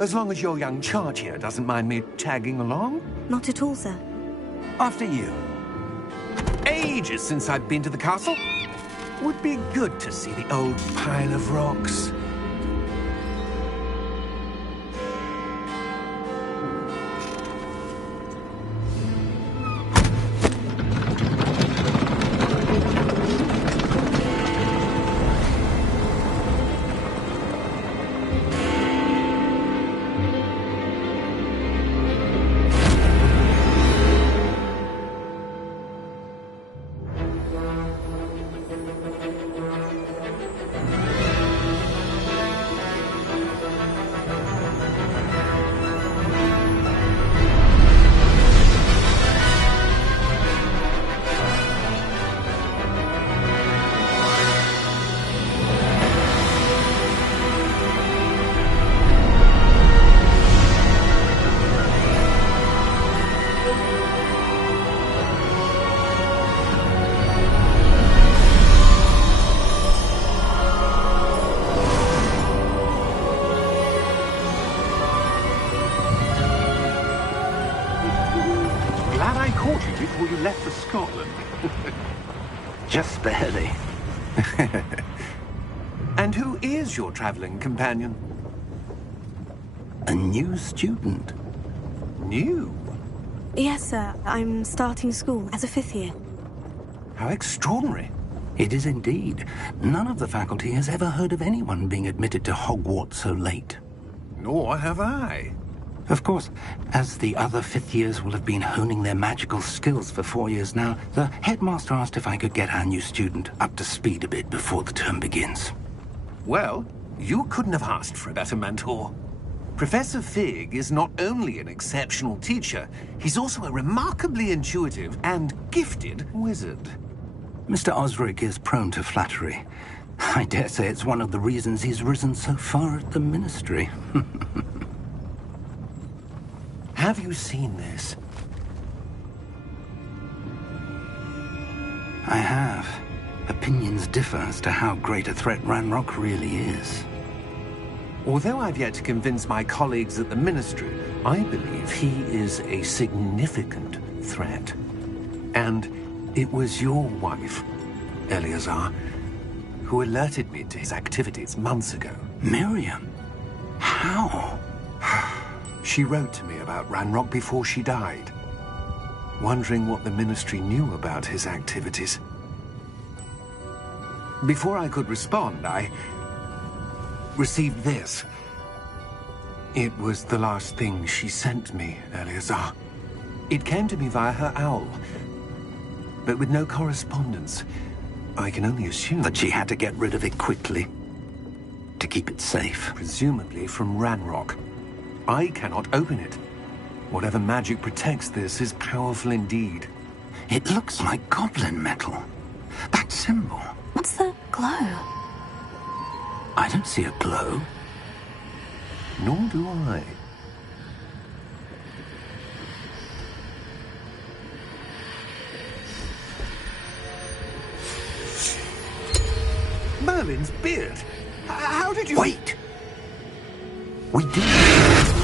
As long as your young charge here doesn't mind me tagging along. Not at all, sir. After you. Ages since I've been to the castle. Would be good to see the old pile of rocks. Before you left for Scotland. Just barely. And who is your traveling companion? A new student. New? Yes, sir. I'm starting school as a 5th year. How extraordinary. It is indeed. None of the faculty has ever heard of anyone being admitted to Hogwarts so late. Nor have I. Of course, as the other 5th years will have been honing their magical skills for 4 years now, the headmaster asked if I could get our new student up to speed a bit before the term begins. Well, you couldn't have asked for a better mentor. Professor Fig is not only an exceptional teacher, he's also a remarkably intuitive and gifted wizard. Mr. Osric is prone to flattery. I dare say it's one of the reasons he's risen so far at the ministry. Have you seen this? I have. Opinions differ as to how great a threat Ranrock really is. Although I've yet to convince my colleagues at the Ministry, I believe he is a significant threat. And it was your wife, Eleazar, who alerted me to his activities months ago. Miriam? How? She wrote to me about Ranrock before she died, wondering what the Ministry knew about his activities. Before I could respond, I received this. It was the last thing she sent me, Eleazar. It came to me via her owl, but with no correspondence. I can only assume that she had to get rid of it quickly, to keep it safe. Presumably from Ranrock. I cannot open it. Whatever magic protects this is powerful indeed. It looks like goblin metal. That symbol. What's the glow? I don't see a glow. Nor do I. Merlin's beard. How did you... Wait! We did.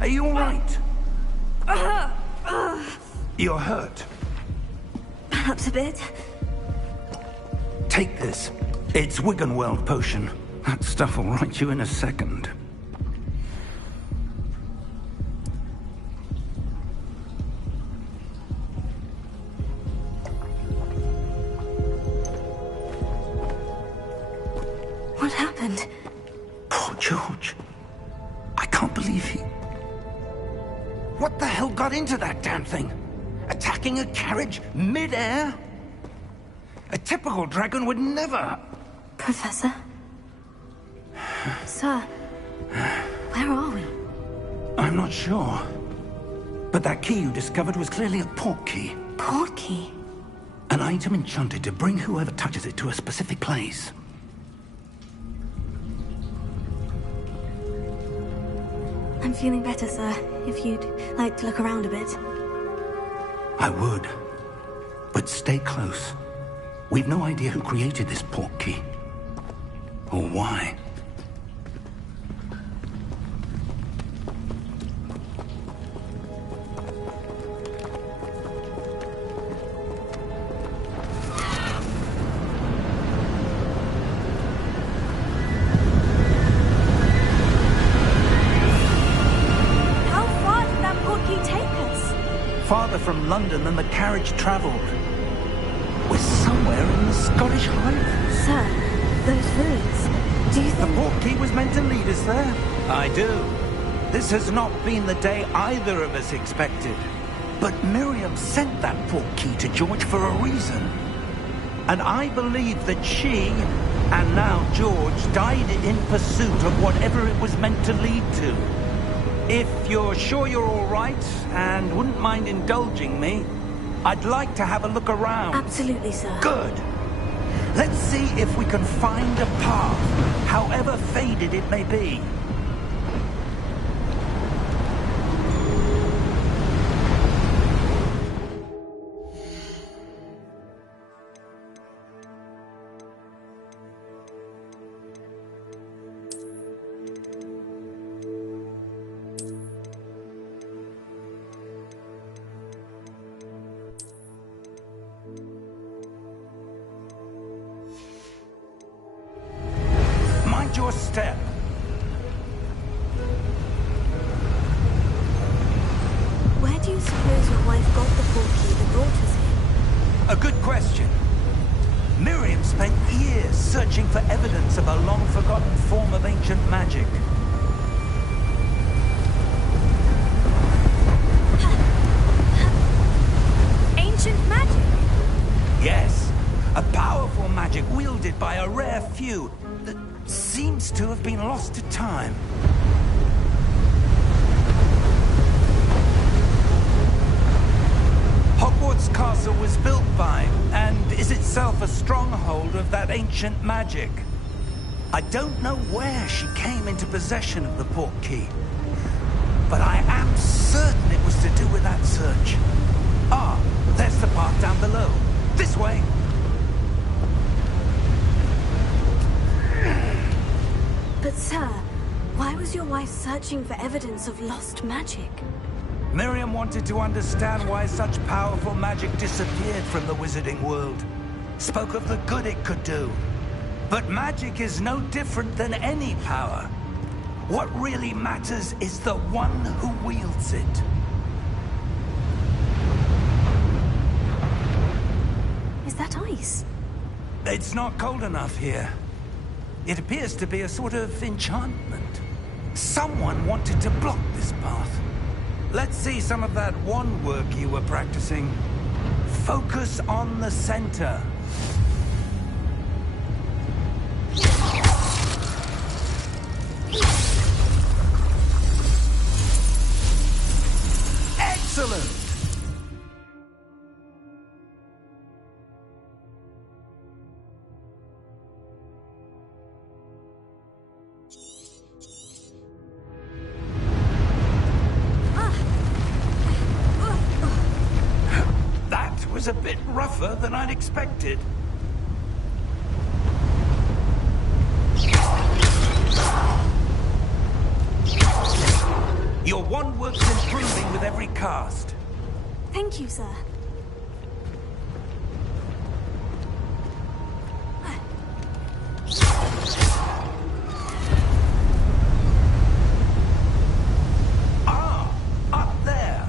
Are you all right? You're hurt. Perhaps a bit. Take this. It's Wiggenweld potion. That stuff will right you in a second. happened? Poor George. I can't believe he... What the hell got into that damn thing? Attacking a carriage mid-air? A typical dragon would never... Professor? Sir, where are we? I'm not sure. But that key you discovered was clearly a port key. Port key? An item enchanted to bring whoever touches it to a specific place. I'm feeling better, sir. If you'd like to look around a bit. I would. But stay close. We've no idea who created this port key. Or why. Farther from London than the carriage travelled. We're somewhere in the Scottish Highlands. Sir, those ruins, do you think... The port key was meant to lead us there? I do. This has not been the day either of us expected. But Miriam sent that port key to George for a reason. And I believe that she, and now George, died in pursuit of whatever it was meant to lead to. If you're sure you're all right, and wouldn't mind indulging me, I'd like to have a look around. Absolutely, sir. Good. Let's see if we can find a path, however faded it may be. Your step. Where do you suppose your wife got the port key that brought us here? A good question. Miriam spent years searching for evidence of a long-forgotten form of ancient magic. Ancient magic? Yes. A powerful magic wielded by a rare few that seems to have been lost to time. Hogwarts Castle was built by, and is itself a stronghold of that ancient magic. I don't know where she came into possession of the port key, but I am certain it was to do with that search. Ah, there's the path down below. This way. But sir, why was your wife searching for evidence of lost magic? Miriam wanted to understand why such powerful magic disappeared from the wizarding world. Spoke of the good it could do. But magic is no different than any power. What really matters is the one who wields it. Is that ice? It's not cold enough here. It appears to be a sort of enchantment. Someone wanted to block this path. Let's see some of that wand work you were practicing. Focus on the center. Excellent! Was a bit rougher than I'd expected. Your wand work's improving with every cast. Thank you, sir. Up there.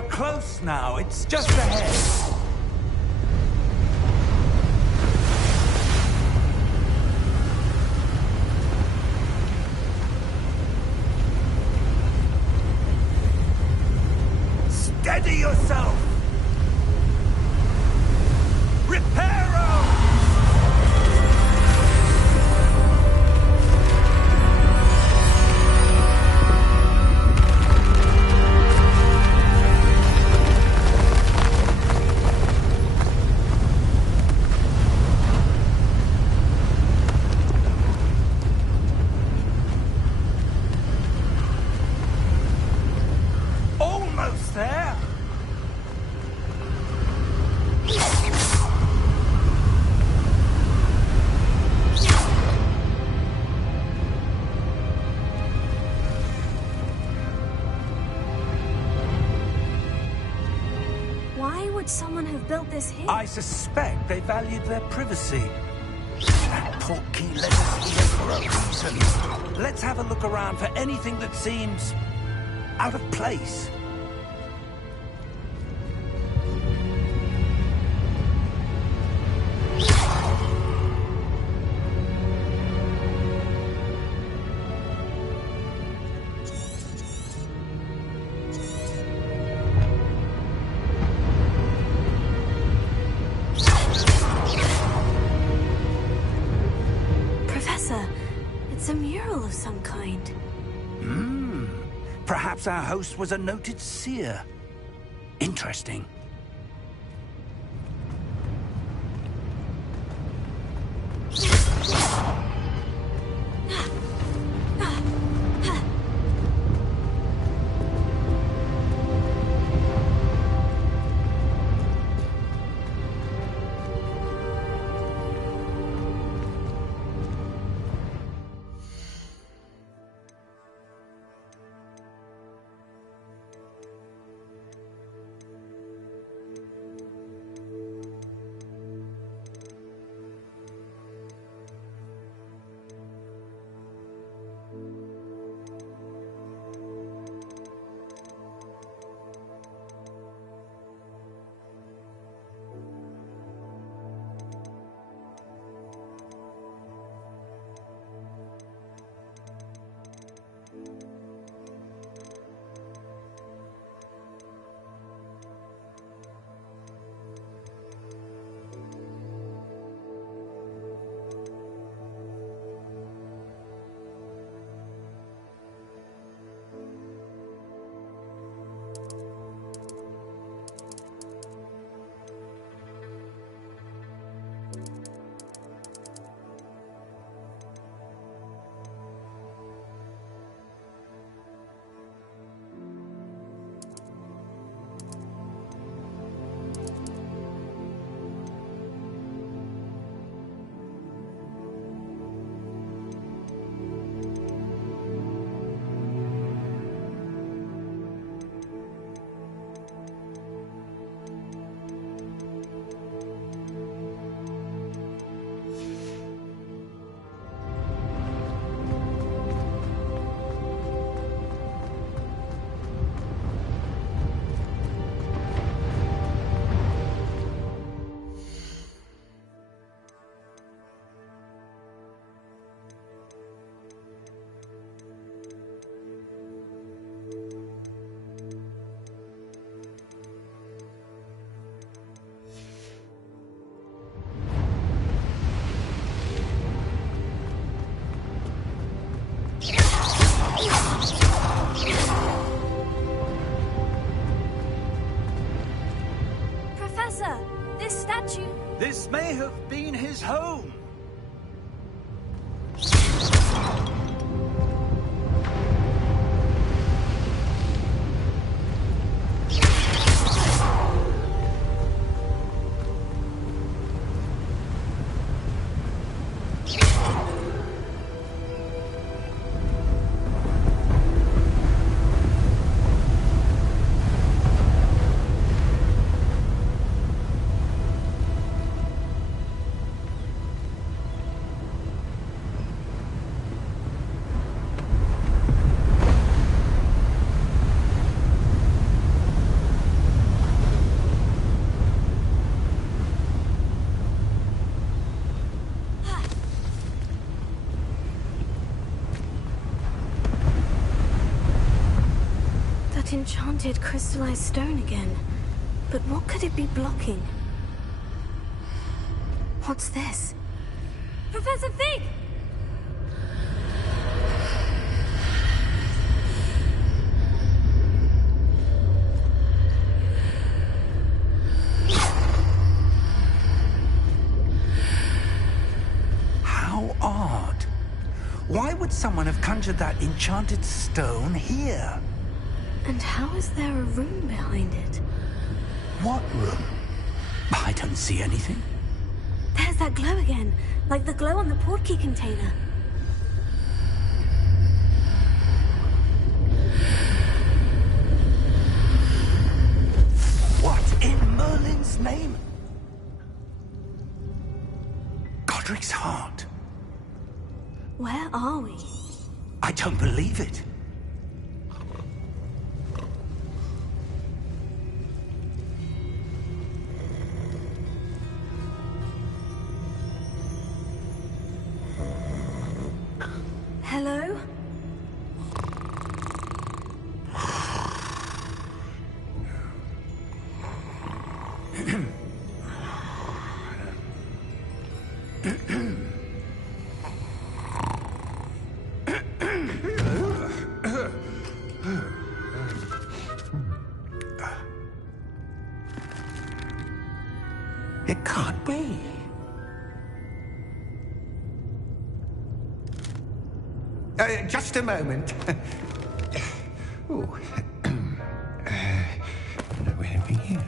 We're close now. It's just ahead. Steady yourself! Reparo! Almost there! Why would someone have built this here? I suspect they valued their privacy. That portkey let us here for a reason. Let's have a look around for anything that seems out of place. Professor, it's a mural of some kind. Perhaps our host was a noted seer. Interesting. Professor, this statue... This may have been his home. enchanted crystallized stone again. But what could it be blocking? What's this? Professor Fig! How odd. Why would someone have conjured that enchanted stone here? And how is there a room behind it? What room? I don't see anything. There's that glow again, like the glow on the portkey container. What in Merlin's name? Godric's heart. Where are we? I don't believe it. Hello? It can't be. Just a moment. Oh. Where are we here?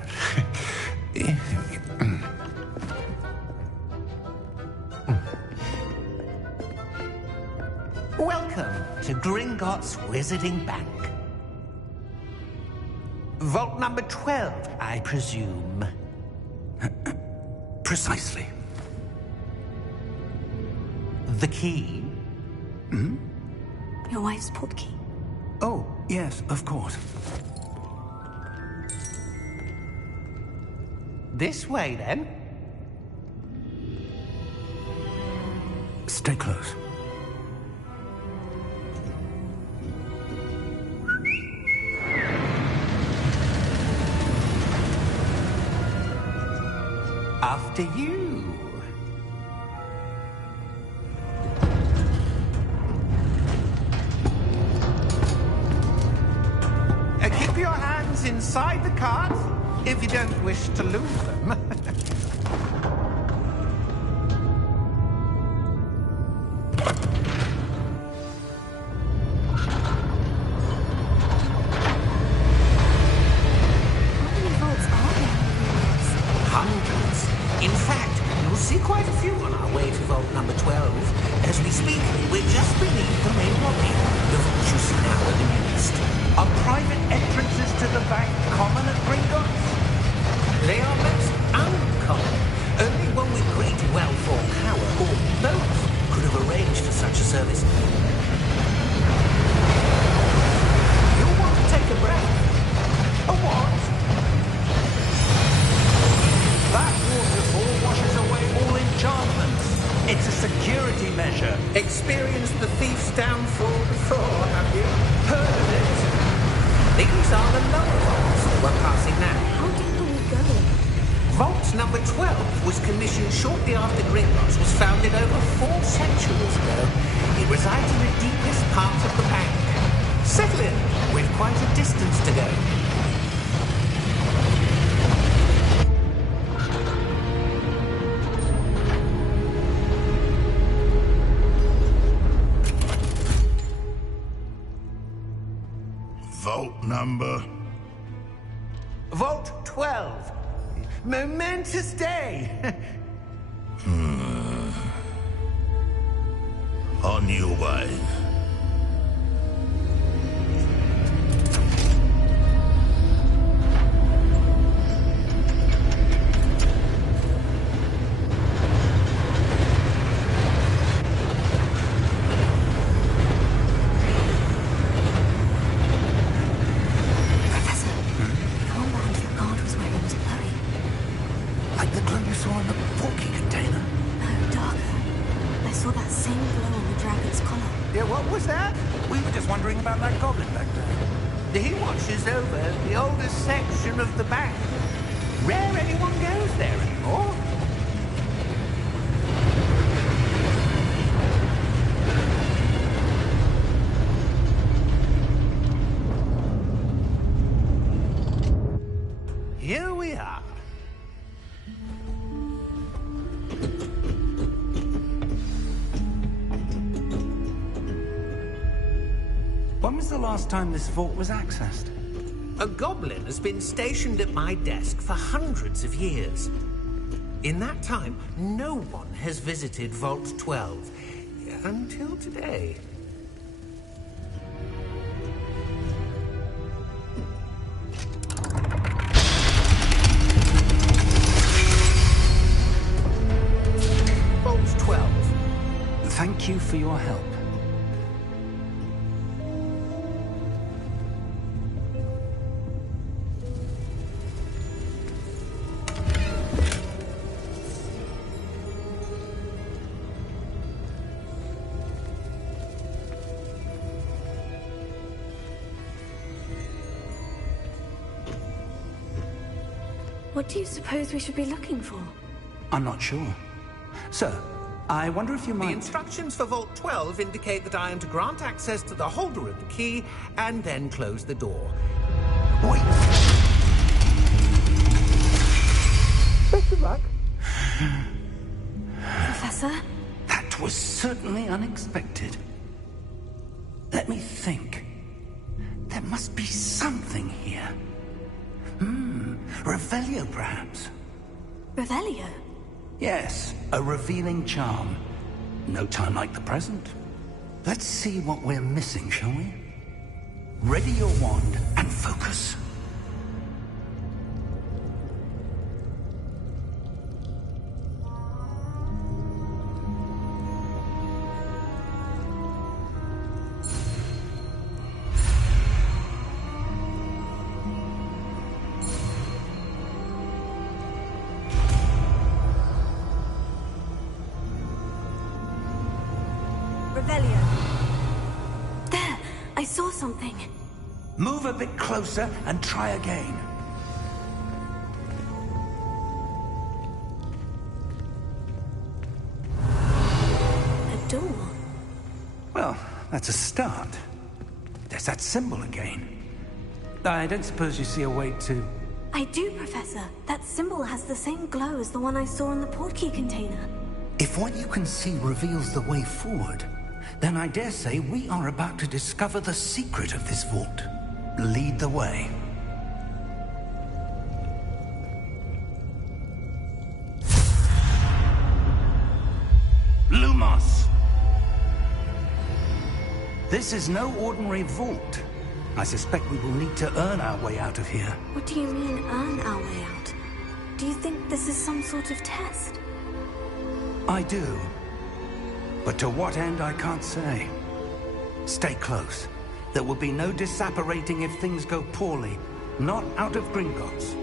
Welcome to Gringotts Wizarding Bank. Vault number 12, I presume. Precisely. The key? Your wife's portkey. Oh, yes, of course. This way, then. Stay close. After you. Keep your hands inside the cart if you don't wish to lose them. How many vaults are there in Hogwarts? Hundreds. In fact, you'll see quite a few on our way to vault number 12. As we speak, we're just beneath the main lobby. The vault you see now are the newest. Are private entrances to the bank common at Gringotts? They are most uncommon. Only one with great wealth or power, or both, could have arranged for such a service. You'll want to take a breath. A what? That waterfall washes away all enchantments. It's a security measure. Experienced the thief's downfall before, have you? Heard of it? These are the lower vaults we're passing now. How deep are we going? Vault number 12 was commissioned shortly after Gringotts was founded over 4 centuries ago. It resides in the deepest part of the bank. Settle in, we've quite a distance to go. Vault number? Vault 12. Momentous day. On your way. Professor, the armband your guard was wearing was blurry. Like the glow you saw in the portkey container. No, darker. I saw that same glow on the dragon's collar. Yeah, what was that? We were just wondering about that goblin back there. He watches over the oldest section of the bank. Rare anyone goes there anymore. Here we are. When was the last time this vault was accessed? A goblin has been stationed at my desk for hundreds of years. In that time, no one has visited Vault 12. Until today. Vault 12. Thank you for your help. What do you suppose we should be looking for? I'm not sure. Sir, I wonder if you might... The instructions for Vault 12 indicate that I am to grant access to the holder of the key and then close the door. Wait! Best of luck. Professor? That was certainly unexpected. Let me think. There must be something here. Revelio, perhaps? Revelio? Yes, a revealing charm. No time like the present. Let's see what we're missing, shall we? Ready your wand and focus. Revelio. There! I saw something. Move a bit closer and try again. A door. Well, that's a start. There's that symbol again. I don't suppose you see a way to... I do, Professor. That symbol has the same glow as the one I saw in the portkey container. If what you can see reveals the way forward, then I dare say we are about to discover the secret of this vault. Lead the way. Lumos! This is no ordinary vault. I suspect we will need to earn our way out of here. What do you mean, earn our way out? Do you think this is some sort of test? I do. But to what end, I can't say. Stay close. There will be no disapparating if things go poorly. Not out of Gringotts.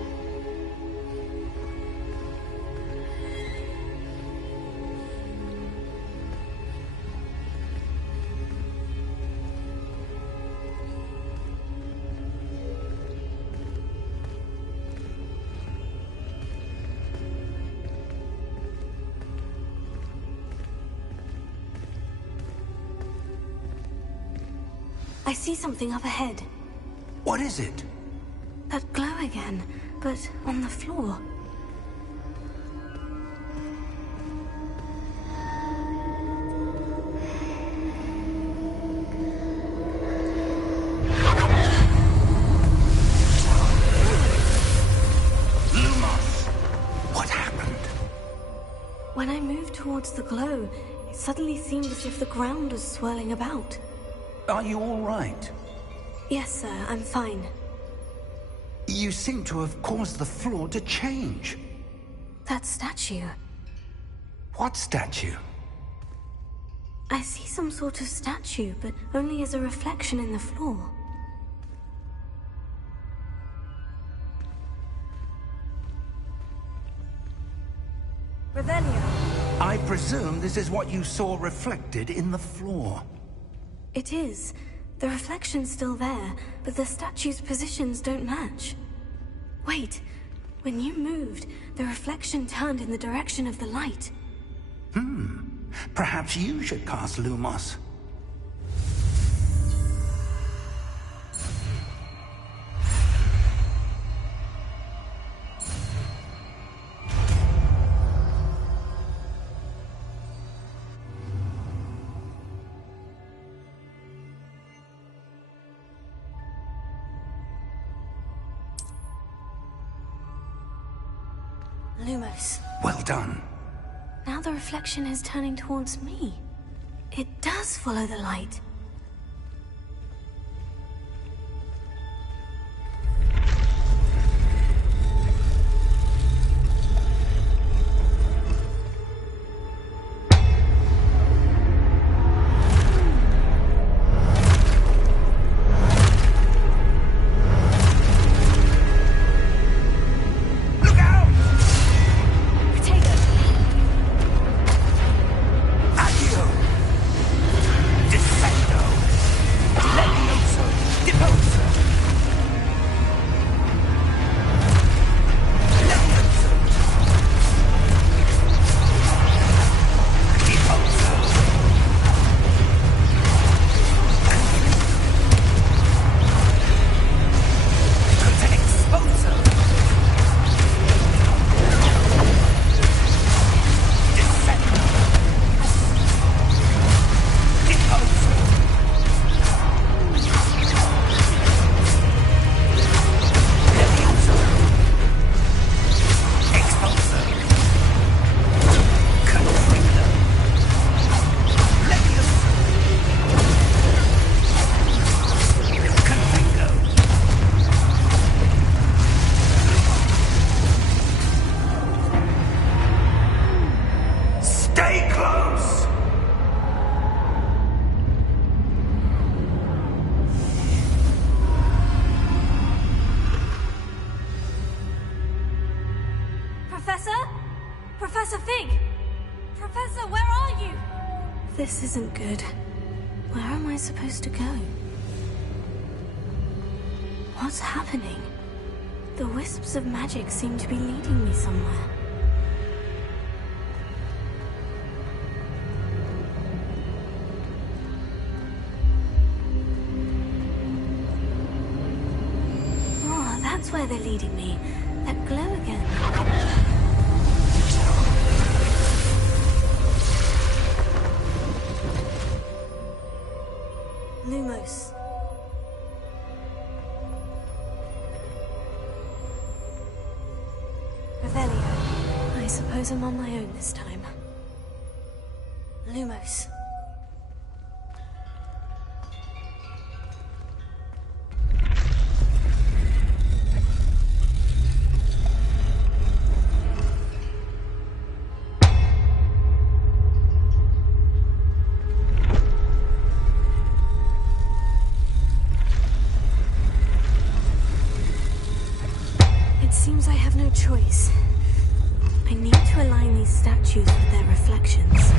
I see something up ahead. What is it? That glow again, but on the floor. Lumos! What happened? When I moved towards the glow, it suddenly seemed as if the ground was swirling about. Are you all right? Yes, sir, I'm fine. You seem to have caused the floor to change. That statue. What statue? I see some sort of statue, but only as a reflection in the floor. Revelio. I presume this is what you saw reflected in the floor. It is. The reflection's still there, but the statue's positions don't match. Wait, when you moved, the reflection turned in the direction of the light. Perhaps you should cast Lumos. Lumos. Well done. Now the reflection is turning towards me. It does follow the light. Professor Fig! Professor, where are you? This isn't good. Where am I supposed to go? What's happening? The wisps of magic seem to be leading me somewhere. Oh, that's where they're leading me. That glow again. Lumos. Revelio. I suppose I'm on my own this time. Lumos. It seems I have no choice. I need to align these statues with their reflections.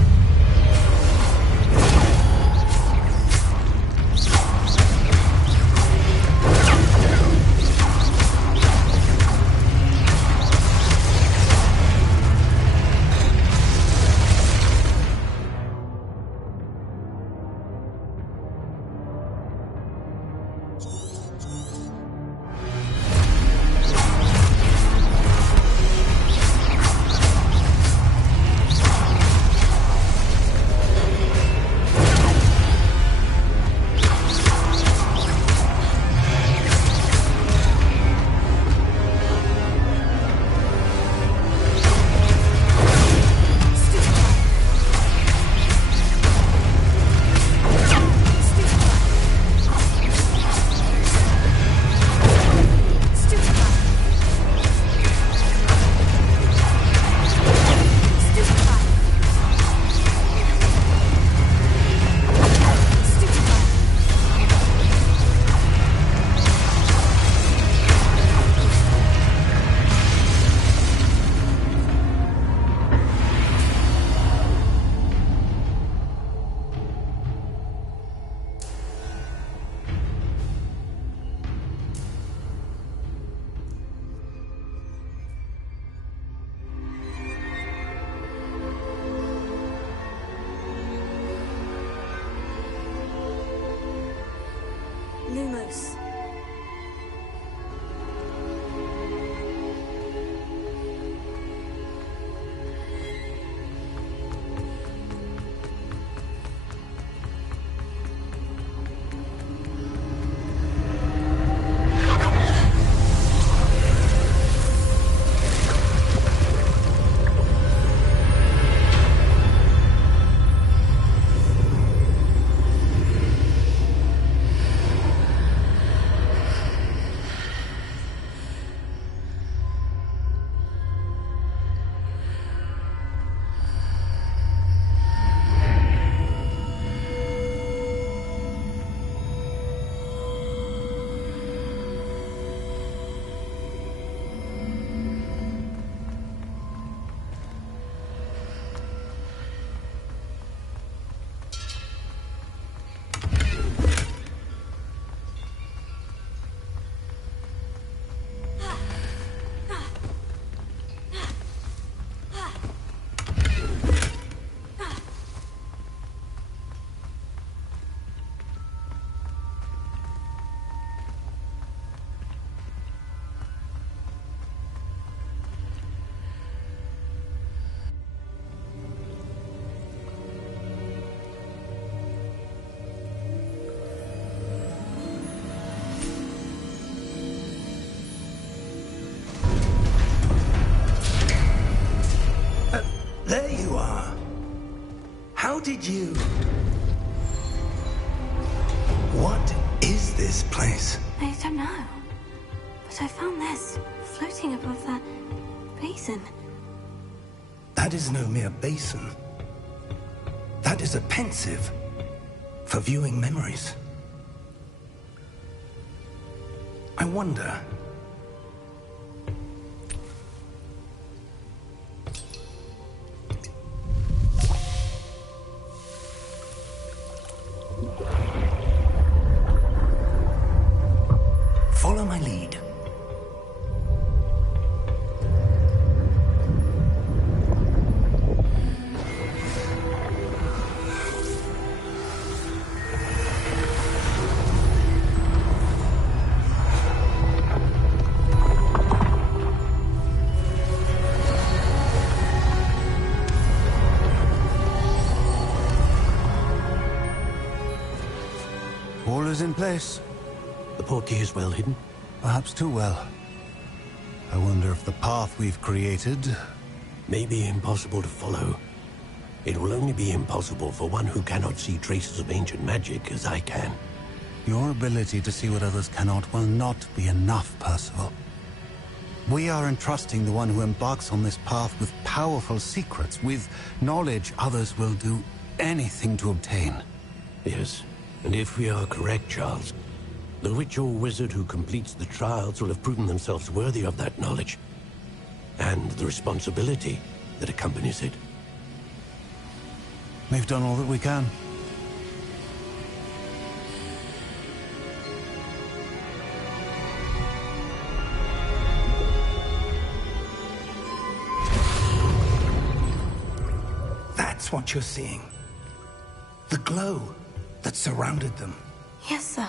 close. There you are. How did you... What is this place? I don't know. But I found this floating above that basin. That is no mere basin. That is a pensive for viewing memories. I wonder... Follow my lead. All is in place. The portkey is well hidden. Perhaps too well. I wonder if the path we've created... May be impossible to follow. It will only be impossible for one who cannot see traces of ancient magic as I can. Your ability to see what others cannot will not be enough, Percival. We are entrusting the one who embarks on this path with powerful secrets, with knowledge others will do anything to obtain. Yes, and if we are correct, Charles, the witch or wizard who completes the trials will have proven themselves worthy of that knowledge, and the responsibility that accompanies it. We've done all that we can. That's what you're seeing. The glow that surrounded them. Yes, sir.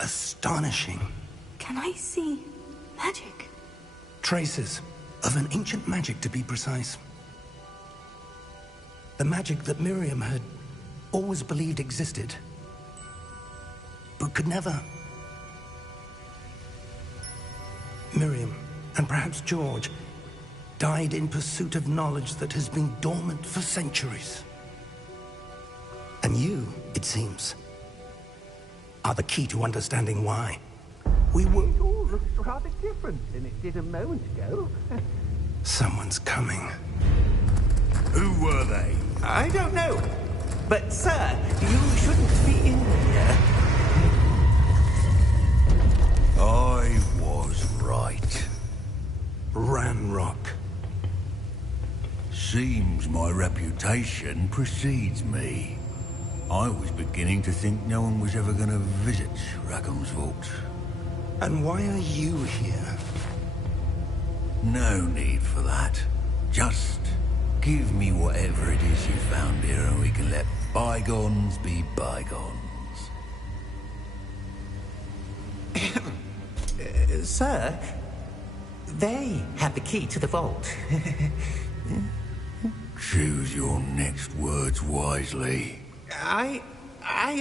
Astonishing. Can I see magic? Traces of an ancient magic, to be precise. The magic that Miriam had always believed existed, but could never. Miriam, and perhaps George, died in pursuit of knowledge that has been dormant for centuries. And you, it seems, are the key to understanding why. It all looks rather different than it did a moment ago. Someone's coming. Who were they? I don't know. But, sir, you shouldn't be in here. I was right. Ranrock. Seems my reputation precedes me. I was beginning to think no one was ever going to visit Rackham's vault. And why are you here? No need for that. Just give me whatever it is you found here and we can let bygones be bygones. Sir, they have the key to the vault. Choose your next words wisely. I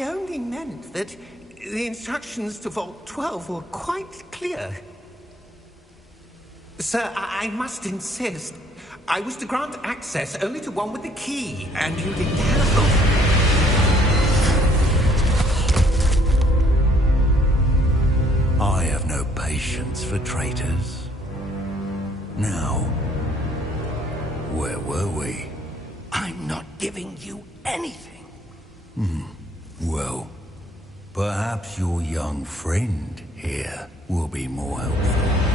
only meant that the instructions to Vault 12 were quite clear. Sir, I must insist. I was to grant access only to one with the key, and you didn't have... I have no patience for traitors. Now, where were we? I'm not giving you anything. Well, perhaps your young friend here will be more helpful.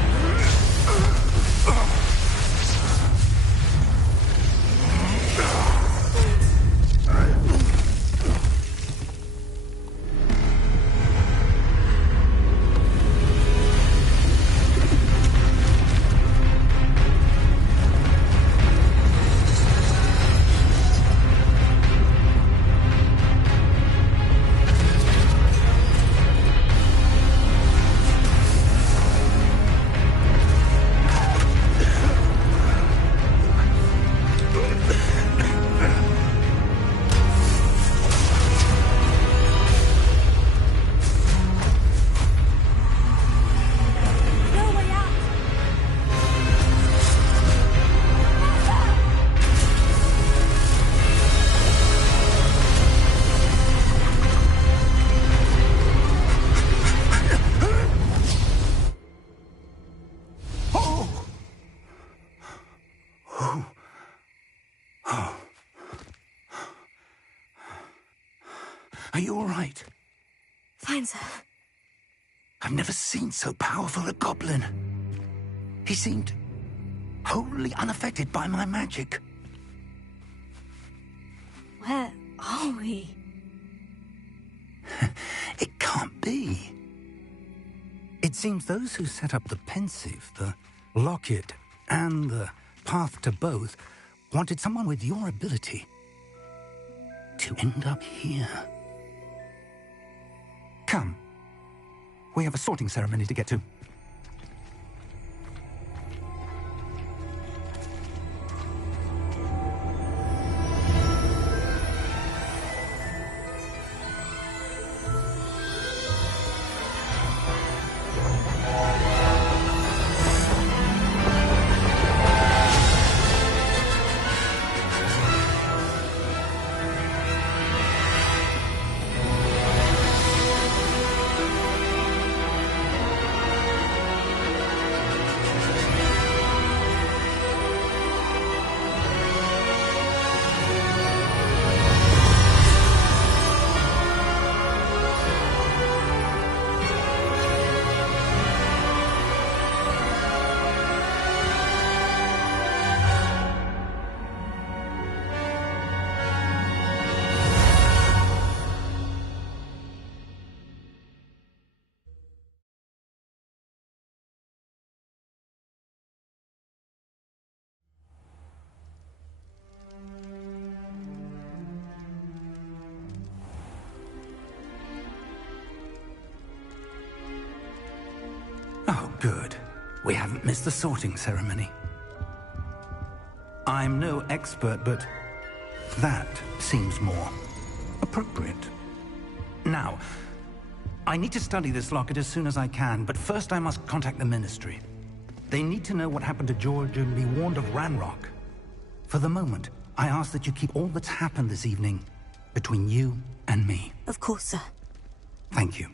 Are you all right? Fine, sir. I've never seen so powerful a goblin. He seemed wholly unaffected by my magic. Where are we? It can't be. It seems those who set up the pensive, the locket, and the path to both wanted someone with your ability to end up here. Come. We have a sorting ceremony to get to. Oh, good. We haven't missed the sorting ceremony. I'm no expert, but that seems more appropriate. Now, I need to study this locket as soon as I can, but first I must contact the Ministry. They need to know what happened to George and be warned of Ranrock. For the moment, I ask that you keep all that's happened this evening between you and me. Of course, sir. Thank you.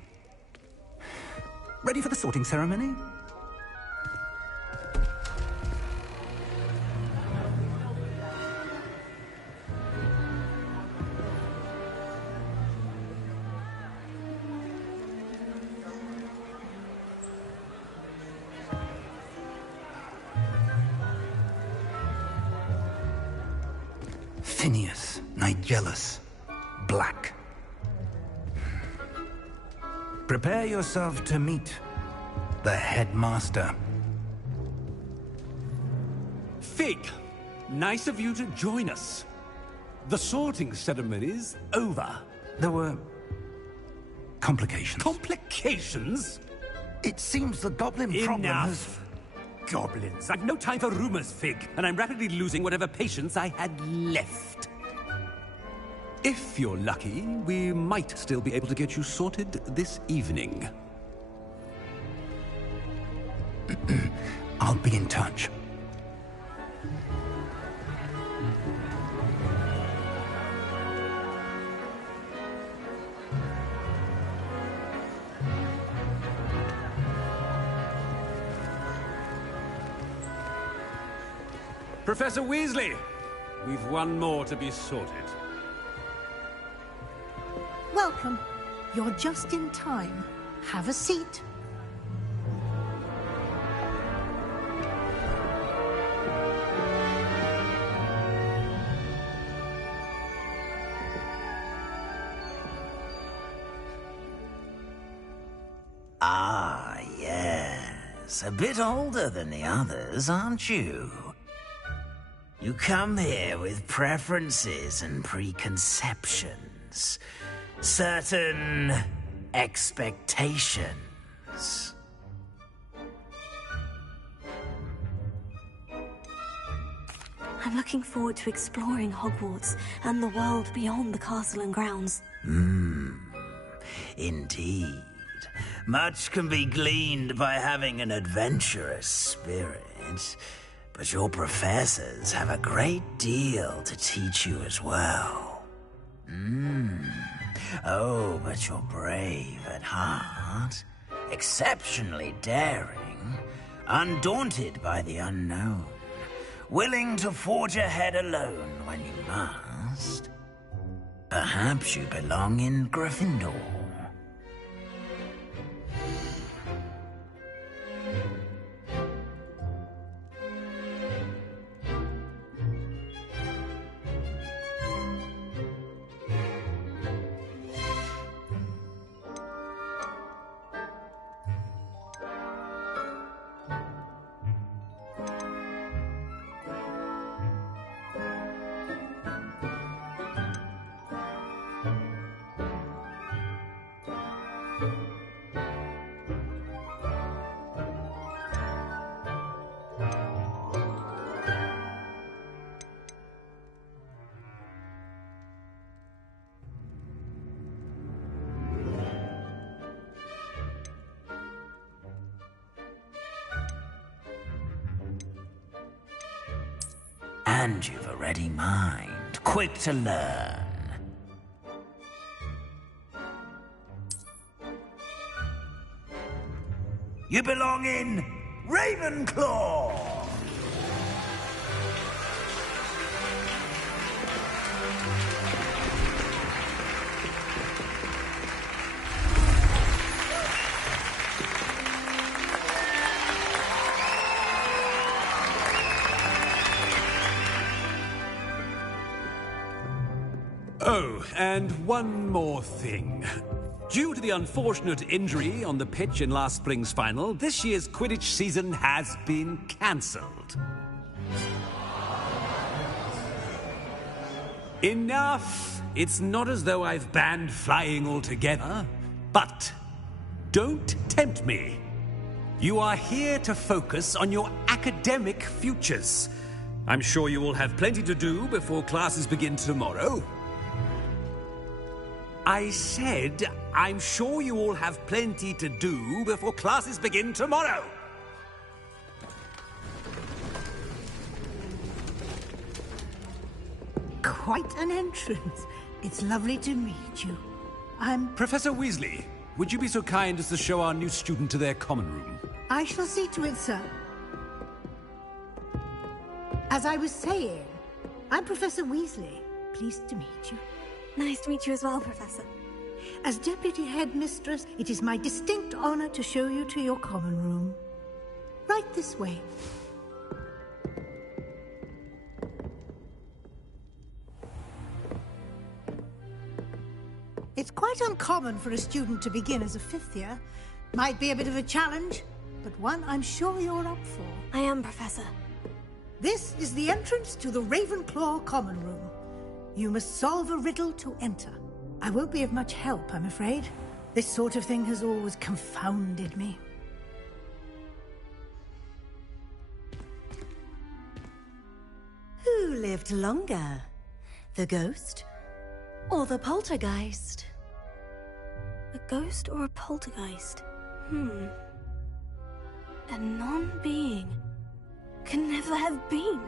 Ready for the sorting ceremony? Phineas, Nigellus, Black. Prepare yourself to meet the headmaster. Fig, nice of you to join us. The sorting ceremony's over. There were complications. Complications? It seems the goblin problem has... Enough! Goblins. I've no time for rumors, Fig, and I'm rapidly losing whatever patience I had left. If you're lucky, we might still be able to get you sorted this evening. I'll be in touch. Professor Weasley, we've one more to be sorted. Welcome. You're just in time. Have a seat. Ah, yes. A bit older than the others, aren't you? You come here with preferences and preconceptions. Certain expectations. I'm looking forward to exploring Hogwarts and the world beyond the castle and grounds. Indeed. Much can be gleaned by having an adventurous spirit. But your professors have a great deal to teach you as well. Oh, but you're brave at heart, exceptionally daring, undaunted by the unknown, willing to forge ahead alone when you must. Perhaps you belong in Gryffindor. And you've a ready mind, quick to learn. You belong in Ravenclaw! Oh, and one more thing. Due to the unfortunate injury on the pitch in last spring's final, this year's Quidditch season has been cancelled. Enough! It's not as though I've banned flying altogether, but don't tempt me. You are here to focus on your academic futures. I'm sure you will have plenty to do before classes begin tomorrow. I said, I'm sure you all have plenty to do before classes begin tomorrow. Quite an entrance. It's lovely to meet you. I'm... Professor Weasley, would you be so kind as to show our new student to their common room? I shall see to it, sir. As I was saying, I'm Professor Weasley. Pleased to meet you. Nice to meet you as well, Professor. As Deputy Headmistress, it is my distinct honor to show you to your common room. Right this way. It's quite uncommon for a student to begin as a fifth year. Might be a bit of a challenge, but one I'm sure you're up for. I am, Professor. This is the entrance to the Ravenclaw common room. You must solve a riddle to enter. I won't be of much help, I'm afraid. This sort of thing has always confounded me. Who lived longer? The ghost or the poltergeist? A ghost or a poltergeist? A non-being can never have been.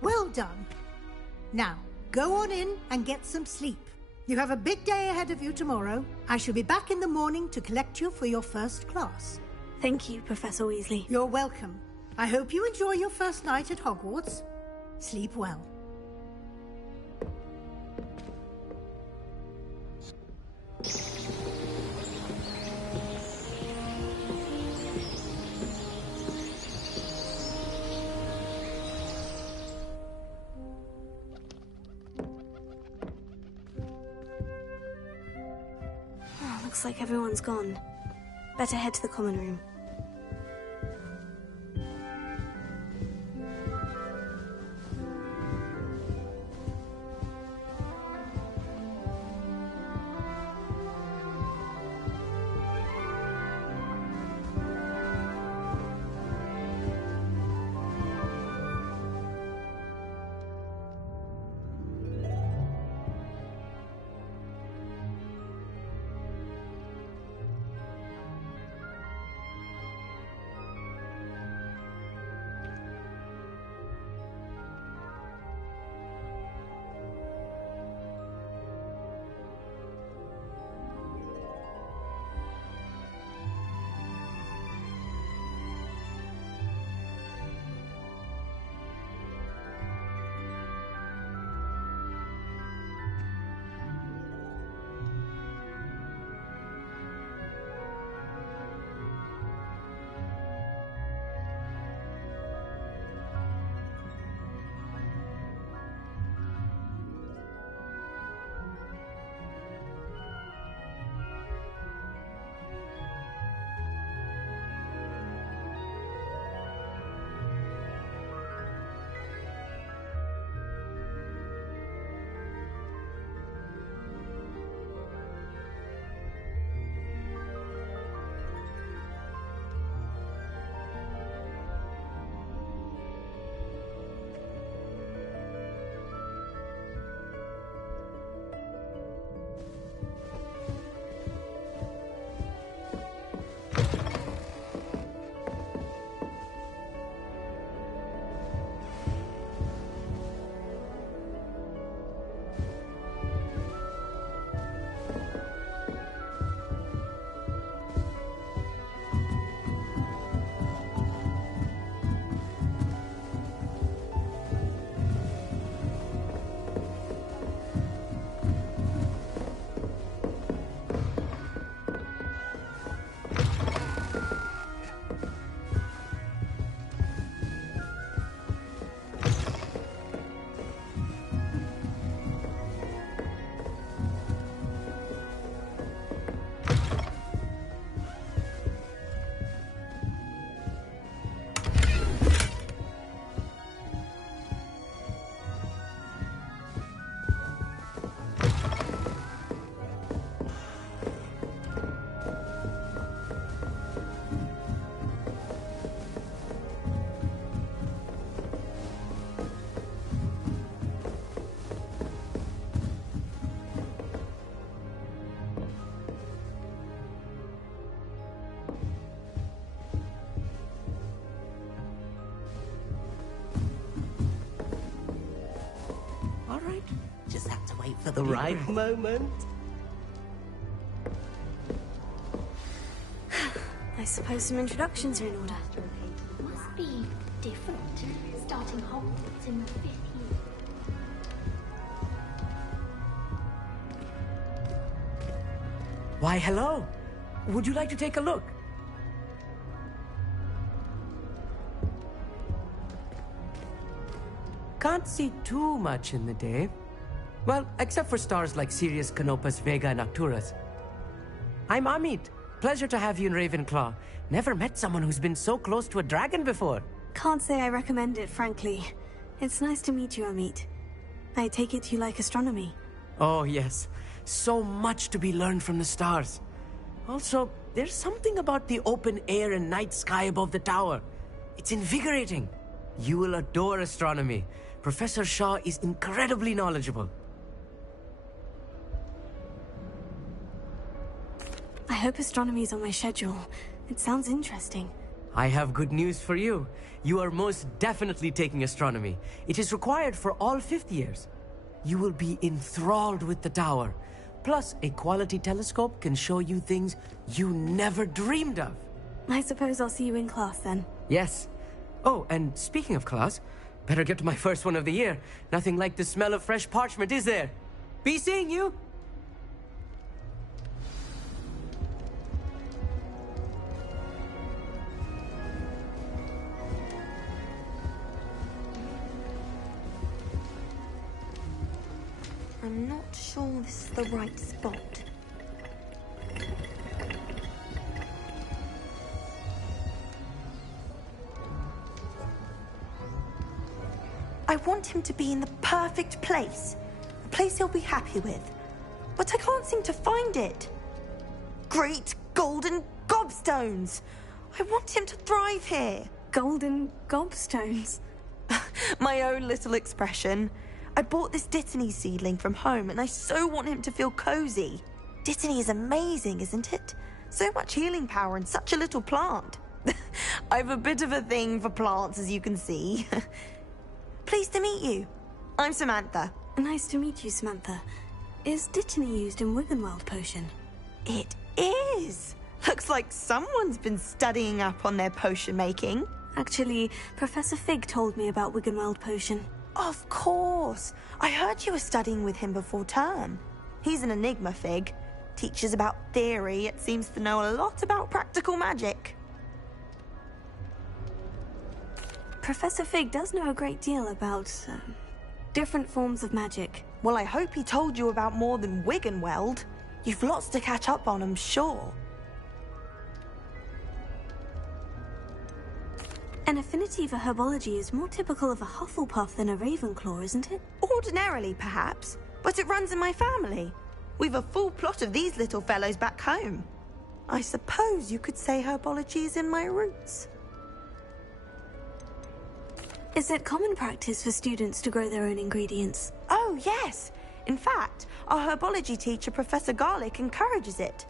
Well done. Now, go on in and get some sleep. You have a big day ahead of you tomorrow. I shall be back in the morning to collect you for your first class. Thank you, Professor Weasley. You're welcome. I hope you enjoy your first night at Hogwarts. Sleep well. Looks like everyone's gone. Better head to the common room. For the right moment. I suppose some introductions are in order. Must be different, starting Hogwarts in the 5th year. Why, hello. Would you like to take a look? Can't see too much in the day. Well, except for stars like Sirius, Canopus, Vega, and Arcturus. I'm Amit. Pleasure to have you in Ravenclaw. Never met someone who's been so close to a dragon before. Can't say I recommend it, frankly. It's nice to meet you, Amit. I take it you like astronomy. Oh, yes. So much to be learned from the stars. Also, There's something about the open air and night sky above the tower. It's invigorating. You will adore astronomy. Professor Shaw is incredibly knowledgeable. I hope astronomy's on my schedule. It sounds interesting. I have good news for you. You are most definitely taking astronomy. It is required for all fifth years. You will be enthralled with the tower. Plus, a quality telescope can show you things you never dreamed of. I suppose I'll see you in class then. Yes. Oh, and speaking of class, better get to my first one of the year. Nothing like the smell of fresh parchment, is there? Be seeing you! I'm not sure this is the right spot. I want him to be in the perfect place. A place he'll be happy with. But I can't seem to find it. Great golden gobstones! I want him to thrive here. Golden gobstones? My own little expression. I bought this Dittany seedling from home and I so want him to feel cozy. Dittany is amazing, isn't it? So much healing power in such a little plant. I have a bit of a thing for plants, as you can see. Pleased to meet you. I'm Samantha. Nice to meet you, Samantha. Is Dittany used in Wiggenweld potion? It is. Looks like someone's been studying up on their potion making. Actually, Professor Fig told me about Wiggenweld potion. Of course. I heard you were studying with him before term. He's an enigma, Fig. Teaches about theory, yet seems to know a lot about practical magic. Professor Fig does know a great deal about different forms of magic. Well, I hope he told you about more than Wiggenweld. You've lots to catch up on, I'm sure. An affinity for herbology is more typical of a Hufflepuff than a Ravenclaw, isn't it? Ordinarily, perhaps, but it runs in my family. We've a full plot of these little fellows back home. I suppose you could say herbology is in my roots. Is it common practice for students to grow their own ingredients? Oh, yes. In fact, our herbology teacher, Professor Garlick, encourages it.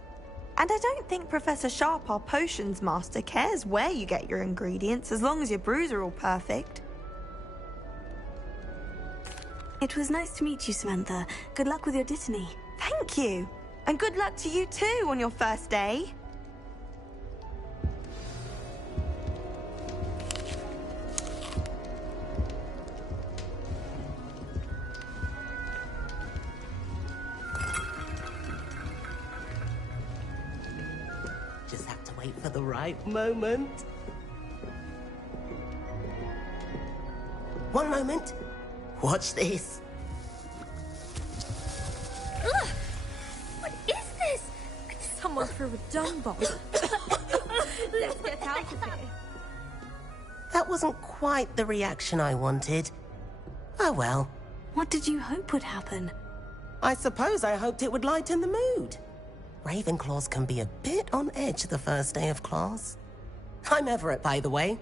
And I don't think Professor Sharp, our potions master, cares where you get your ingredients, as long as your brews are all perfect. It was nice to meet you, Samantha. Good luck with your Dittany. Thank you. And good luck to you too on your first day. Just have to wait for the right moment. One moment. Watch this. Ugh! What is this? Someone threw a dung bomb. Let's get out of here. That wasn't quite the reaction I wanted. Oh well. What did you hope would happen? I suppose I hoped it would lighten the mood. Ravenclaws can be a bit on edge the first day of class. I'm Everett, by the way.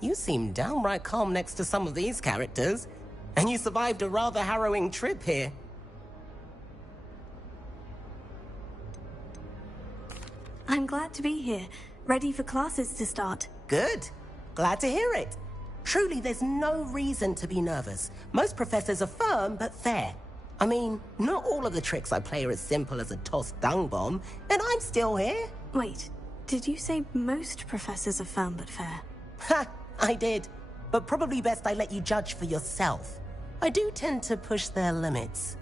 You seem downright calm next to some of these characters, and you survived a rather harrowing trip here. I'm glad to be here, ready for classes to start. Good. Glad to hear it. Truly, there's no reason to be nervous. Most professors are firm but fair. I mean, not all of the tricks I play are as simple as a tossed dung bomb, and I'm still here. Wait, did you say most professors are firm but fair? Ha! I did. But probably best I let you judge for yourself. I do tend to push their limits.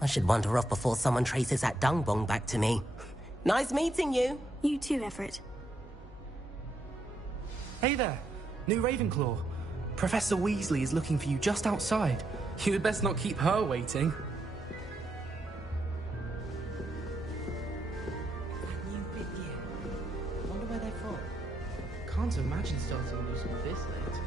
I should wander off before someone traces that dung bomb back to me. Nice meeting you. You too, Everett. Hey there, new Ravenclaw. Professor Weasley is looking for you just outside. You had best not keep her waiting. New bit year. Wonder where they're from. Can't imagine starting new school this late.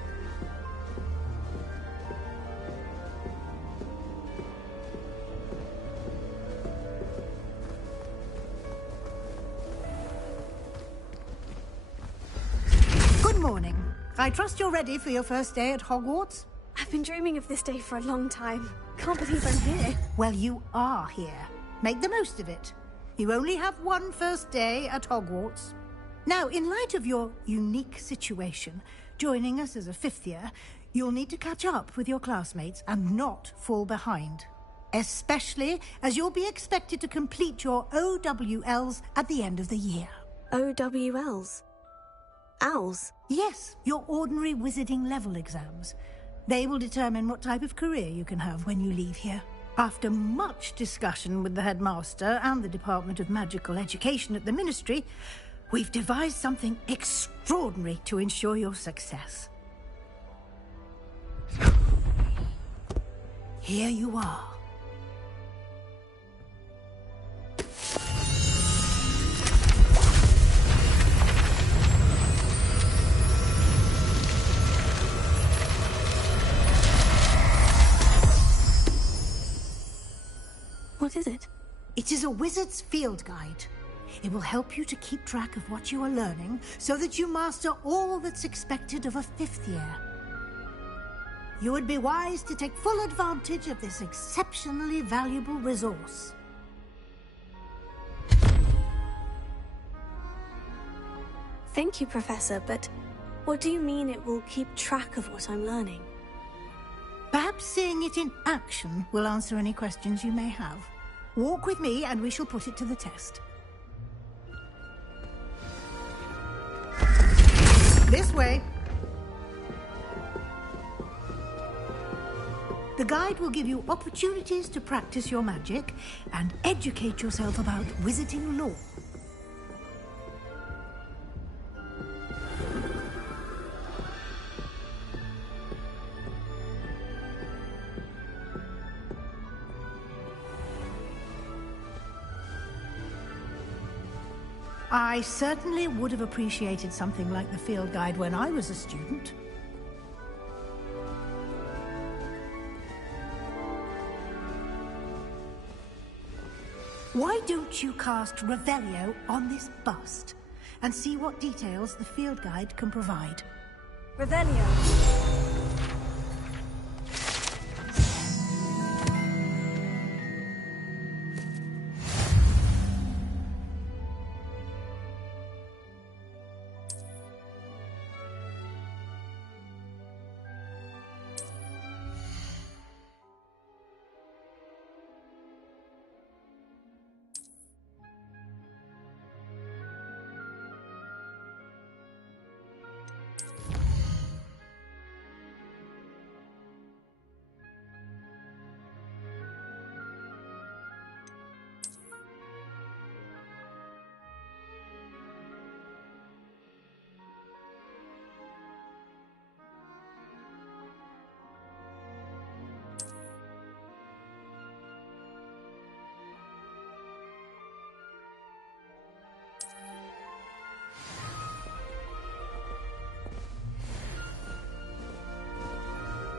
morning. I trust you're ready for your first day at Hogwarts? I've been dreaming of this day for a long time. Can't believe I'm here. Well, you are here. Make the most of it. You only have one first day at Hogwarts. Now, in light of your unique situation, joining us as a fifth year, you'll need to catch up with your classmates and not fall behind. Especially as you'll be expected to complete your OWLs at the end of the year. OWLs? Owls? Yes, your ordinary wizarding level exams. They will determine what type of career you can have when you leave here. After much discussion with the headmaster and the Department of Magical Education at the Ministry, we've devised something extraordinary to ensure your success. Here you are. What is it? It is a wizard's field guide. It will help you to keep track of what you are learning so that you master all that's expected of a fifth year. You would be wise to take full advantage of this exceptionally valuable resource. Thank you, Professor, but what do you mean it will keep track of what I'm learning? Perhaps seeing it in action will answer any questions you may have. Walk with me and we shall put it to the test. This way. The guide will give you opportunities to practice your magic and educate yourself about wizarding lore. I certainly would have appreciated something like the field guide when I was a student. Why don't you cast Revelio on this bust and see what details the field guide can provide? Revelio.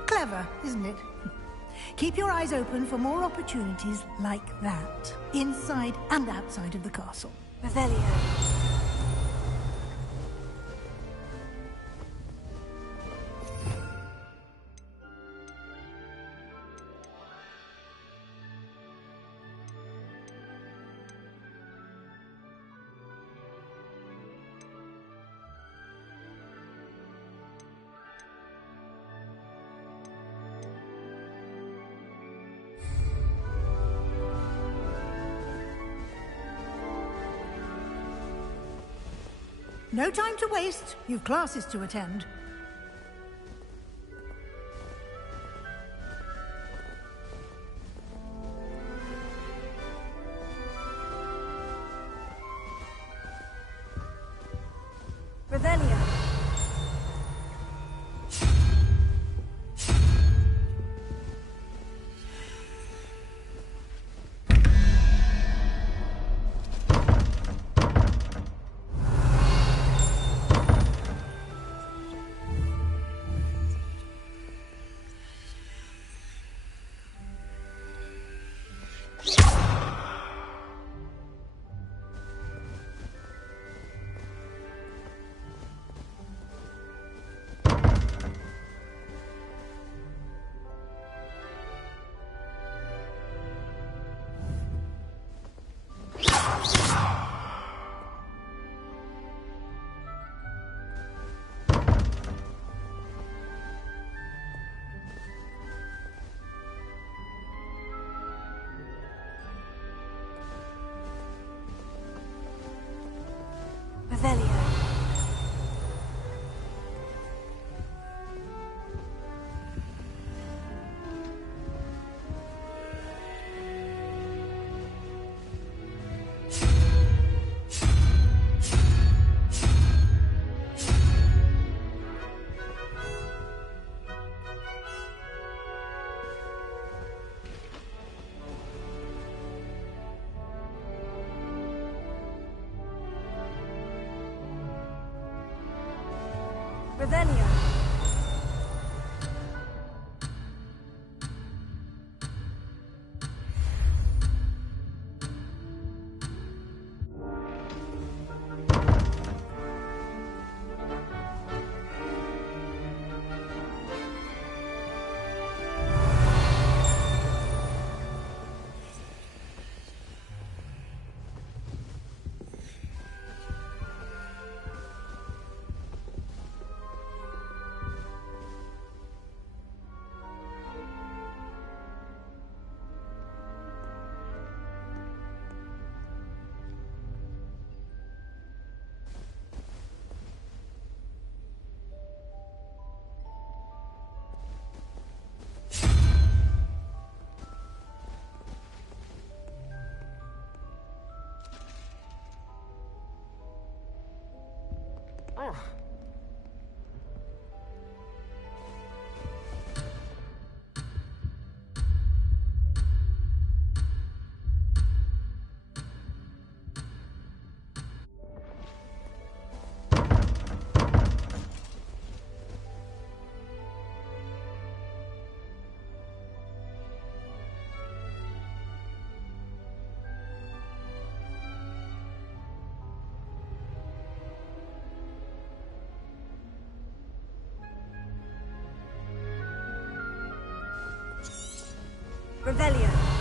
Clever, isn't it? Keep your eyes open for more opportunities like that, inside and outside of the castle. Revelio. No time to waste. You've classes to attend. Revelio. Revelio. Revelio.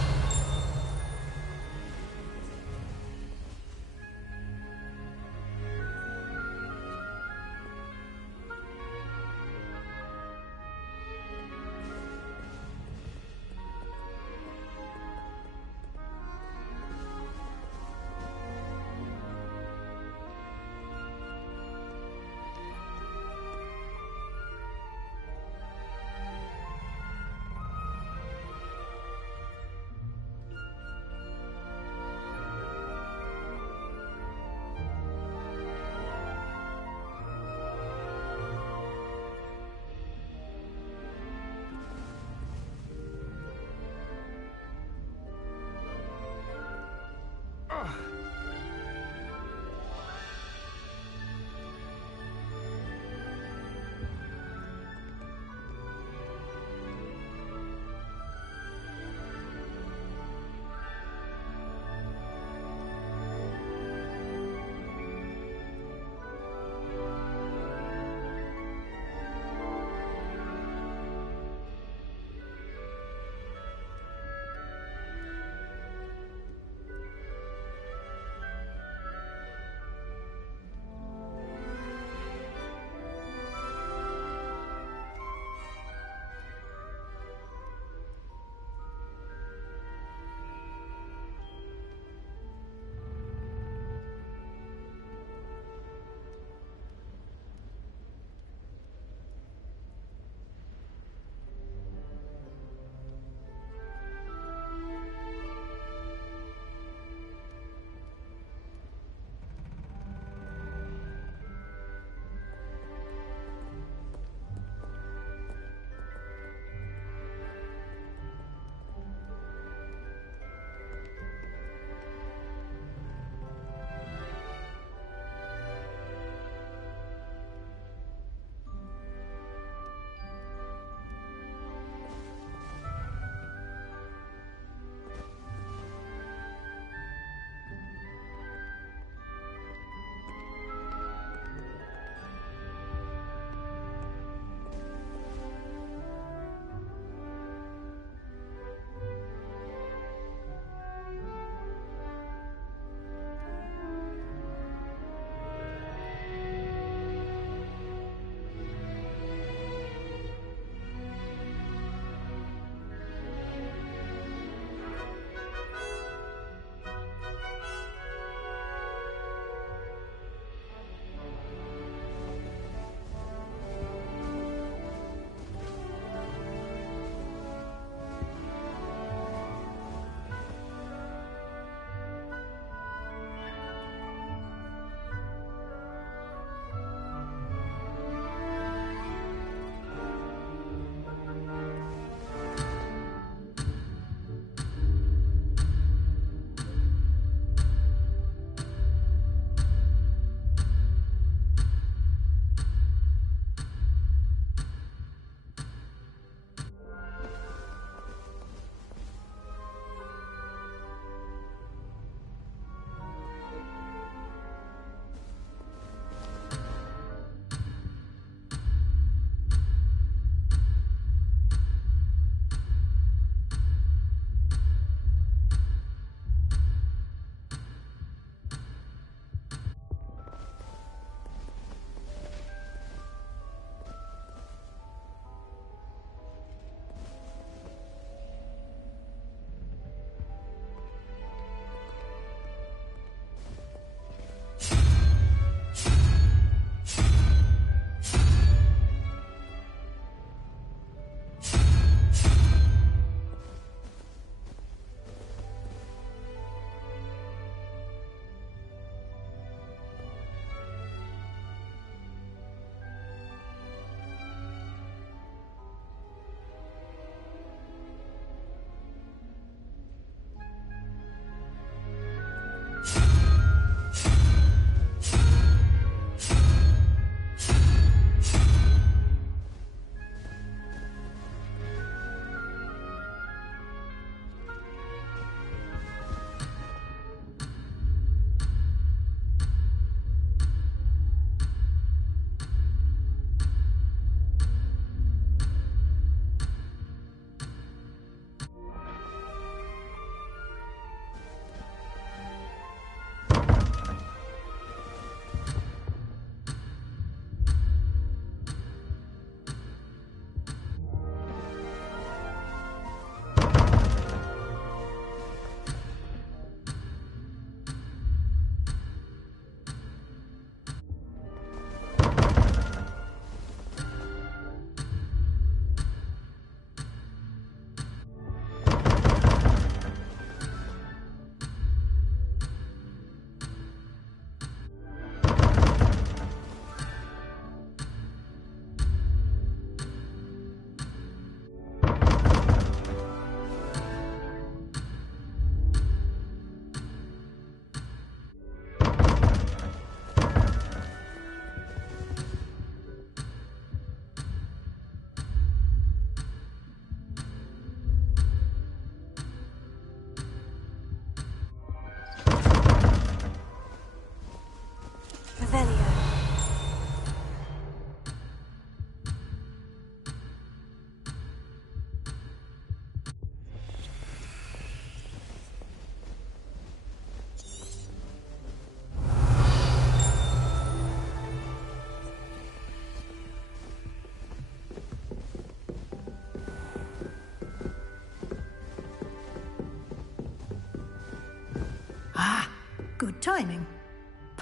good timing.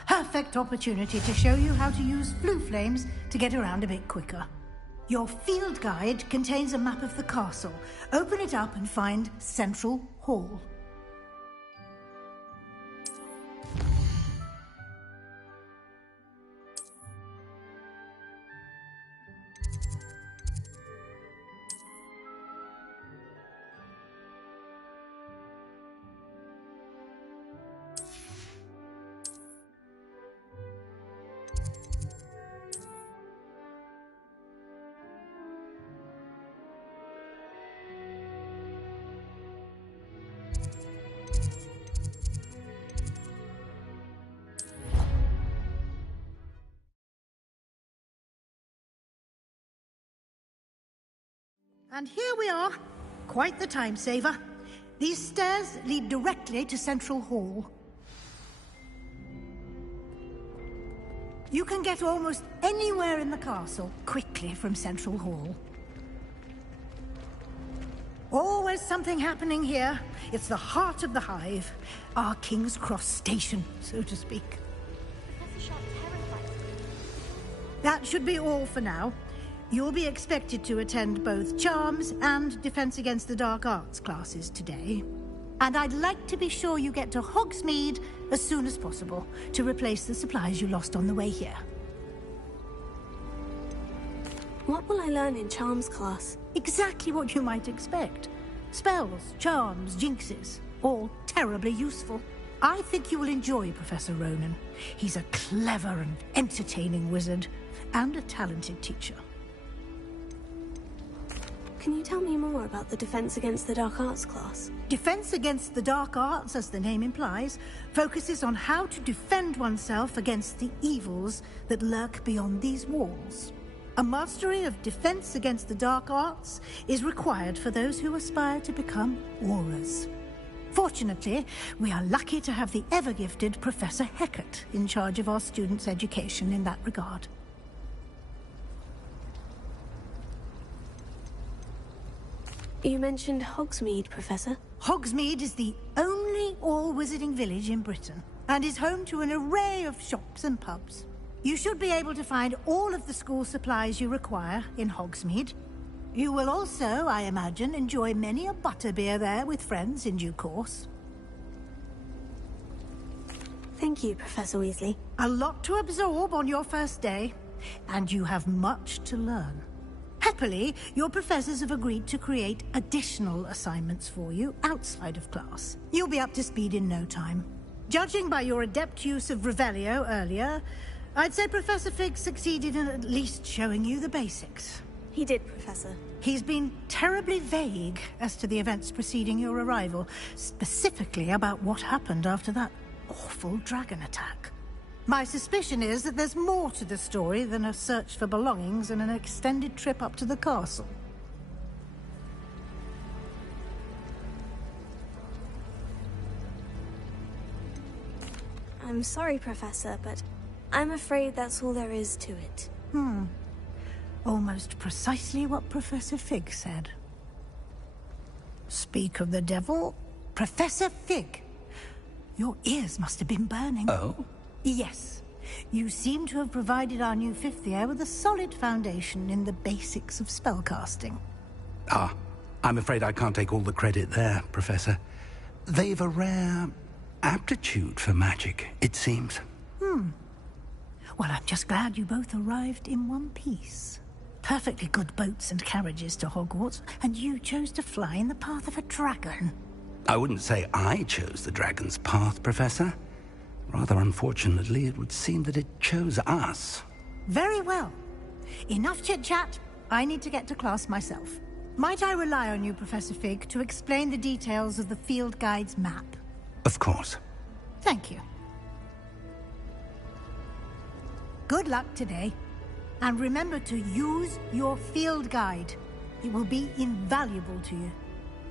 Perfect opportunity to show you how to use flue flames to get around a bit quicker. Your field guide contains a map of the castle. Open it up and find Central Hall. And here we are. Quite the time saver. These stairs lead directly to Central Hall. You can get almost anywhere in the castle quickly from Central Hall. Always something happening here. It's the heart of the hive. Our King's Cross station, so to speak. That should be all for now. You'll be expected to attend both Charms and Defense Against the Dark Arts classes today. And I'd like to be sure you get to Hogsmeade as soon as possible to replace the supplies you lost on the way here. What will I learn in Charms class? Exactly what you might expect. Spells, charms, jinxes, all terribly useful. I think you will enjoy Professor Ronan. He's a clever and entertaining wizard, and a talented teacher. Can you tell me more about the Defense Against the Dark Arts class? Defense Against the Dark Arts, as the name implies, focuses on how to defend oneself against the evils that lurk beyond these walls. A mastery of Defense Against the Dark Arts is required for those who aspire to become Aurors. Fortunately, we are lucky to have the ever-gifted Professor Hecat in charge of our students' education in that regard. You mentioned Hogsmeade, Professor. Hogsmeade is the only all-wizarding village in Britain, and is home to an array of shops and pubs. You should be able to find all of the school supplies you require in Hogsmeade. You will also, I imagine, enjoy many a butterbeer there with friends in due course. Thank you, Professor Weasley. A lot to absorb on your first day, and you have much to learn. Happily, your professors have agreed to create additional assignments for you outside of class. You'll be up to speed in no time. Judging by your adept use of Revelio earlier, I'd say Professor Fig succeeded in at least showing you the basics. He did, Professor. He's been terribly vague as to the events preceding your arrival, specifically about what happened after that awful dragon attack. My suspicion is that there's more to the story than a search for belongings and an extended trip up to the castle. I'm sorry, Professor, but I'm afraid that's all there is to it. Almost precisely what Professor Fig said. Speak of the devil, Professor Fig. Your ears must have been burning. Oh? Yes. You seem to have provided our new fifth year with a solid foundation in the basics of spellcasting. Ah, I'm afraid I can't take all the credit there, Professor. They've a rare aptitude for magic, it seems. Well, I'm just glad you both arrived in one piece. Perfectly good boats and carriages to Hogwarts, and you chose to fly in the path of a dragon. I wouldn't say I chose the dragon's path, Professor. Rather unfortunately, it would seem that it chose us. Very well. Enough chit-chat. I need to get to class myself. Might I rely on you, Professor Fig, to explain the details of the field guide's map? Of course. Thank you. Good luck today. And remember to use your field guide. It will be invaluable to you.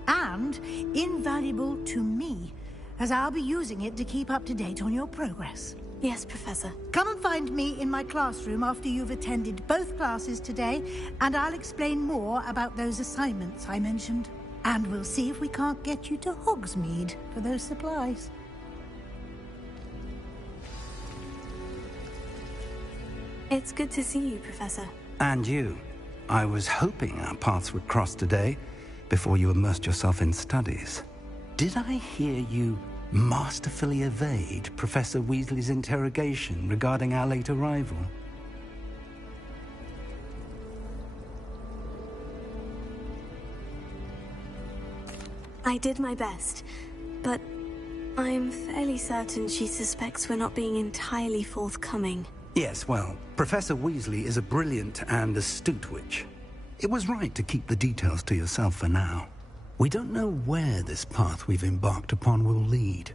And invaluable to me, as I'll be using it to keep up to date on your progress. Yes, Professor. Come and find me in my classroom after you've attended both classes today, and I'll explain more about those assignments I mentioned. And we'll see if we can't get you to Hogsmeade for those supplies. It's good to see you, Professor. And you. I was hoping our paths would cross today, before you immersed yourself in studies. Did I hear you masterfully evade Professor Weasley's interrogation regarding our late arrival? I did my best, but I'm fairly certain she suspects we're not being entirely forthcoming. Yes, well, Professor Weasley is a brilliant and astute witch. It was right to keep the details to yourself for now. We don't know where this path we've embarked upon will lead.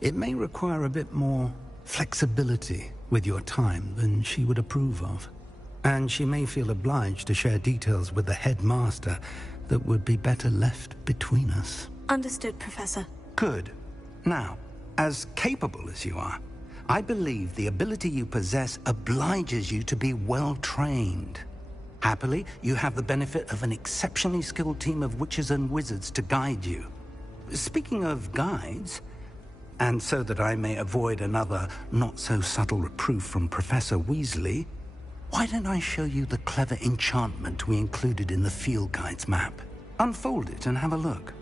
It may require a bit more flexibility with your time than she would approve of. And she may feel obliged to share details with the headmaster that would be better left between us. Understood, Professor. Good. Now, as capable as you are, I believe the ability you possess obliges you to be well trained. Happily, you have the benefit of an exceptionally skilled team of witches and wizards to guide you. Speaking of guides, and so that I may avoid another not-so-subtle reproof from Professor Weasley, why don't I show you the clever enchantment we included in the field guide's map? Unfold it and have a look.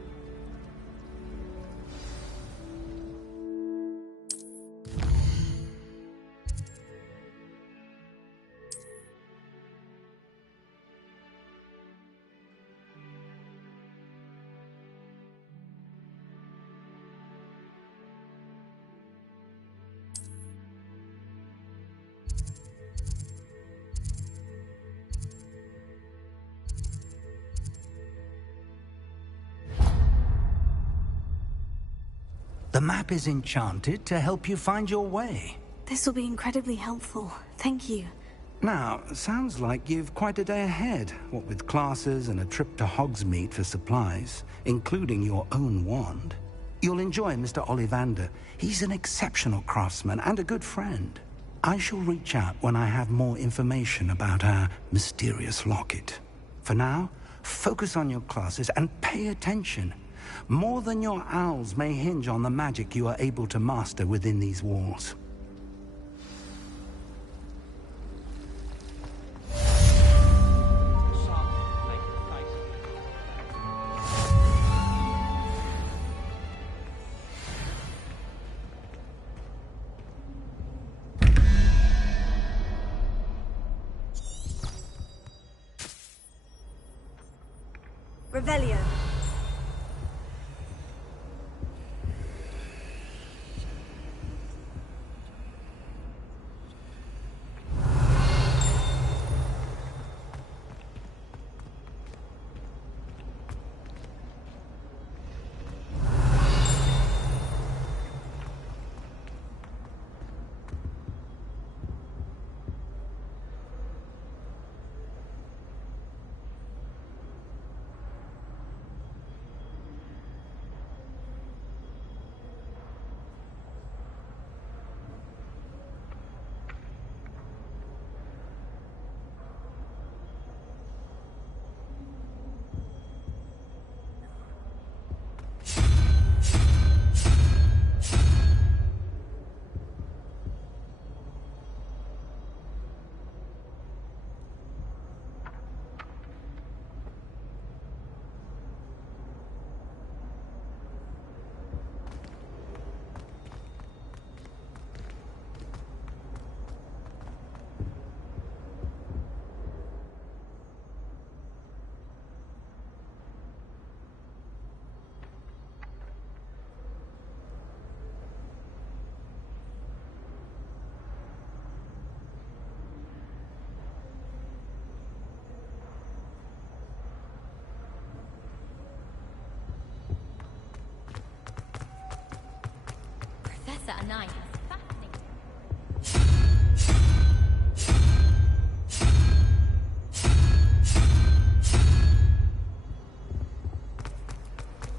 The map is enchanted to help you find your way. This will be incredibly helpful. Thank you. Now, sounds like you've quite a day ahead, what with classes and a trip to Hogsmeade for supplies, including your own wand. You'll enjoy Mr. Ollivander. He's an exceptional craftsman and a good friend. I shall reach out when I have more information about our mysterious locket. For now, focus on your classes and pay attention. More than your owls may hinge on the magic you are able to master within these walls. Revelio. Professor Anaya.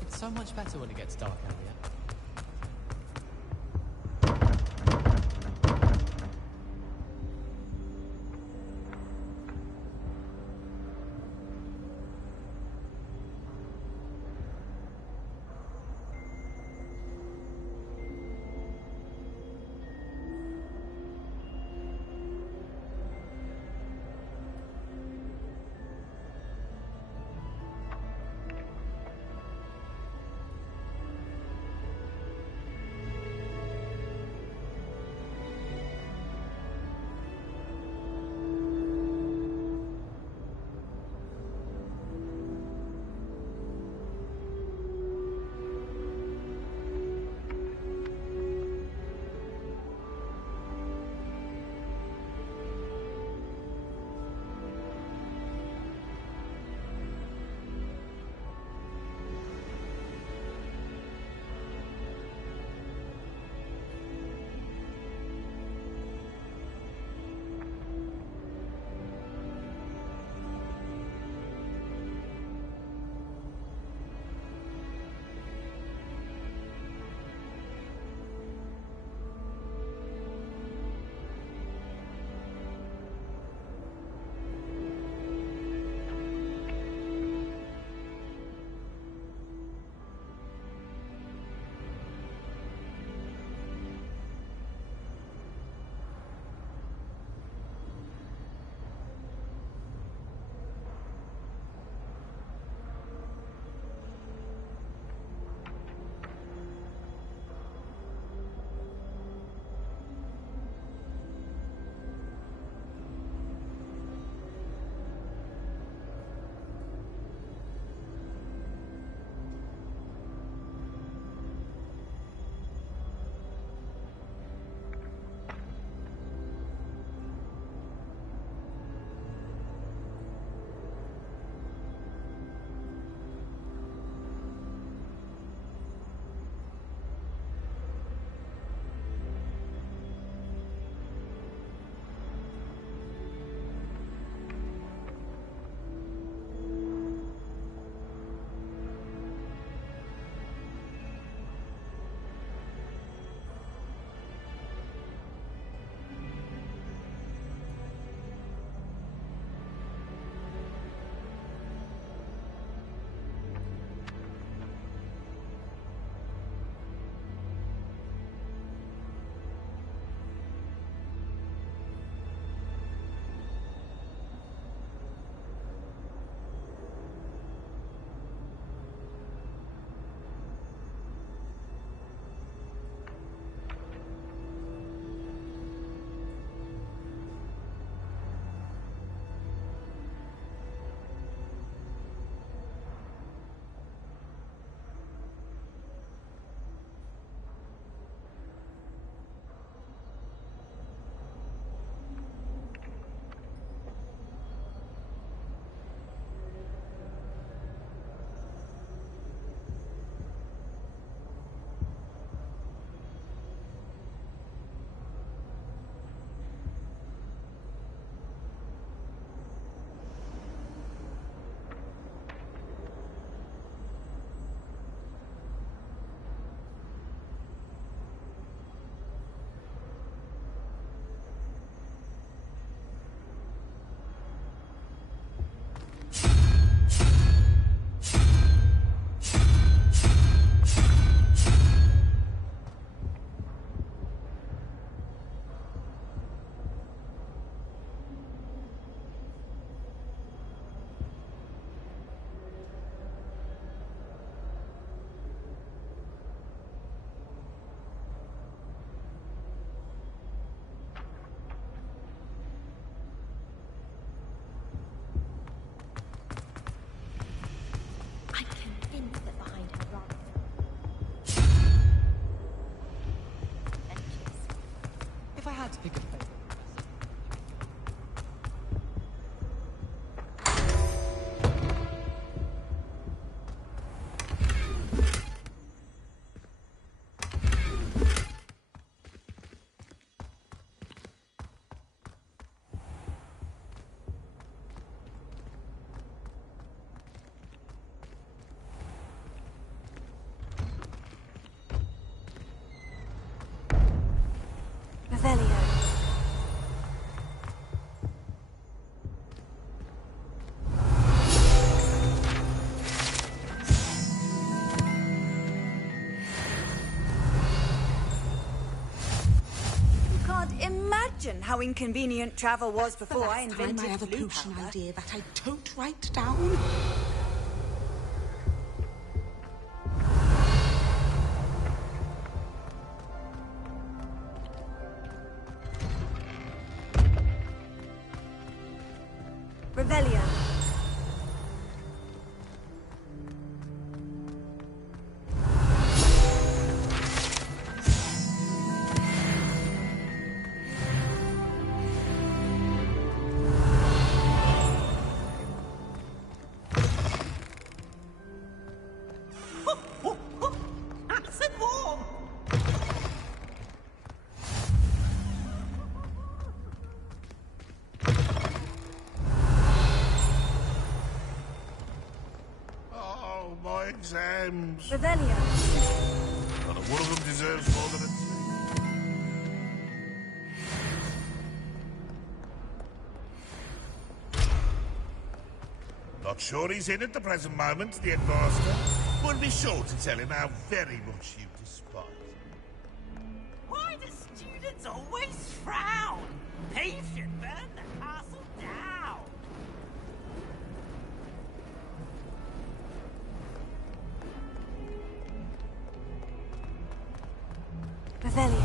It's so much better when it gets dark out here. had to pick a favorite. How inconvenient travel was before I invented I have a blue potion powder. idea that I don't write down. Revelio. Exams. Revelio. Not one of them deserves more than it's... Not sure he's in at the present moment, the headmaster. We'll be sure to tell him how very much you despise him. Why do students always frown? Patient, burn the castle down. Revelio.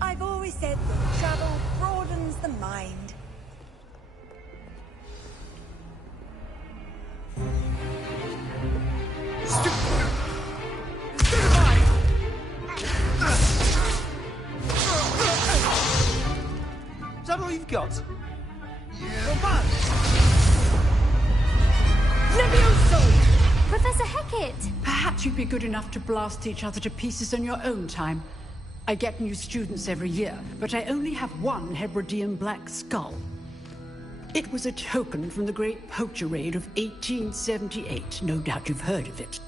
I've always said that travel broadens the mind. Is that all you've got? Levioso! Professor Hecat! Perhaps you'd be good enough to blast each other to pieces in your own time. I get new students every year, but I only have one Hebridean black skull. It was a token from the Great Poacher Raid of 1878. No doubt you've heard of it.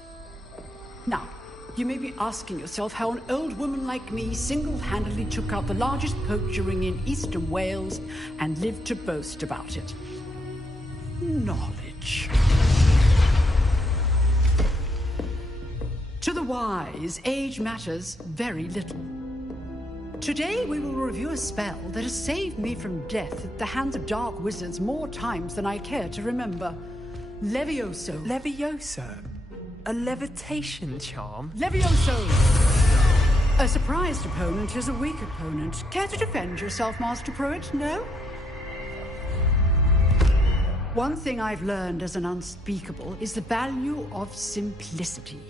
Now, you may be asking yourself how an old woman like me single-handedly took out the largest poacher ring in eastern Wales and lived to boast about it. Knowledge. To the wise, age matters very little. Today we will review a spell that has saved me from death at the hands of dark wizards more times than I care to remember. Levioso. Levioso? A levitation charm? Levioso! A surprised opponent is a weak opponent. Care to defend yourself, Master Pruitt? No? One thing I've learned as an unspeakable is the value of simplicity,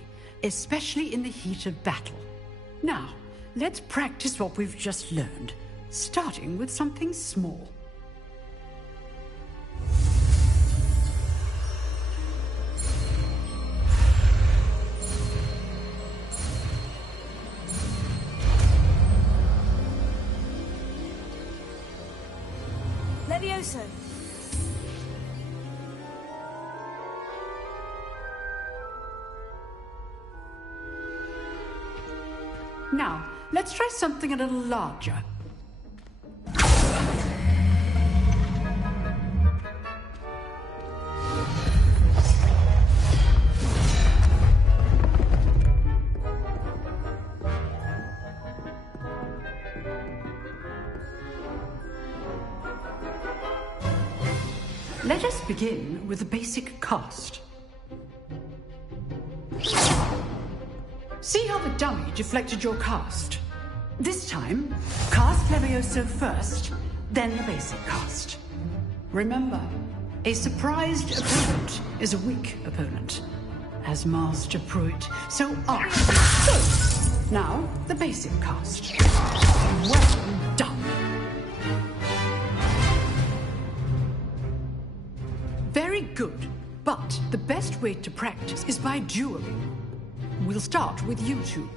especially in the heat of battle. Now, let's practice what we've just learned, starting with something small. Levioso. Now, let's try something a little larger. Let us begin with the basic cast. See how the dummy deflected your cast? This time, cast Levioso first, then the basic cast. Remember, a surprised opponent is a weak opponent. As Master Pruitt, so are you. So, now, the basic cast. Well done. Very good, but the best way to practice is by dueling. We'll start with you two.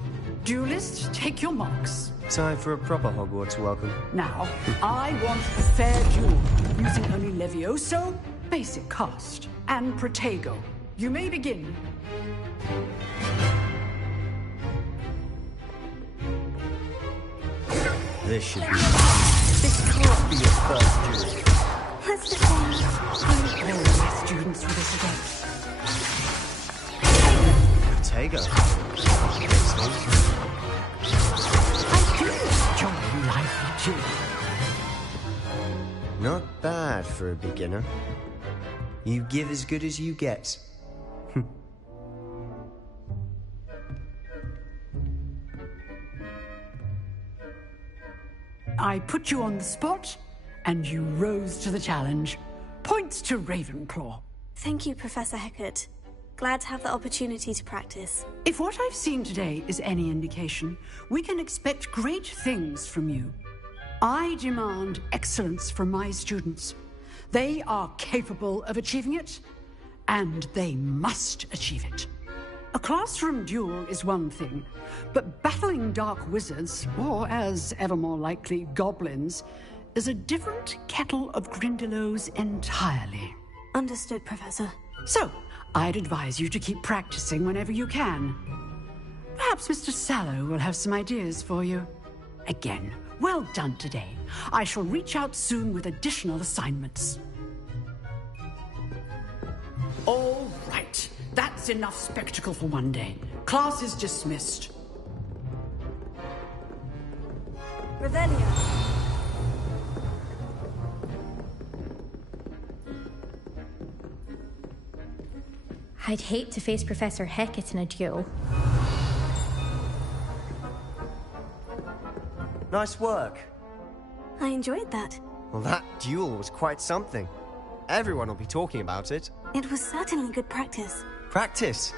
Duelists, take your marks. Time for a proper Hogwarts welcome. Now, I want a fair duel, using only Levioso, basic cast, and Protego. You may begin. This should be... This can't be your first duel. That's the thing. All my students for this event. Protego. I do enjoy lively duel. Not bad for a beginner. You give as good as you get. I put you on the spot, and you rose to the challenge. Points to Ravenclaw. Thank you, Professor Hecat. Glad to have the opportunity to practice. If what I've seen today is any indication, we can expect great things from you. I demand excellence from my students. They are capable of achieving it, and they must achieve it. A classroom duel is one thing, but battling dark wizards, or as ever more likely, goblins, is a different kettle of Grindylows entirely. Understood, Professor. So, I'd advise you to keep practicing whenever you can. Perhaps Mr. Sallow will have some ideas for you. Again, well done today. I shall reach out soon with additional assignments. All right. That's enough spectacle for one day. Class is dismissed. Revelio. I'd hate to face Professor Hecat in a duel. Nice work. I enjoyed that. Well, that duel was quite something. Everyone will be talking about it. It was certainly good practice. Practice?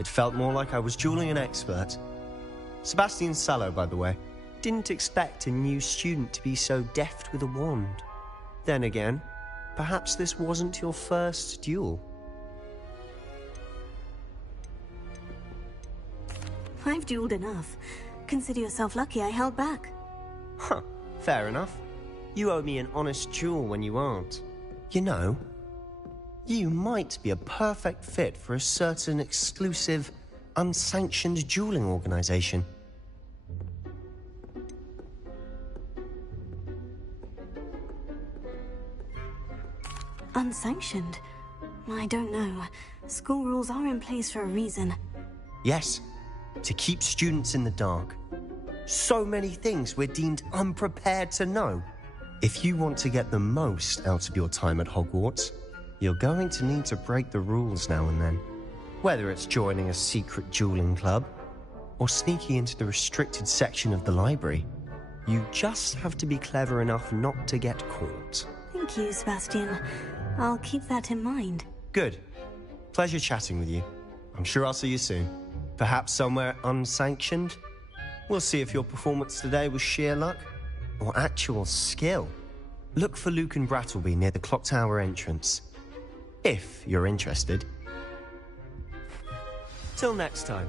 It felt more like I was dueling an expert. Sebastian Sallow, by the way. Didn't expect a new student to be so deft with a wand. Then again, perhaps this wasn't your first duel. I've dueled enough. Consider yourself lucky I held back. Huh, fair enough. You owe me an honest duel when you aren't. You know, you might be a perfect fit for a certain exclusive, unsanctioned dueling organization. Unsanctioned? I don't know. School rules are in place for a reason. Yes, to keep students in the dark. So many things we're deemed unprepared to know. If you want to get the most out of your time at Hogwarts, you're going to need to break the rules now and then. Whether it's joining a secret dueling club, or sneaking into the restricted section of the library, you just have to be clever enough not to get caught. Thank you, Sebastian. I'll keep that in mind. Good. Pleasure chatting with you. I'm sure I'll see you soon. Perhaps somewhere unsanctioned? We'll see if your performance today was sheer luck or actual skill. Look for Luke and Brattleby near the clock tower entrance. If you're interested. Till next time.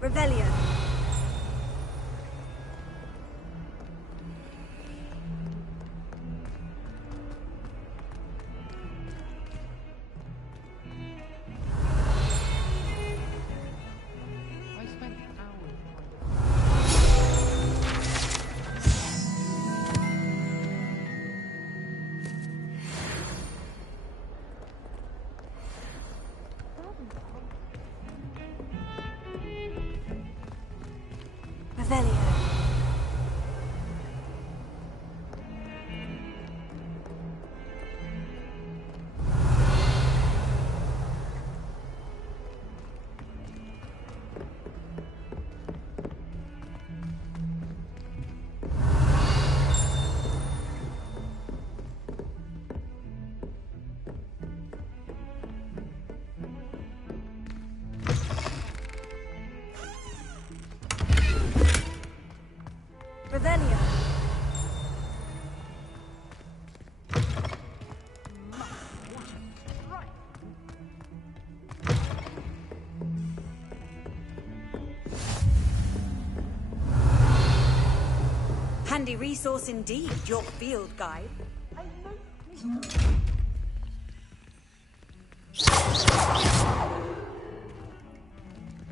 Revelio. handy resource indeed, your field guide.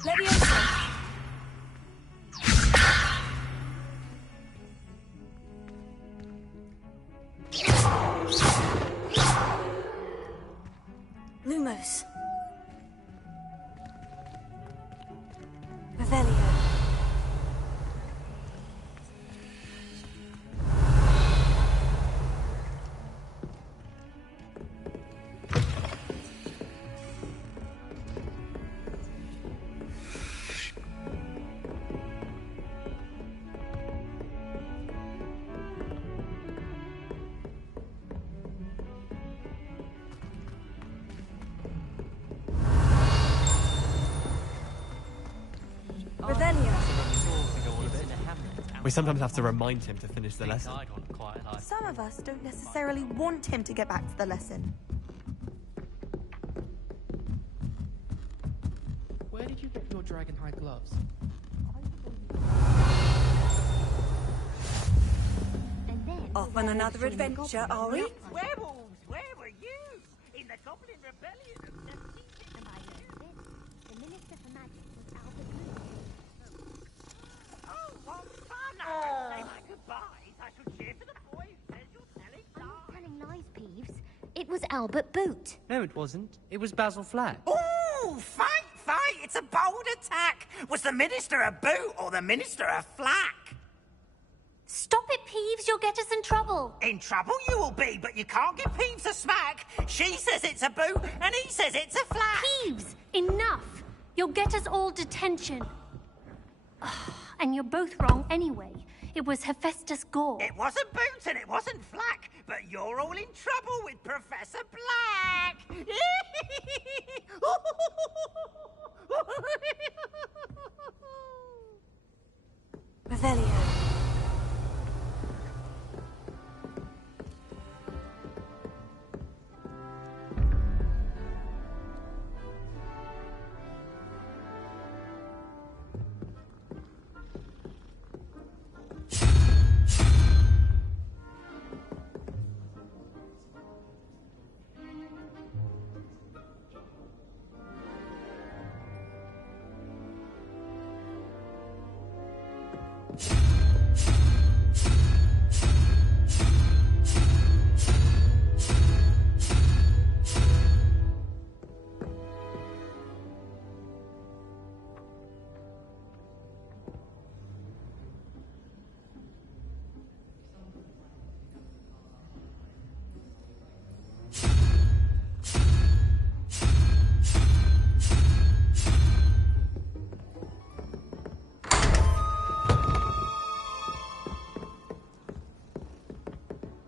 Leviosa. Lumos. Revelio. We sometimes have to remind him to finish the lesson. Some of us don't necessarily want him to get back to the lesson. Where did you get your dragonhide gloves? Off on another adventure, are we? Werewolves, where were you? In the Goblin Rebellion of 17... The Minister for Magic was Albert Blue. Oh, what fun! I say my goodbyes. I shall cheer for the boy who says you're telling lies. Telling lies, Peeves. It was Albert Boot. No, it wasn't. It was Basil Flack. Ooh, fight! It's a bold attack. Was the Minister a boot or the Minister a flack? Stop it, Peeves. You'll get us in trouble. In trouble you will be, but you can't give Peeves a smack. She says it's a boot, and he says it's a flack. Peeves, enough. You'll get us all detention. And you're both wrong anyway. It was Hephaestus Gore. It wasn't boot and it wasn't flack, but you're all in trouble with Professor Black. Revelio.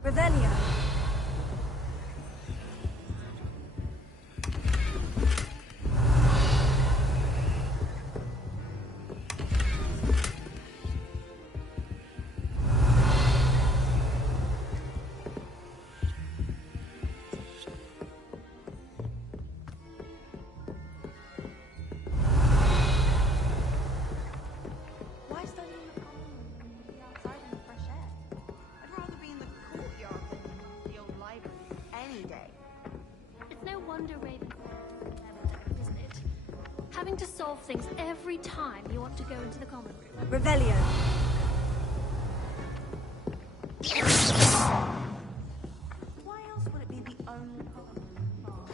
Revelio. Why study in the common room and be outside in the fresh air? I'd rather be in the courtyard than the old library any day. It's no wonder Ravenclaw is never left, isn't it? Having to solve things every time you want to go into the common room. Revelio. Why else would it be the only common room?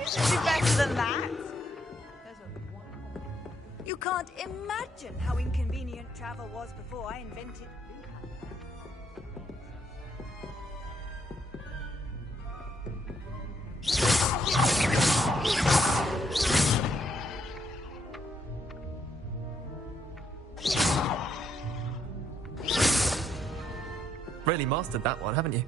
You should do better than that. You can't imagine how inconvenient travel was before I invented Really mastered that one, haven't you?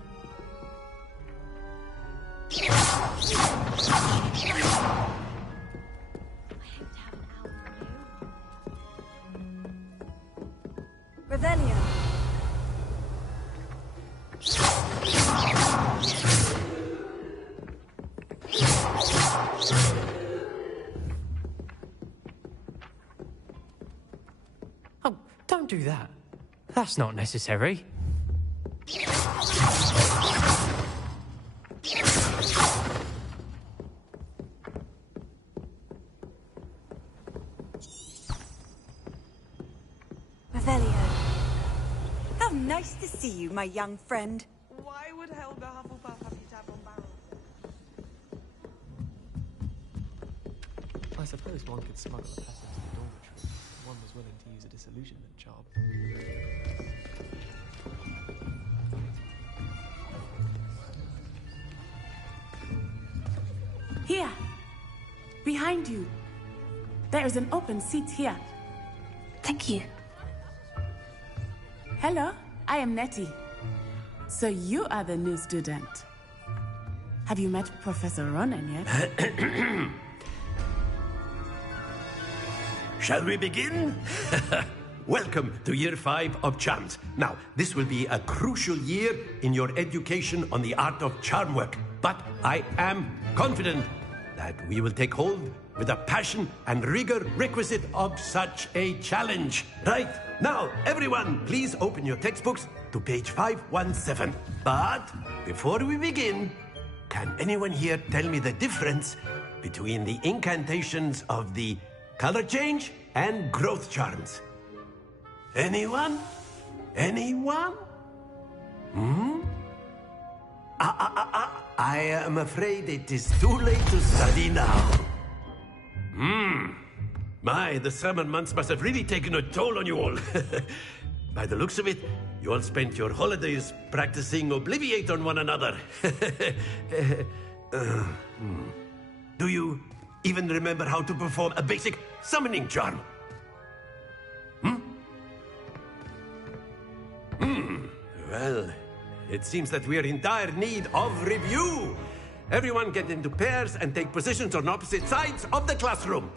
Revelio. do that. That's not necessary. Revelio. How nice to see you, my young friend. Why would Helga Hufflepuff have you tap on barrel? I suppose one could smuggle a pet into the dormitory. One was willing to use a disillusionment charm. Here. Behind you. There is an open seat here. Thank you. Hello, I am Nettie. So you are the new student. Have you met Professor Ronan yet? Shall we begin? Welcome to Year 5 of Charms. Now, this will be a crucial year in your education on the art of charm work. But I am confident that we will take hold with the passion and rigor requisite of such a challenge. Right, now, everyone, please open your textbooks to page 517. But before we begin, can anyone here tell me the difference between the incantations of the color change and growth charms? Anyone? Anyone? I am afraid it is too late to study now. My, the summer months must have really taken a toll on you all. By the looks of it, you all spent your holidays practicing Obliviate on one another. Do you even remember how to perform a basic summoning charm? Well, it seems that we are in dire need of review. Everyone get into pairs and take positions on opposite sides of the classroom.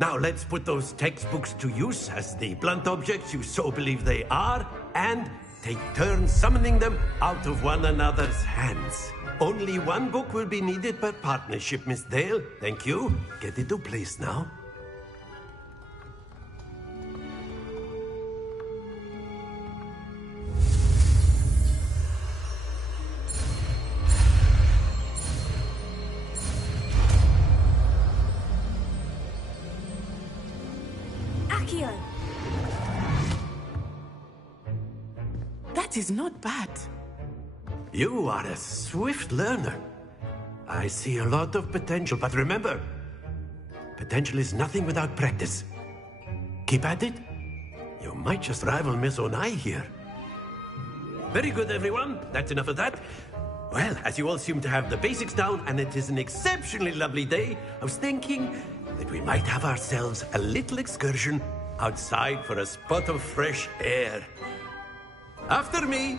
Now let's put those textbooks to use as the blunt objects you so believe they are, and take turns summoning them out of one another's hands. Only one book will be needed per partnership, Miss Dale. Thank you. Get into place now. Accio! That is not bad. You are a swift learner. I see a lot of potential, but remember, potential is nothing without practice. Keep at it. You might just rival Miss Onai here. Very good, everyone. That's enough of that. Well, as you all seem to have the basics down, and it is an exceptionally lovely day, I was thinking that we might have ourselves a little excursion outside for a spot of fresh air. After me.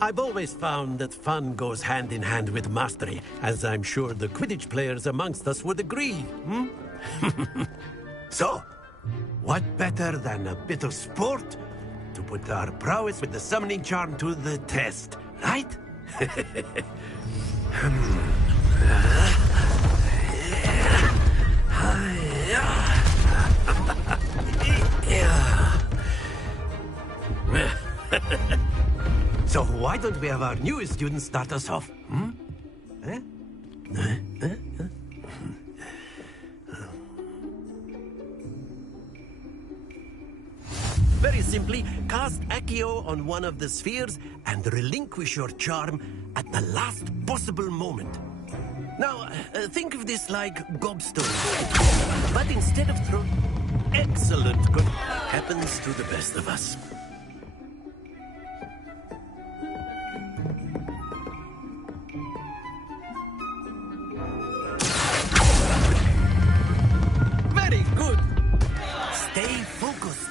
I've always found that fun goes hand in hand with mastery, as I'm sure the Quidditch players amongst us would agree. So, what better than a bit of sport to put our prowess with the summoning charm to the test, right? So why don't we have our newest student start us off? Very simply, cast Accio on one of the spheres and relinquish your charm at the last possible moment. Now, think of this like gobstone, but instead of throw... Excellent. Good. Happens to the best of us. Very good. Stay focused.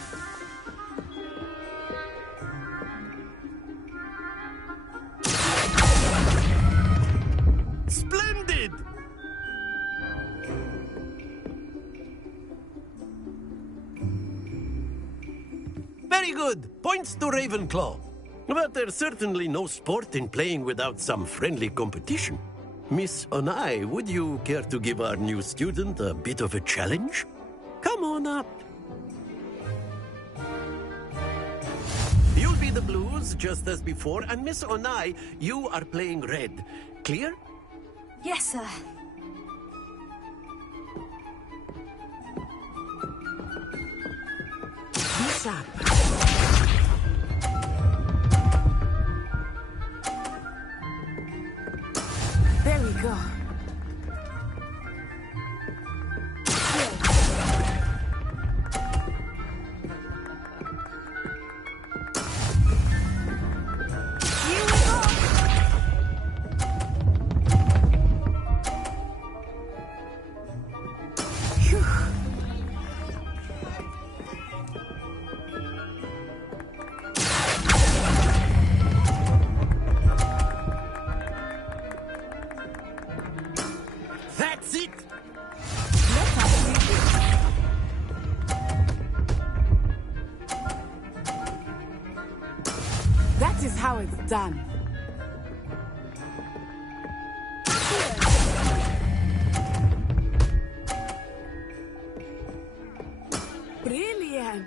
Splendid! good. Points to Ravenclaw. But there's certainly no sport in playing without some friendly competition. Miss Onai, would you care to give our new student a bit of a challenge? Come on up. You'll be the blues, just as before, and Miss Onai, you are playing red. Clear? Yes, sir. Bishop. There we go. That's it! That is how it's done. Brilliant!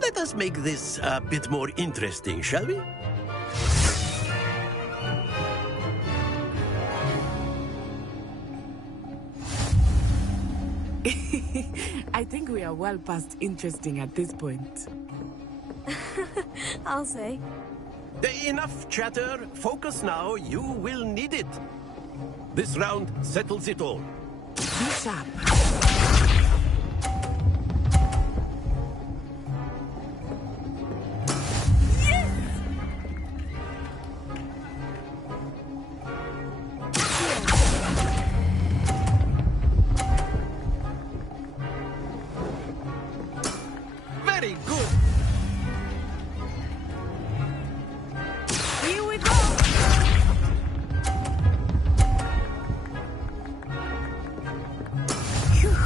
Let us make this a bit more interesting, shall we? I think we are well past interesting at this point. I'll say. Enough chatter. Focus now. You will need it. This round settles it all. Bishop. Very good. Here we go. Phew.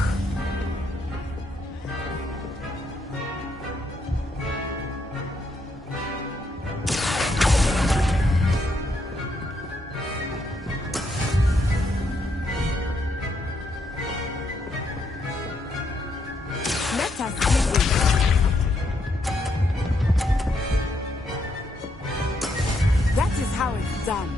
Let us see this. That is how it's done.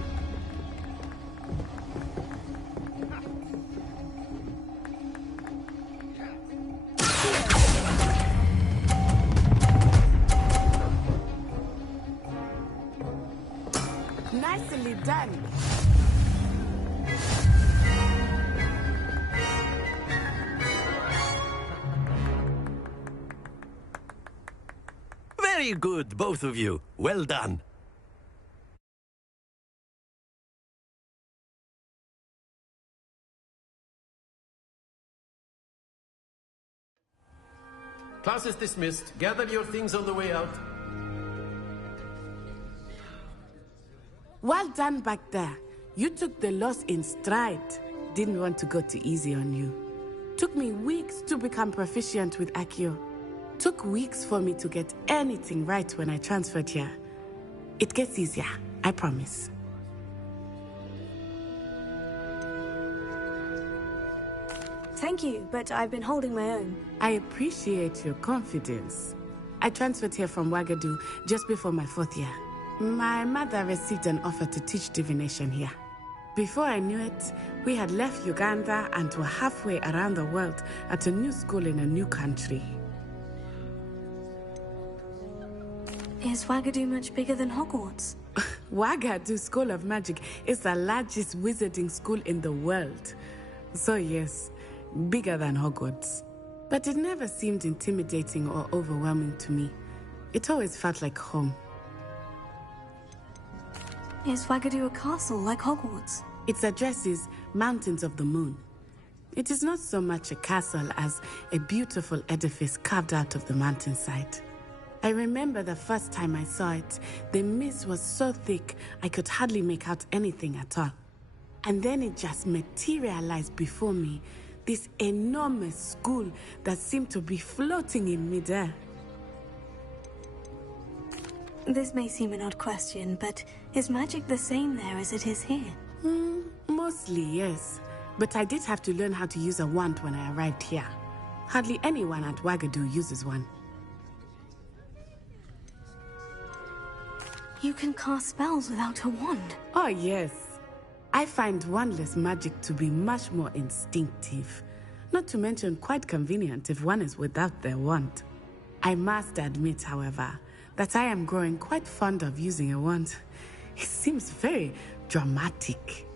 Nicely done. Very good, both of you. Well done. Class is dismissed. Gather your things on the way out. Well done back there. You took the loss in stride. Didn't want to go too easy on you. Took me weeks to become proficient with Accio. Took weeks for me to get anything right when I transferred here. It gets easier, I promise. Thank you, but I've been holding my own. I appreciate your confidence. I transferred here from Wagadu just before my 4th year. My mother received an offer to teach divination here. Before I knew it, we had left Uganda and were halfway around the world at a new school in a new country. Is Wagadu much bigger than Hogwarts? Wagadu School of Magic is the largest wizarding school in the world. So yes, bigger than Hogwarts. But it never seemed intimidating or overwhelming to me. It always felt like home. Is Wagadu a castle like Hogwarts? Its address is Mountains of the Moon. It is not so much a castle as a beautiful edifice carved out of the mountainside. I remember the first time I saw it, the mist was so thick I could hardly make out anything at all. And then it just materialized before me, this enormous school that seemed to be floating in midair. This may seem an odd question, but is magic the same there as it is here? Mostly, yes. But I did have to learn how to use a wand when I arrived here. Hardly anyone at Wagadu uses one. You can cast spells without a wand? Oh, yes. I find wandless magic to be much more instinctive. Not to mention quite convenient if one is without their wand. I must admit, however, that I am growing quite fond of using a wand. It seems very dramatic.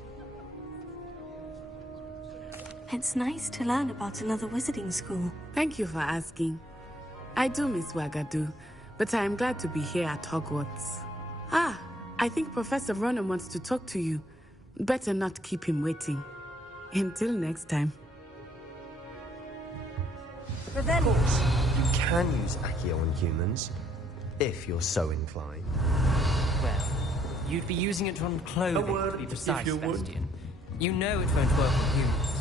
It's nice to learn about another wizarding school. Thank you for asking. I do miss Wagadu, but I am glad to be here at Hogwarts. Ah, I think Professor Ronan wants to talk to you. Better not keep him waiting. Until next time. Of course, you can use Accio on humans, if you're so inclined. Well, you'd be using it on clothing, A word, to be if precise, you would. Sebastian. You know it won't work on humans.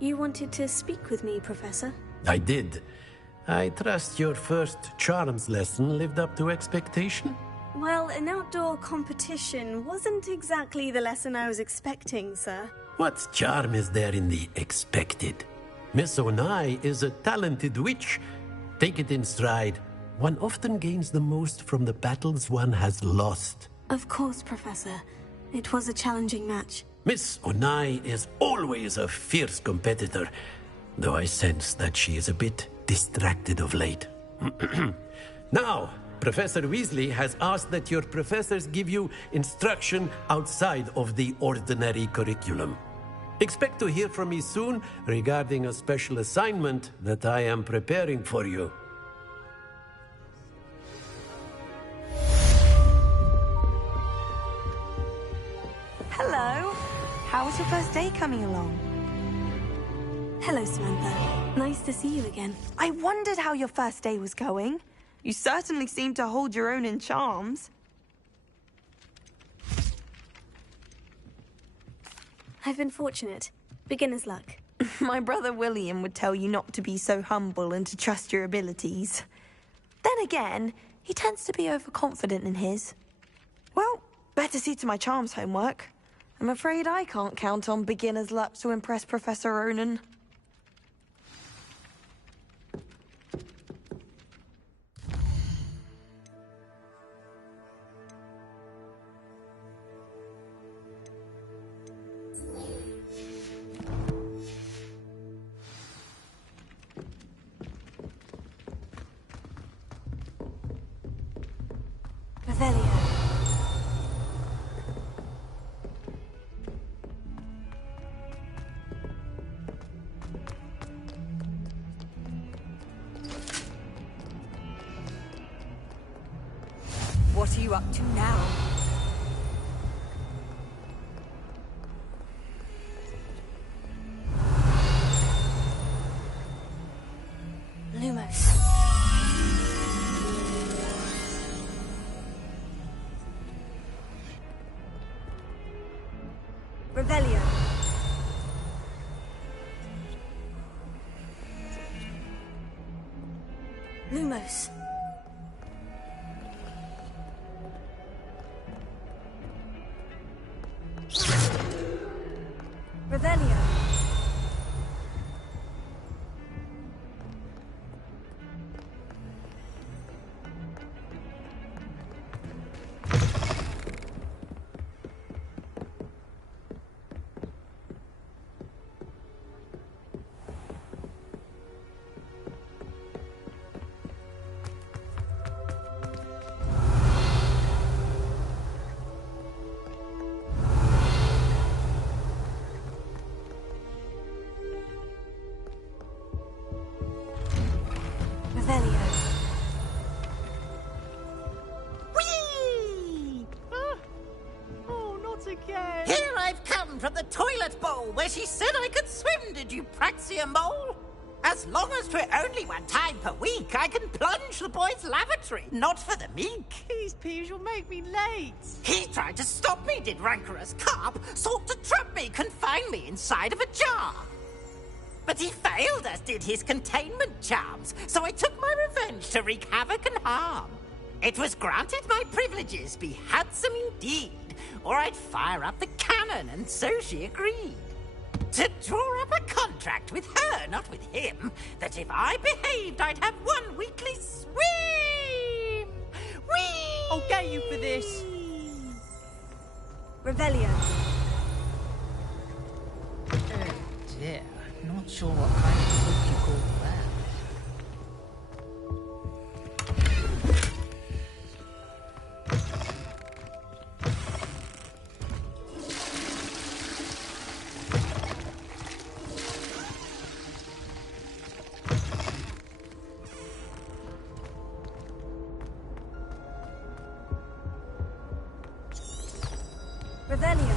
You wanted to speak with me, Professor? I did. I trust your first charms lesson lived up to expectation? Well, an outdoor competition wasn't exactly the lesson I was expecting, sir. What charm is there in the expected? Miss Onai is a talented witch. Take it in stride. One often gains the most from the battles one has lost. Of course, Professor. It was a challenging match. Miss Onai is always a fierce competitor, though I sense that she is a bit distracted of late. Now, Professor Weasley has asked that your professors give you instruction outside of the ordinary curriculum. Expect to hear from me soon regarding a special assignment that I am preparing for you. Hello. How was your first day coming along? Hello, Samantha. Nice to see you again. I wondered how your first day was going. You certainly seem to hold your own in charms. I've been fortunate. Beginner's luck. My brother William would tell you not to be so humble and to trust your abilities. Then again, he tends to be overconfident in his. Well, better see to my charms homework. I'm afraid I can't count on beginner's luck to impress Professor Ronan. Revelio. What are you up to now? Lumos. Revelio. Lumos. Revelio. from the toilet bowl where she said I could swim, did you praxia mole? As long as 'twere only one time per week, I can plunge the boy's lavatory, not for the meek. These peeves will make me late. He tried to stop me, did rancorous carp, sought to trap me, confine me inside of a jar. But he failed, as did his containment charms, so I took my revenge to wreak havoc and harm. It was granted my privileges be handsome indeed, or I'd fire up the cannon, and so she agreed. To draw up a contract with her, not with him, that if I behaved, I'd have one weekly swim! Whee! I'll get you for this. Revelio. Oh dear. Not sure what kind of book you call that. Revelio.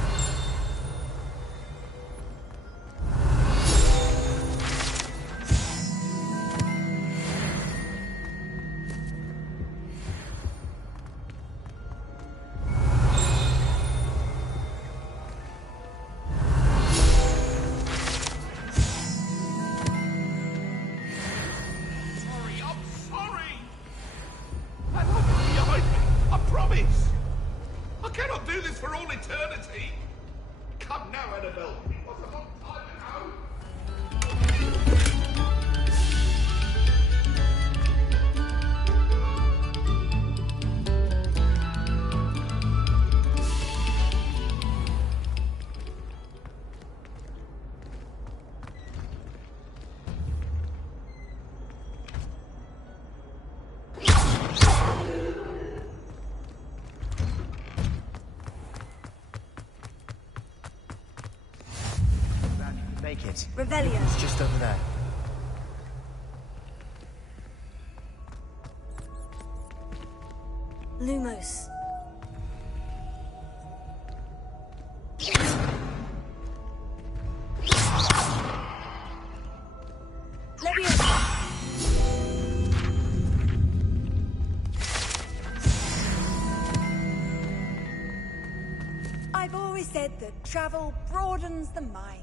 Make it. Revelio. It's just over there. Lumos. I've always said that travel broadens the mind.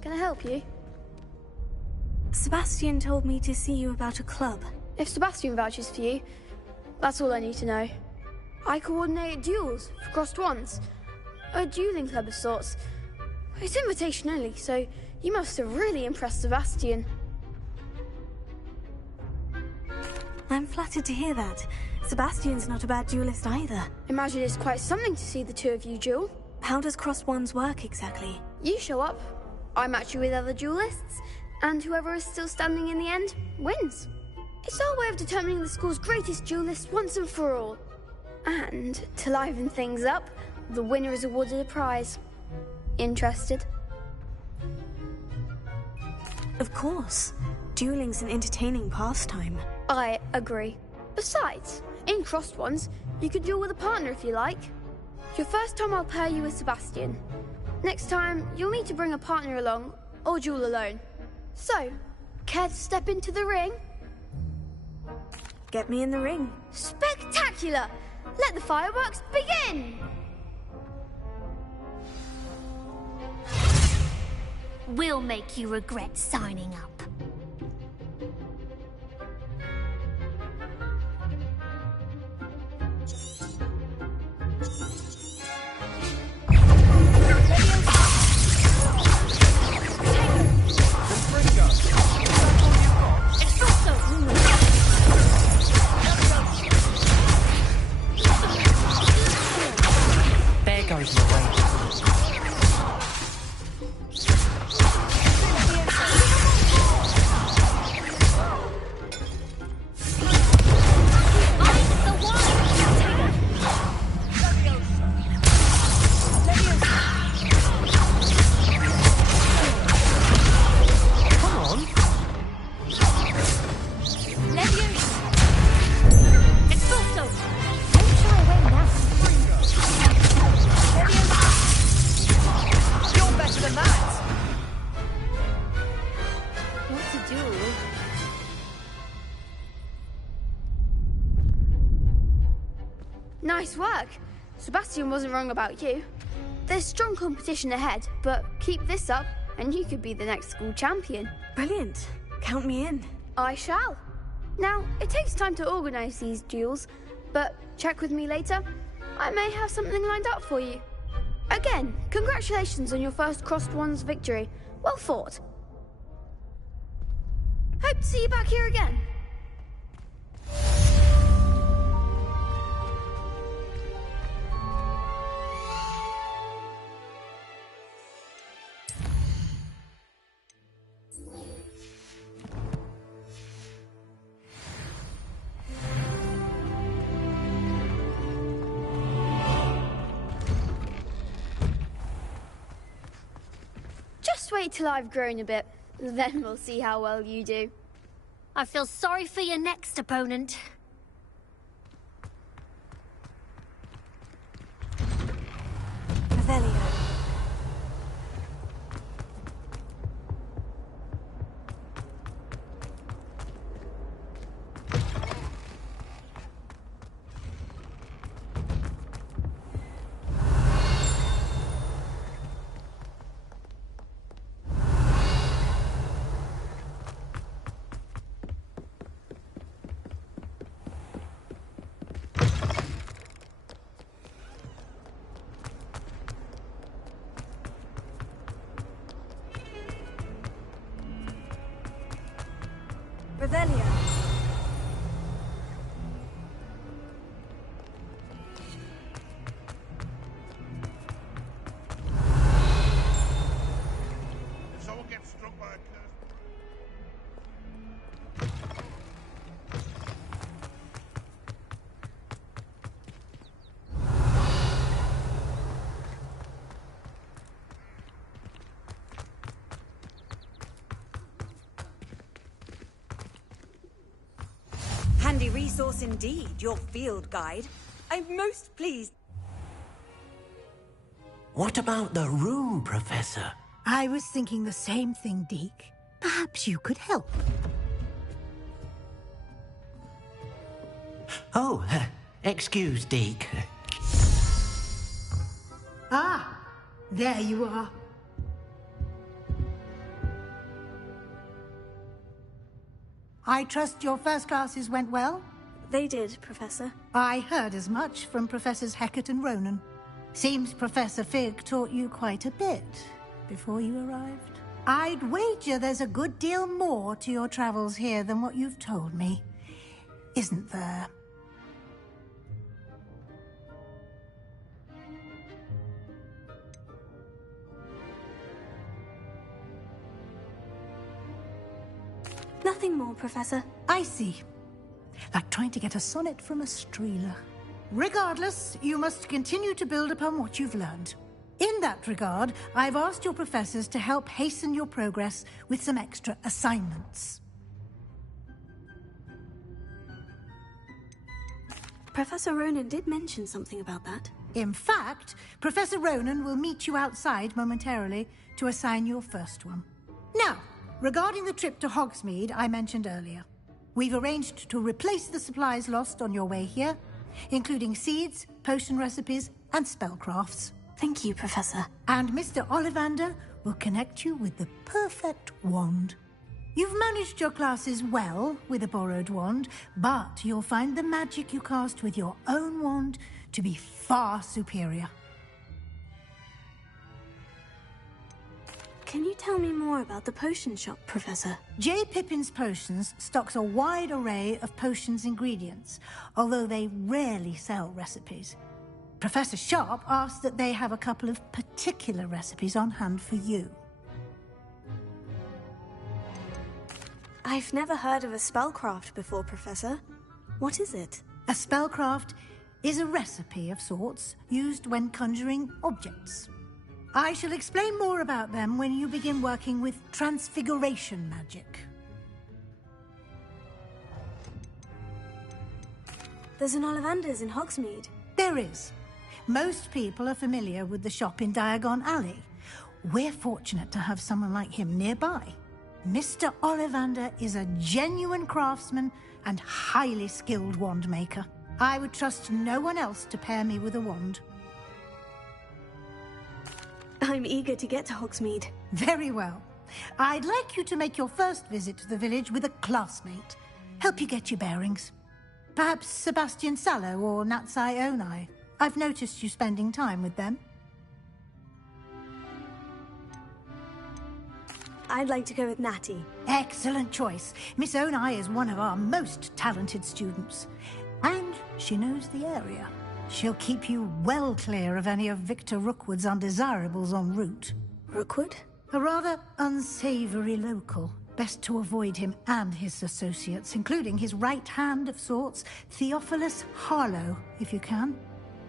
Can I help you? Sebastian told me to see you about a club. If Sebastian vouches for you, that's all I need to know. I coordinate duels for crossed wands. A dueling club of sorts. It's invitation only, so you must have really impressed Sebastian. I'm flattered to hear that. Sebastian's not a bad duelist either. Imagine it's quite something to see the two of you duel. How does crossed wands work exactly? You show up, I match you with other duelists, and whoever is still standing in the end wins. It's our way of determining the school's greatest duelist once and for all. And to liven things up, the winner is awarded a prize. Interested? Of course. Dueling's an entertaining pastime. I agree. Besides, in crossed ones, you could duel with a partner if you like. Your first time I'll pair you with Sebastian. Next time, you'll need to bring a partner along, or duel alone. So, care to step into the ring? Get me in the ring. Spectacular! Let the fireworks begin! We'll make you regret signing up. There goes my way. Nice work. Sebastian wasn't wrong about you. There's strong competition ahead, but keep this up and you could be the next school champion. Brilliant. Count me in. I shall. Now, it takes time to organise these duels, but check with me later. I may have something lined up for you. Again, congratulations on your first Crossed Wands victory. Well fought. Hope to see you back here again. Just wait till I've grown a bit. Then we'll see how well you do. I feel sorry for your next opponent. Revelio. Revelio. If someone gets struck by a curse... Handy resource indeed, your field guide. I'm most pleased. What about the room, Professor? I was thinking the same thing, Deke. Perhaps you could help. Oh, excuse, Deke. Ah, there you are. I trust your first classes went well? They did, Professor. I heard as much from Professors Hecat and Ronan. Seems Professor Fig taught you quite a bit before you arrived. I'd wager there's a good deal more to your travels here than what you've told me. Isn't there? Nothing more, Professor. I see. Like trying to get a sonnet from a streeler. Regardless, you must continue to build upon what you've learned. In that regard, I've asked your professors to help hasten your progress with some extra assignments. Professor Ronan did mention something about that. In fact, Professor Ronan will meet you outside momentarily to assign your first one. Now, regarding the trip to Hogsmeade I mentioned earlier, we've arranged to replace the supplies lost on your way here, including seeds, potion recipes, and spellcrafts. Thank you, Professor. And Mr. Ollivander will connect you with the perfect wand. You've managed your classes well with a borrowed wand, but you'll find the magic you cast with your own wand to be far superior. Can you tell me more about the potion shop, Professor? J. Pippin's Potions stocks a wide array of potions ingredients, although they rarely sell recipes. Professor Sharp asked that they have a couple of particular recipes on hand for you. I've never heard of a spellcraft before, Professor. What is it? A spellcraft is a recipe of sorts used when conjuring objects. I shall explain more about them when you begin working with transfiguration magic. There's an Ollivander's in Hogsmeade. There is. Most people are familiar with the shop in Diagon Alley. We're fortunate to have someone like him nearby. Mr. Ollivander is a genuine craftsman and highly skilled wand maker. I would trust no one else to pair me with a wand. I'm eager to get to Hogsmeade. Very well. I'd like you to make your first visit to the village with a classmate. Help you get your bearings. Perhaps Sebastian Sallow or Natsai Onai. I've noticed you spending time with them. I'd like to go with Natty. Excellent choice. Miss Onai is one of our most talented students. And she knows the area. She'll keep you well clear of any of Victor Rookwood's undesirables en route. Rookwood? A rather unsavory local. Best to avoid him and his associates, including his right hand of sorts, Theophilus Harlow, if you can.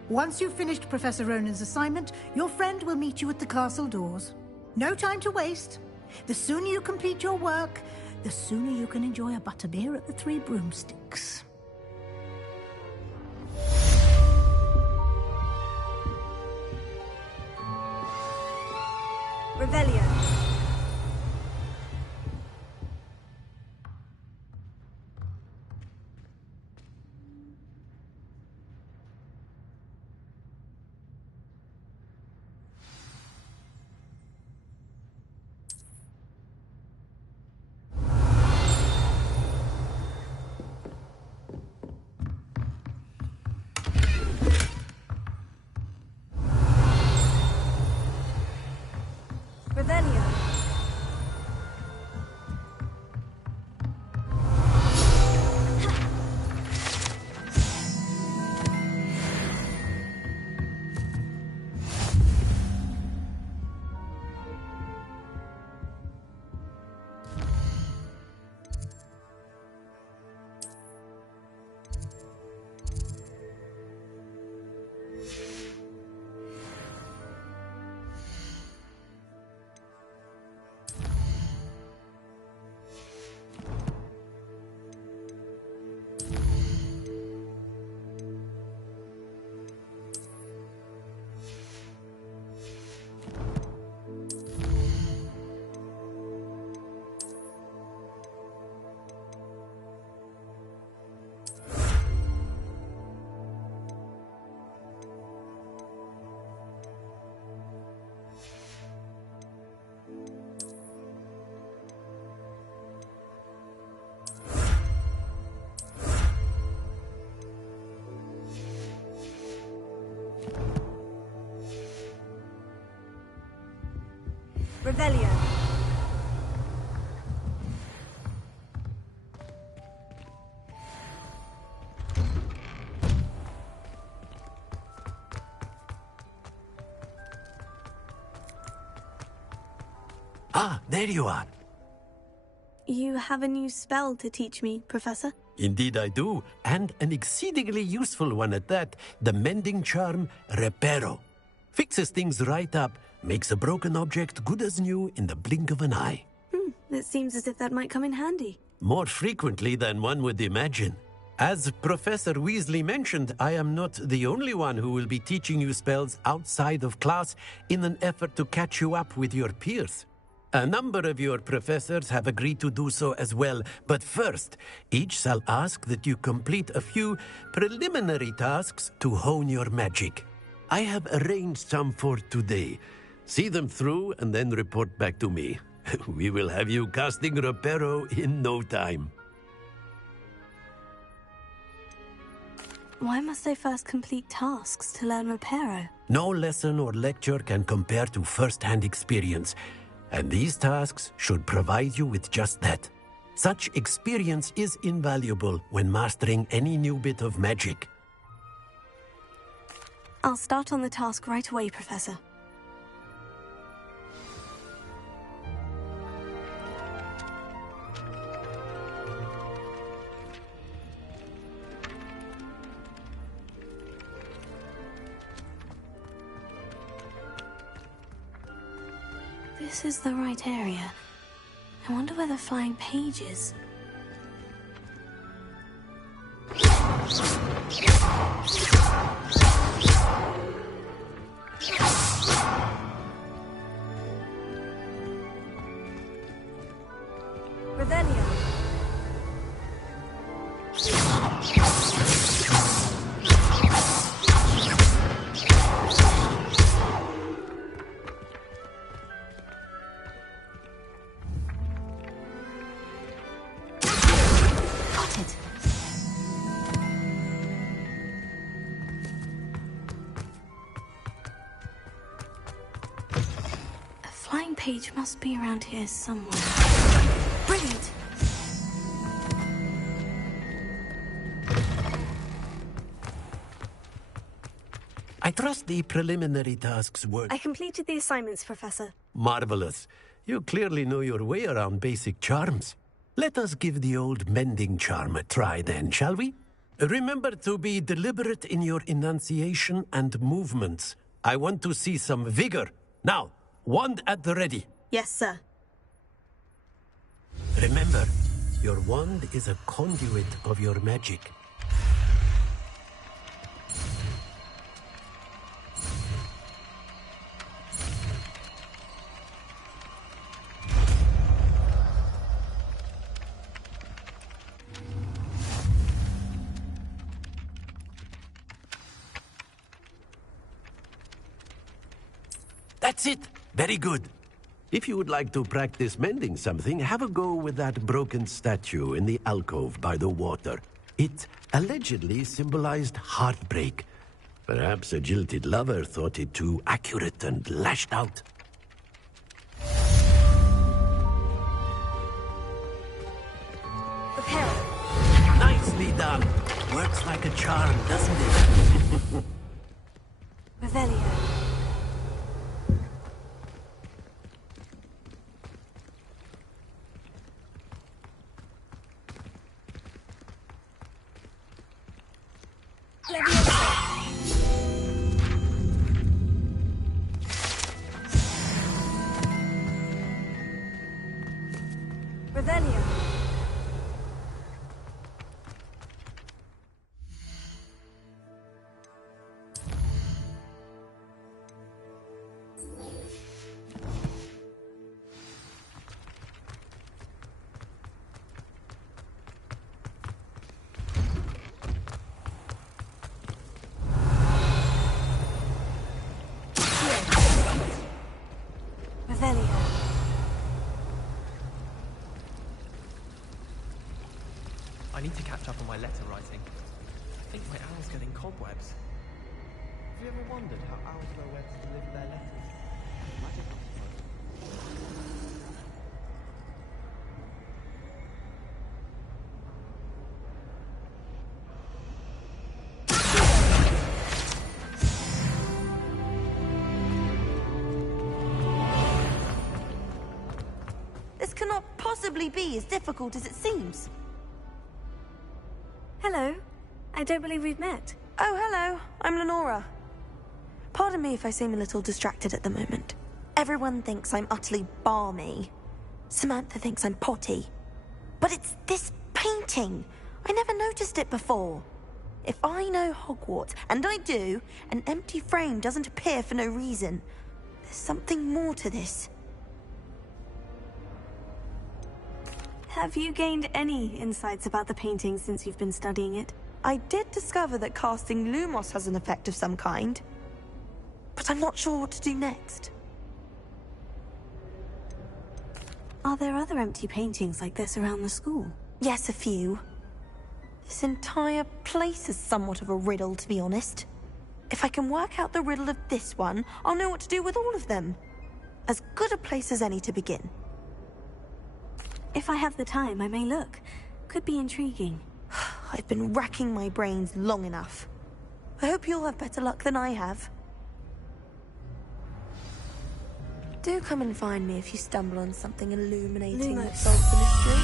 Once you've finished Professor Ronan's assignment, your friend will meet you at the castle doors. No time to waste. The sooner you complete your work, the sooner you can enjoy a butterbeer at the Three Broomsticks. Revelio. Revelio. Revelio. Ah, there you are. You have a new spell to teach me, Professor? Indeed I do, and an exceedingly useful one at that. The mending charm, Reparo. Fixes things right up, makes a broken object good as new in the blink of an eye. It seems as if that might come in handy. More frequently than one would imagine. As Professor Weasley mentioned, I am not the only one who will be teaching you spells outside of class in an effort to catch you up with your peers. A number of your professors have agreed to do so as well, but first, each shall ask that you complete a few preliminary tasks to hone your magic. I have arranged some for today. See them through and then report back to me. We will have you casting Reparo in no time. Why must I first complete tasks to learn Reparo? No lesson or lecture can compare to first-hand experience, and these tasks should provide you with just that. Such experience is invaluable when mastering any new bit of magic. I'll start on the task right away, Professor. This is the right area. I wonder where the flying page is. Revelio. flying page must be around here somewhere. Brilliant! I trust the preliminary tasks were I completed the assignments, Professor. marvelous. You clearly know your way around basic charms. Let us give the old mending charm a try then, shall we? Remember to be deliberate in your enunciation and movements. I want to see some vigor. Now, wand at the ready. Yes, sir. Remember, your wand is a conduit of your magic. That's it. Very good. If you would like to practice mending something, have a go with that broken statue in the alcove by the water. It allegedly symbolized heartbreak. Perhaps a jilted lover thought it too accurate and lashed out. Repair. Nicely done. Works like a charm, doesn't it? Revelio. Revelio. Revelio. I need to catch up on my letter writing. I think my owl's getting cobwebs. Have you ever wondered how owls know where to deliver their letters? Magic, I suppose. This cannot possibly be as difficult as it seems. Hello. I don't believe we've met. Oh, hello. I'm Lenora. Pardon me if I seem a little distracted at the moment. Everyone thinks I'm utterly balmy. Samantha thinks I'm potty. But it's this painting. I never noticed it before. If I know Hogwarts, and I do, an empty frame doesn't appear for no reason. There's something more to this. Have you gained any insights about the painting since you've been studying it? I did discover that casting Lumos has an effect of some kind. But I'm not sure what to do next. Are there other empty paintings like this around the school? Yes, a few. This entire place is somewhat of a riddle, to be honest. If I can work out the riddle of this one, I'll know what to do with all of them. As good a place as any to begin. If I have the time, I may look. Could be intriguing. I've been racking my brains long enough. I hope you'll have better luck than I have. Do come and find me if you stumble on something illuminating that solves the mystery.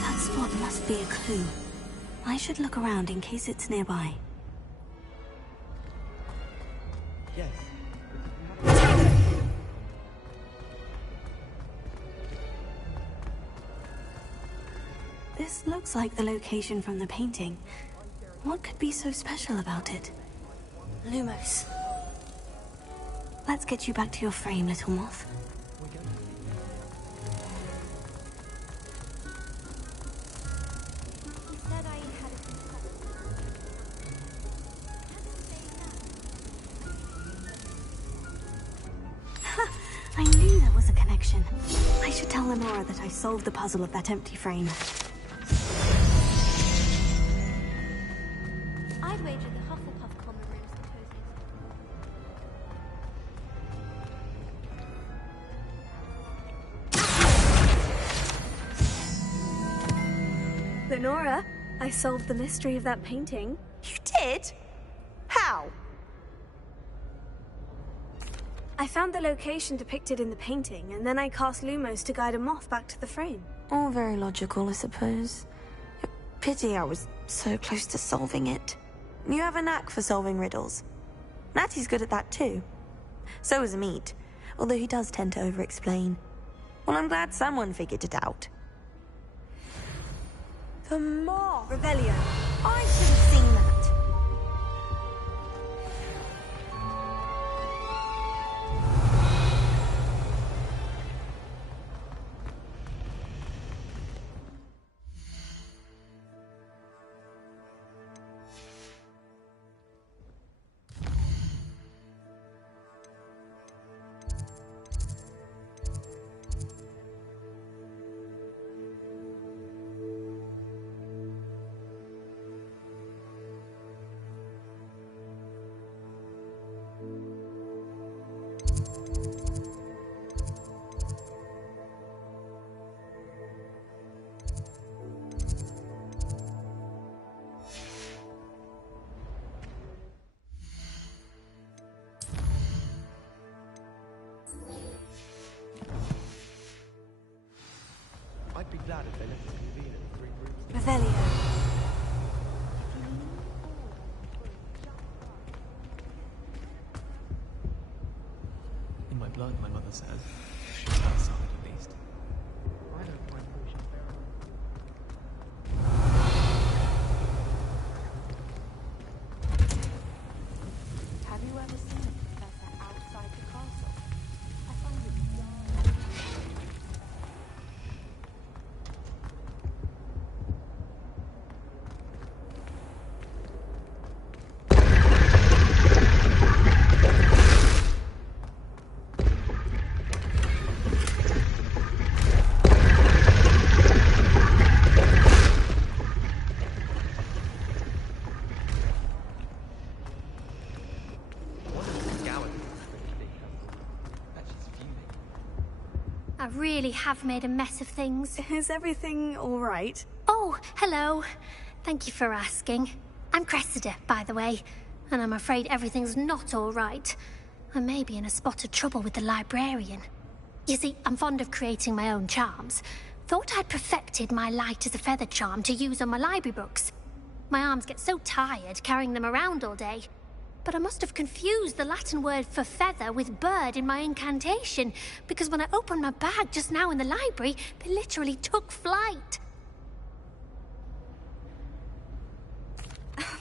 That spot must be a clue. I should look around in case it's nearby. Yes. This looks like the location from the painting. What could be so special about it? Lumos. Let's get you back to your frame, little moth. I knew there was a connection. I should tell Lenora that I solved the puzzle of that empty frame. I'd wager the Hufflepuff common room's the Lenora. I solved the mystery of that painting. You did? How? I found the location depicted in the painting, and then I cast Lumos to guide a moth back to the frame. All very logical, I suppose. Pity I was so close to solving it. You have a knack for solving riddles. Natty's good at that too. So is Amit, although he does tend to over-explain. Well, I'm glad someone figured it out. The moth! Revelio. I should have seen that. I'd be glad if they let us convene in the 3 groups. Revelio. In my blood, my mother says. That side, at least. I don't mind pushing Have you ever seen a professor outside the castle? I find it I really have made a mess of things. Is everything all right? Oh, hello. Thank you for asking. I'm Cressida, by the way, and I'm afraid everything's not all right. I may be in a spot of trouble with the librarian. You see, I'm fond of creating my own charms. Thought I'd perfected my light as a feather charm to use on my library books. My arms get so tired carrying them around all day. But I must have confused the Latin word for feather with bird in my incantation, because when I opened my bag just now in the library, they literally took flight.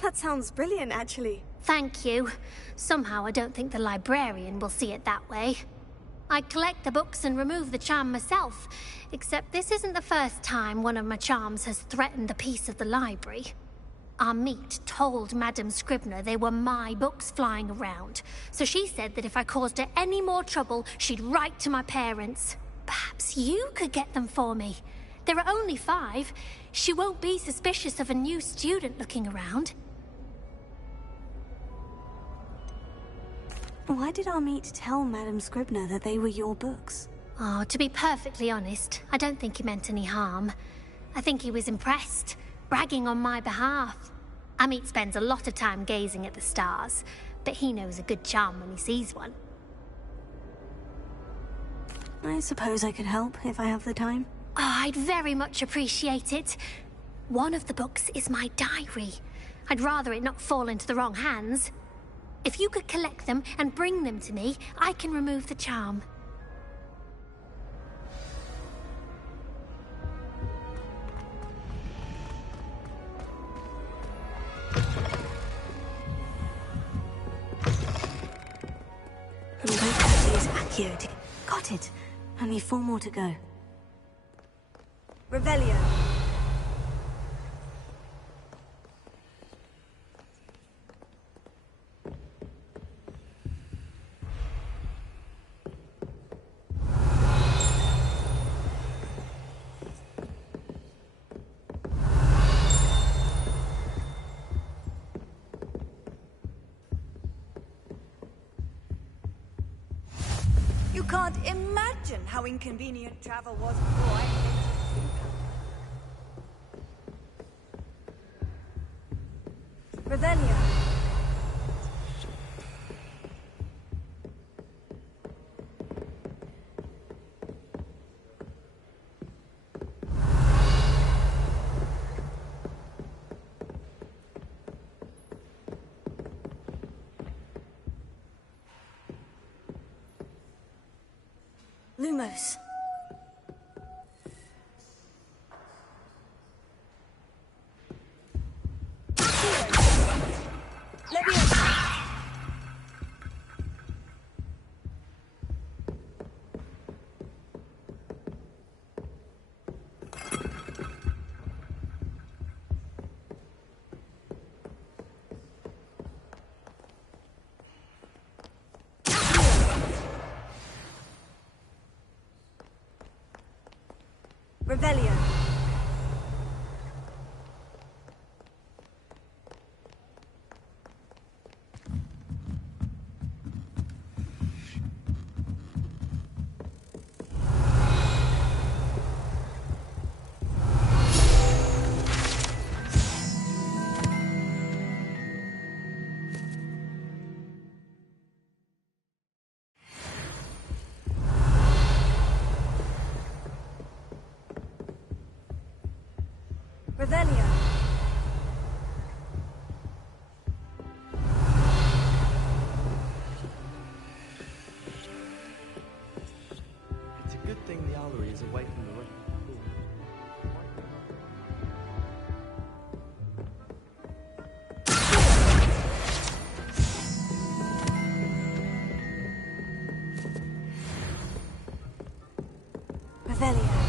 That sounds brilliant, actually. Thank you. Somehow I don't think the librarian will see it that way. I collect the books and remove the charm myself, except this isn't the first time one of my charms has threatened the peace of the library. Amit told Madame Scribner they were my books flying around, so she said that if I caused her any more trouble, she'd write to my parents. Perhaps you could get them for me. There are only 5. She won't be suspicious of a new student looking around. Why did Amit tell Madame Scribner that they were your books? Oh, to be perfectly honest, I don't think he meant any harm. I think he was impressed, bragging on my behalf. Amit spends a lot of time gazing at the stars, but he knows a good charm when he sees one. I suppose I could help if I have the time. Oh, I'd very much appreciate it. One of the books is my diary. I'd rather it not fall into the wrong hands. If you could collect them and bring them to me, I can remove the charm. Is accurate. Got it. Only 4 more to go. Revelio. You can't imagine how inconvenient travel was before I invented Revelio. Lumos. Revelio. Revelio. It's a good thing the owlery is away from the rest of the school. Revelio.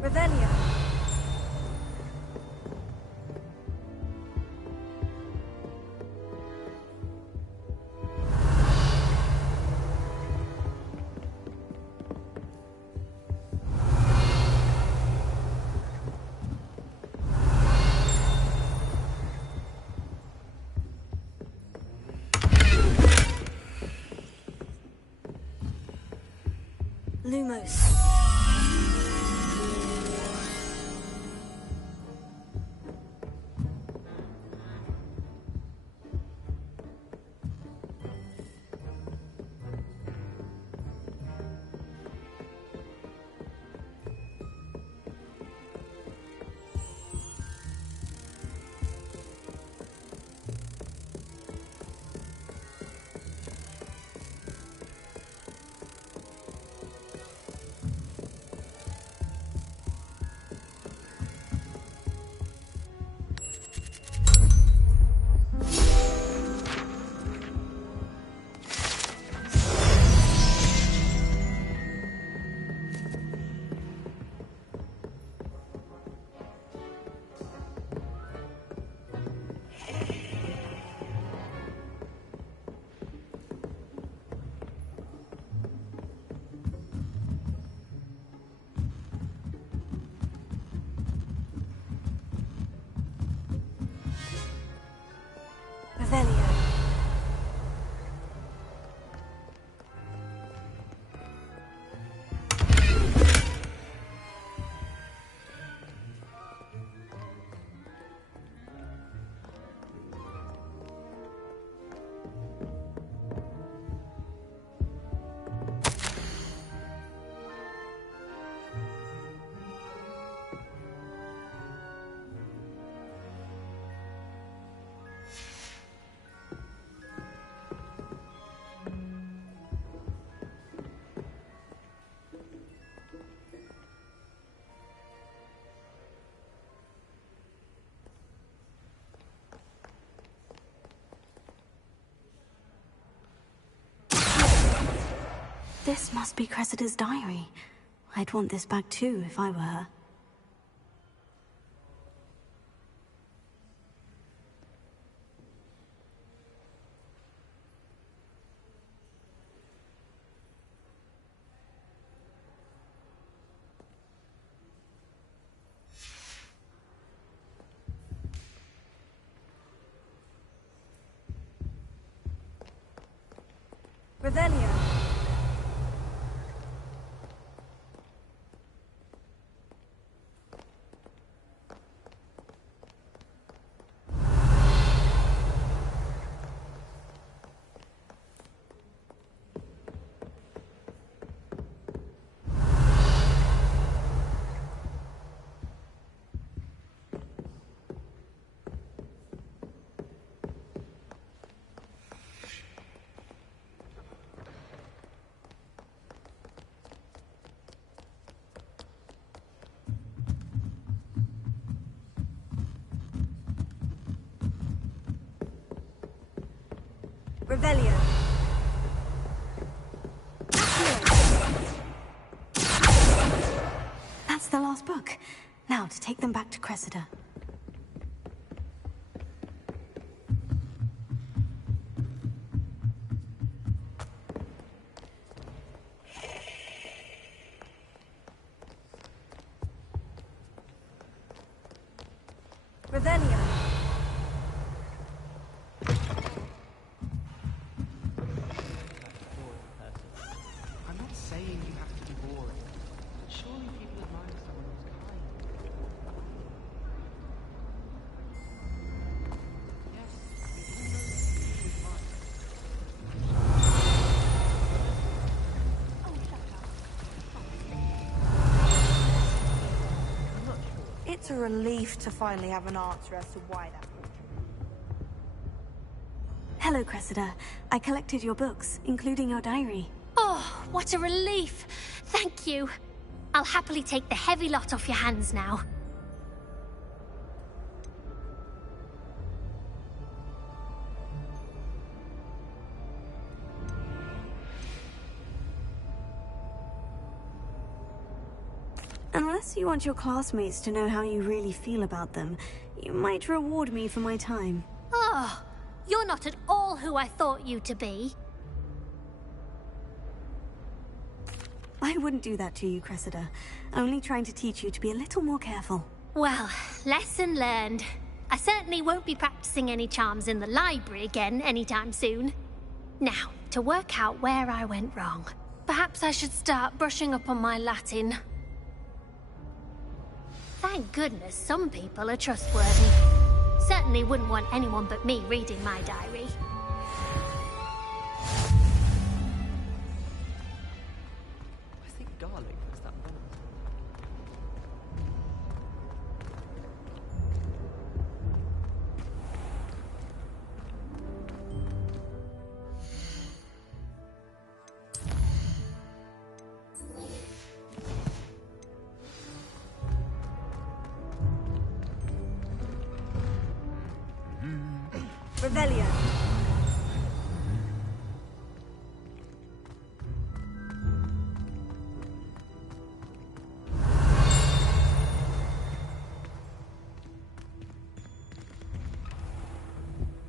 Revelio. Lumos. Revelio. This must be Cressida's diary. I'd want this back too if I were her. Revelio. Revelio. That's the last book. Now to take them back to Cressida. Revelio. I'm not saying you have to be boring, but surely people admire someone who's kind. Yes, who knows who is mine? It's a relief to finally have an answer as to why that portrait. Hello, Cressida. I collected your books, including your diary. Oh, what a relief. Thank you. I'll happily take the heavy lot off your hands now. Unless you want your classmates to know how you really feel about them, you might reward me for my time. Oh, you're not at all who I thought you to be. I wouldn't do that to you, Cressida. Only trying to teach you to be a little more careful. Well, lesson learned. I certainly won't be practicing any charms in the library again anytime soon. Now, to work out where I went wrong. Perhaps I should start brushing up on my Latin. Thank goodness some people are trustworthy. Certainly wouldn't want anyone but me reading my diary. I think garlic puts that bone. Revelio.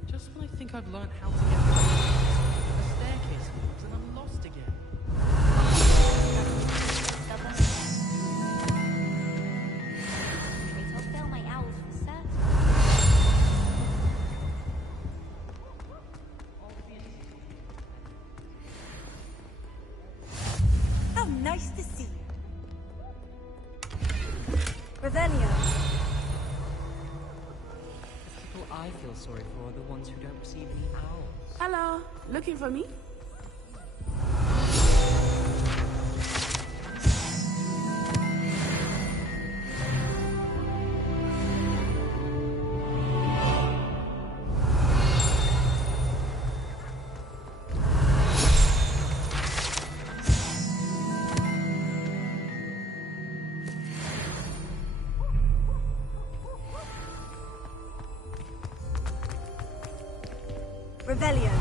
Just when I think I've learned how to get around, the staircase moves and I'm lost again. I'll fail my owls for certain. How nice to see you. Revelio. The people I feel sorry for are the ones who don't receive any owls. Hello, looking for me? Revelio.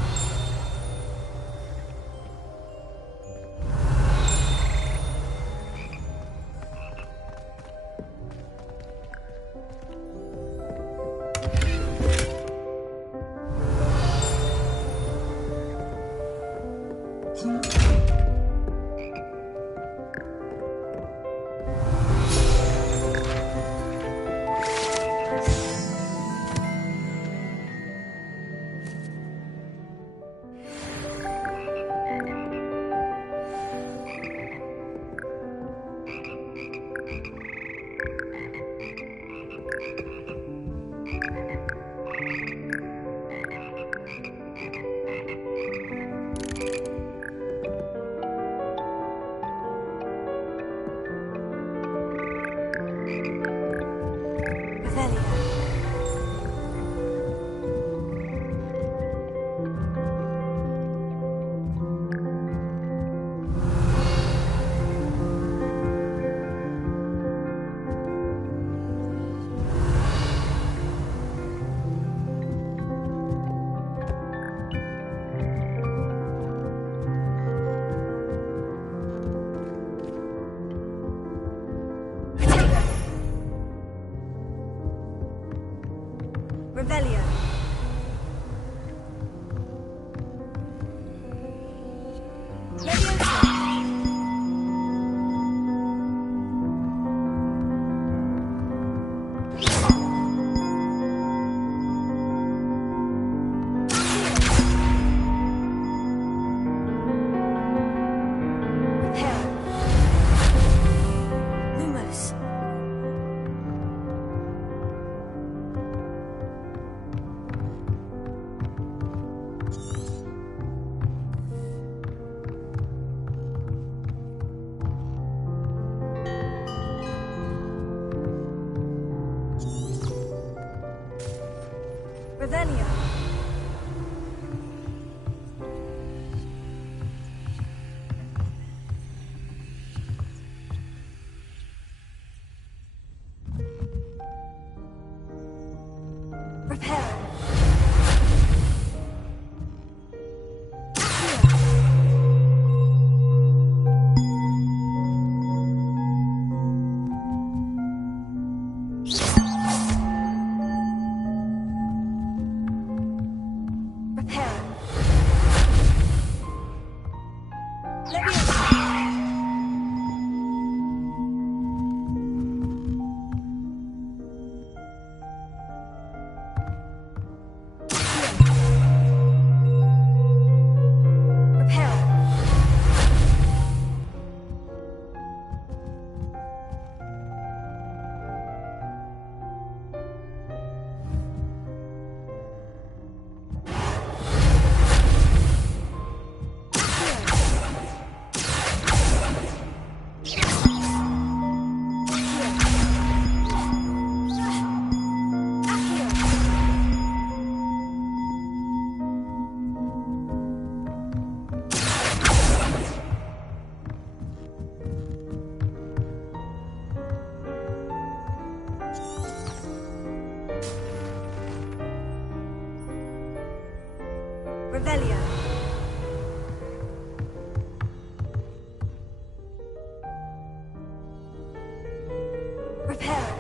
Revelio. Revelio. Reparo. Revelio. Reparo.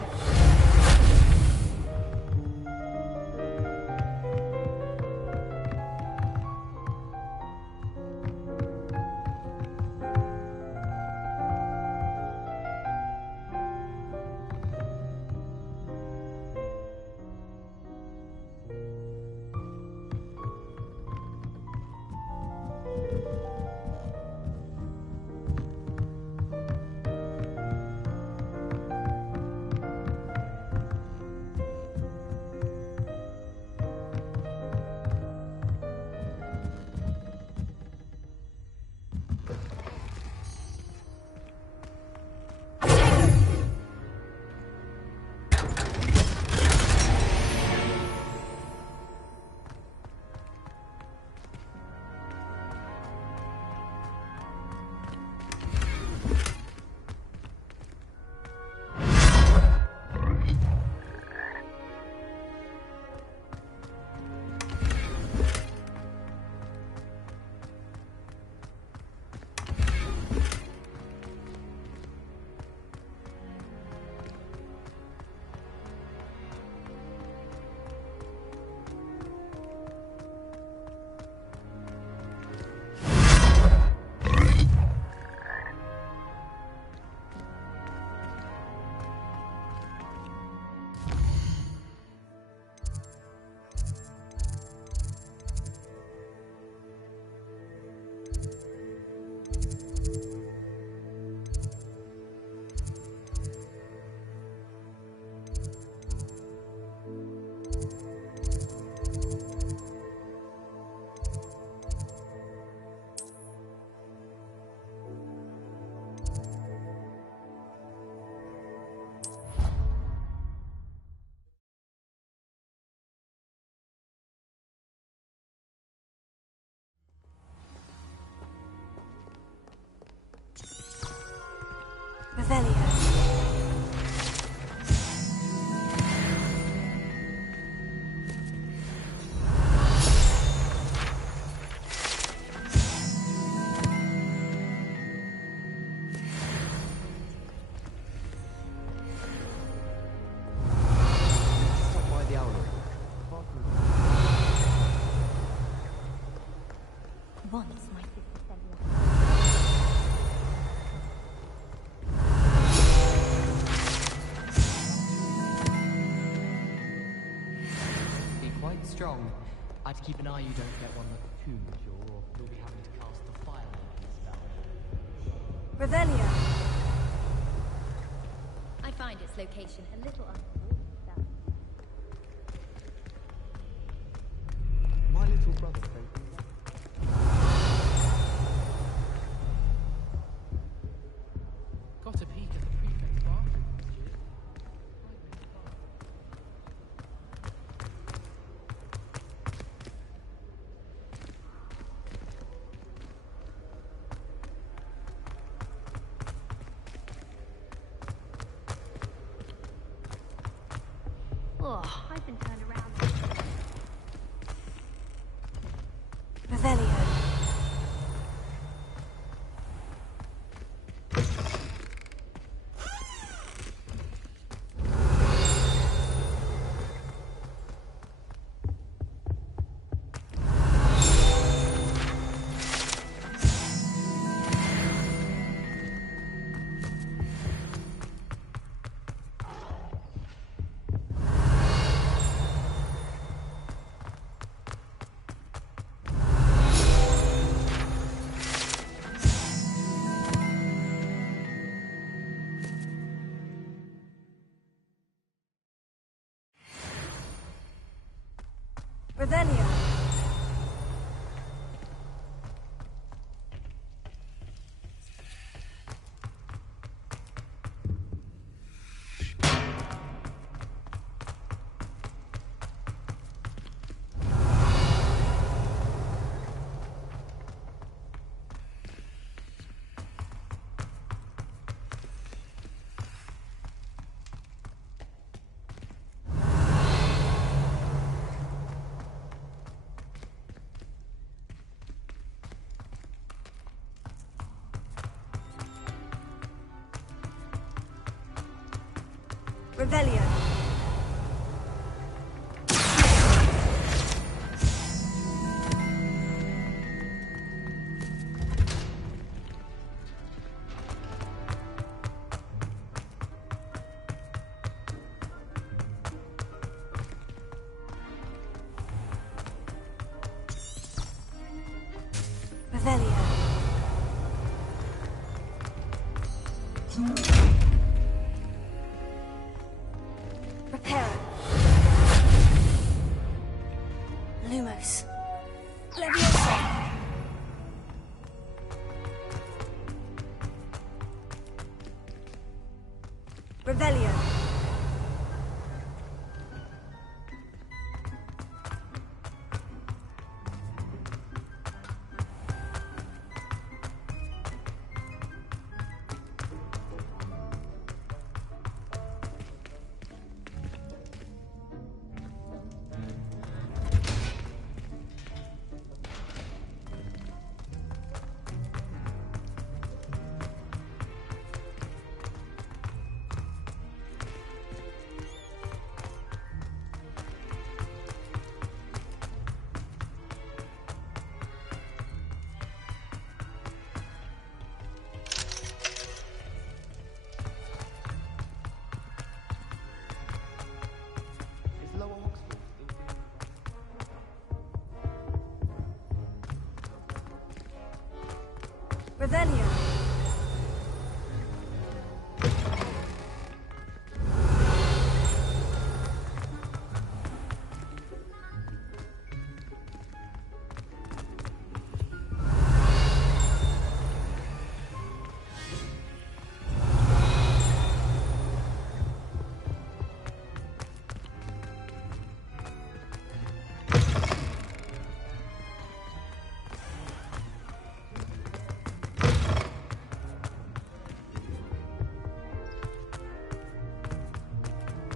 Revelio. Stop by the owl. strong. I'd keep an eye you don't get one that's too mature, or you'll be having to cast the fire spell. Revelio. I find its location a little unfortunate. My little brother played Got a peek at the prefect's bathroom, did you? Oh, I've been turned around. Revelio. Revelio. Revelio. Revelio. Reparo. Lumos. Leviosa. Revelio. Is Lower Hogsmeade still being... Revelio.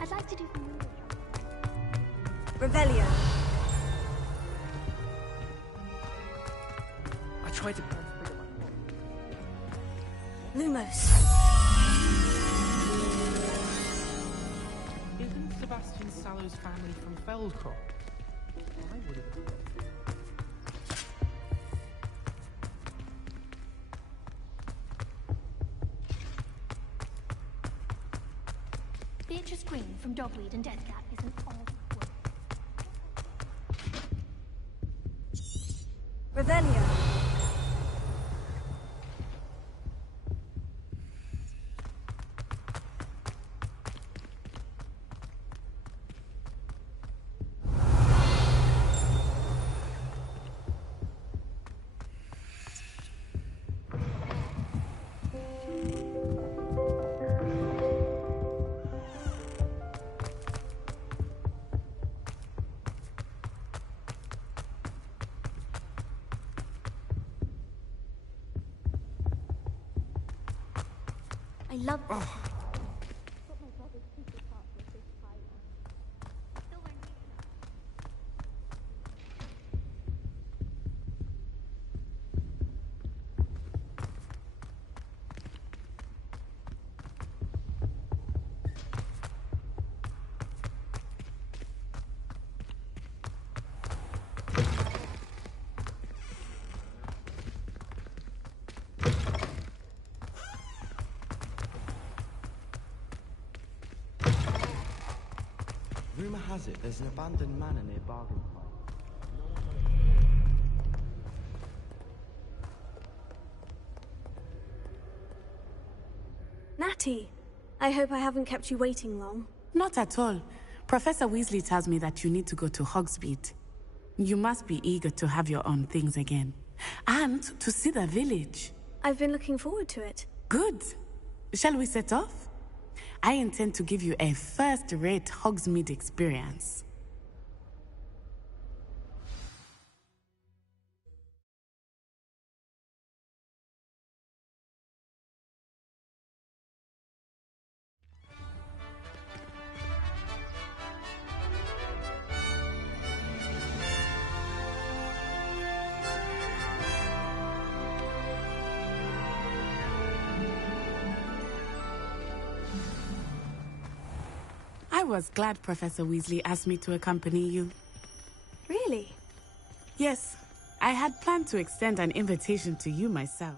I'd like to do some window shopping. Revelio. I tried to... Lumos. Isn't Sebastian Sallow's family from Feldcroft? I would have... Beatrice Green from Dogweed and Deathcat is an old woman. Revelio. I love this. Rumour has it there's an abandoned manor near Bargain Fight. Natty, I hope I haven't kept you waiting long. Not at all. Professor Weasley tells me that you need to go to Hogsmeade. You must be eager to have your own things again. And to see the village. I've been looking forward to it. Good. Shall we set off? I intend to give you a first-rate Hogsmeade experience. I was glad Professor Weasley asked me to accompany you. Really? Yes, I had planned to extend an invitation to you myself.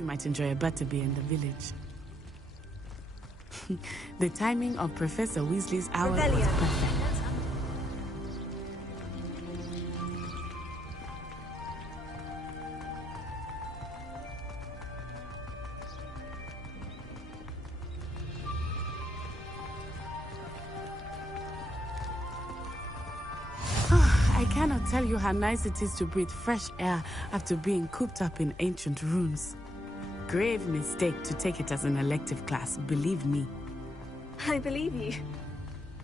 you might enjoy a butterbeer in the village. The timing of Professor Weasley's hour was perfect. I cannot tell you how nice it is to breathe fresh air after being cooped up in ancient rooms. Grave mistake to take it as an elective class, believe me. I believe you.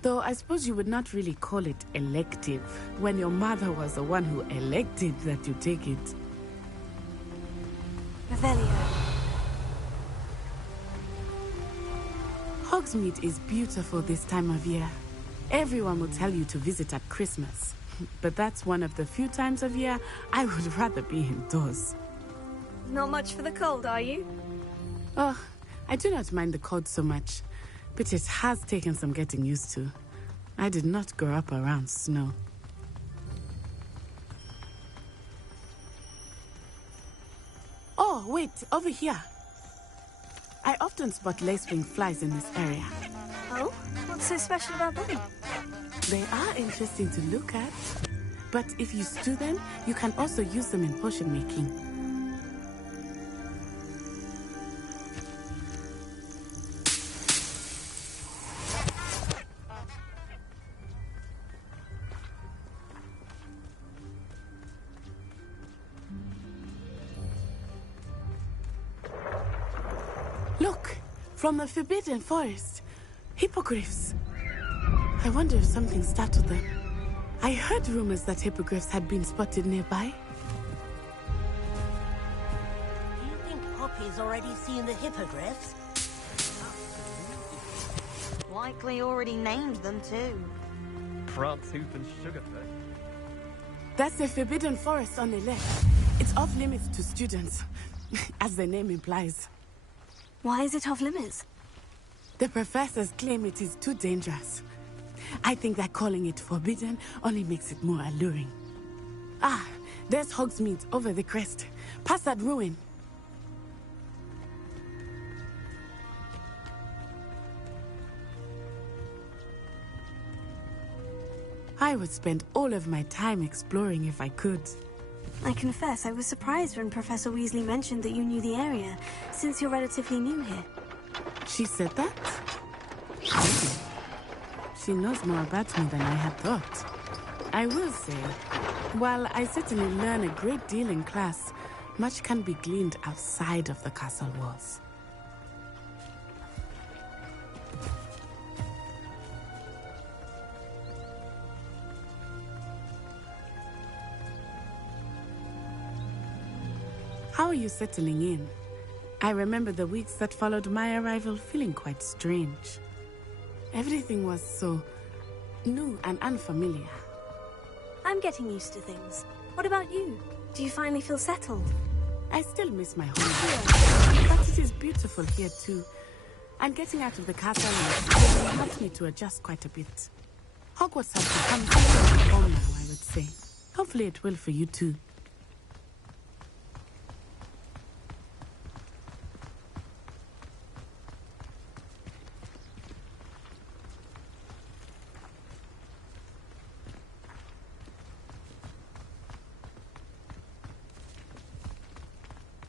Though I suppose you would not really call it elective when your mother was the one who elected that you take it. Revelio. Hogsmeade is beautiful this time of year. Everyone will tell you to visit at Christmas. But that's one of the few times of year I would rather be indoors. Not much for the cold, are you? Oh, I do not mind the cold so much, but it has taken some getting used to. I did not grow up around snow. Oh, wait, over here. I often spot lacewing flies in this area. Oh? What's so special about them? They are interesting to look at, but if you stew them, you can also use them in potion making. Look, from the Forbidden Forest, hippogriffs. I wonder if something startled them. I heard rumors that hippogriffs had been spotted nearby. Do you think Poppy's already seen the hippogriffs? Likely already named them too. Prantooth and Sugarfoot. That's the Forbidden Forest on the left. It's off limits to students, as the name implies. Why is it off limits? The professors claim it is too dangerous. I think that calling it forbidden only makes it more alluring. Ah, there's Hogsmeade over the crest. Past that ruin. I would spend all of my time exploring if I could. I confess I was surprised when Professor Weasley mentioned that you knew the area, since you're relatively new here. She said that? Really? She knows more about me than I had thought. I will say, while I certainly learn a great deal in class, much can be gleaned outside of the castle walls. How are you settling in? I remember the weeks that followed my arrival feeling quite strange. Everything was so new and unfamiliar. I'm getting used to things. What about you? Do you finally feel settled? I still miss my home here, but it is beautiful here too. And getting out of the castle helped me to adjust quite a bit. Hogwarts has become something like home now, I would say. Hopefully it will for you too.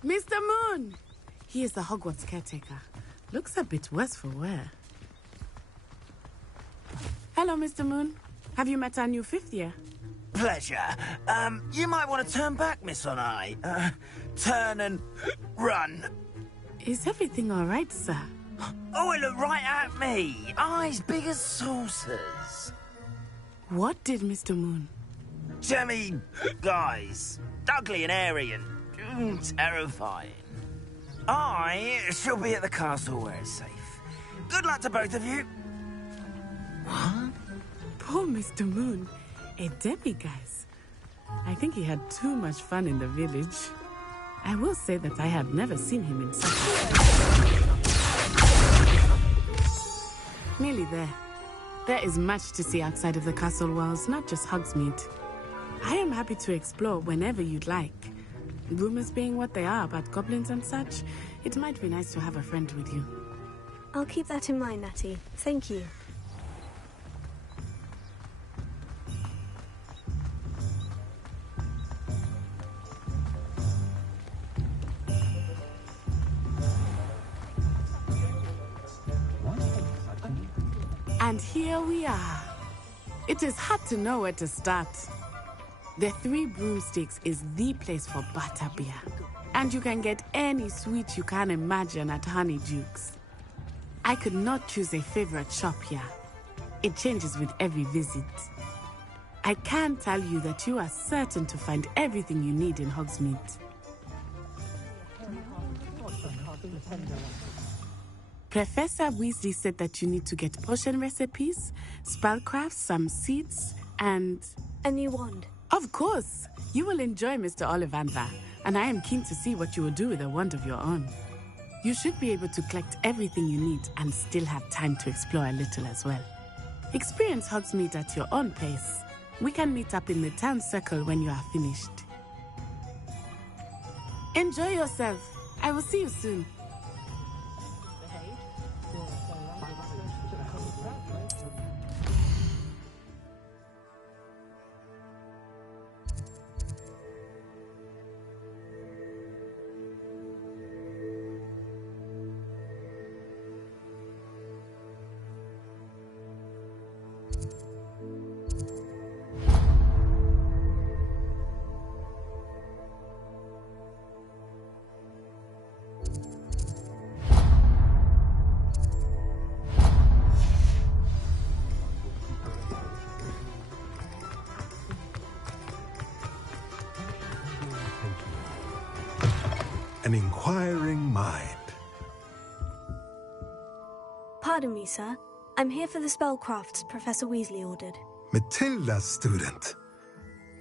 Mr. Moon! He is the Hogwarts caretaker. Looks a bit worse for wear. Hello, Mr. Moon. Have you met our new fifth year? Pleasure. You might want to turn back, Miss Onai. Turn and run. Is everything all right, sir? Oh, it looked right at me. Eyes big as saucers. What did Mr. Moon? Jemmy, guys. Ugly and airy and terrifying. I shall be at the castle where it's safe. Good luck to both of you. What? Poor Mr. Moon. A demiguise. I think he had too much fun in the village. I will say that I have never seen him in such Nearly there. There is much to see outside of the castle walls, not just Hogsmeade. I am happy to explore whenever you'd like. Rumors being what they are about goblins and such, it might be nice to have a friend with you. I'll keep that in mind, Natty. Thank you. And here we are. It is hard to know where to start. The Three Broomsticks is the place for butterbeer. And you can get any sweet you can imagine at Honeydukes. I could not choose a favorite shop here. It changes with every visit. I can tell you that you are certain to find everything you need in Hogsmeade. Professor Weasley said that you need to get potion recipes, spellcrafts, some seeds, and... a new wand. Of course! You will enjoy Mr. Ollivander, and I am keen to see what you will do with a wand of your own. You should be able to collect everything you need and still have time to explore a little as well. Experience Hogsmeade at your own pace. We can meet up in the town circle when you are finished. Enjoy yourself. I will see you soon. An inquiring mind. Pardon me, sir. I'm here for the spellcrafts Professor Weasley ordered. Matilda's student.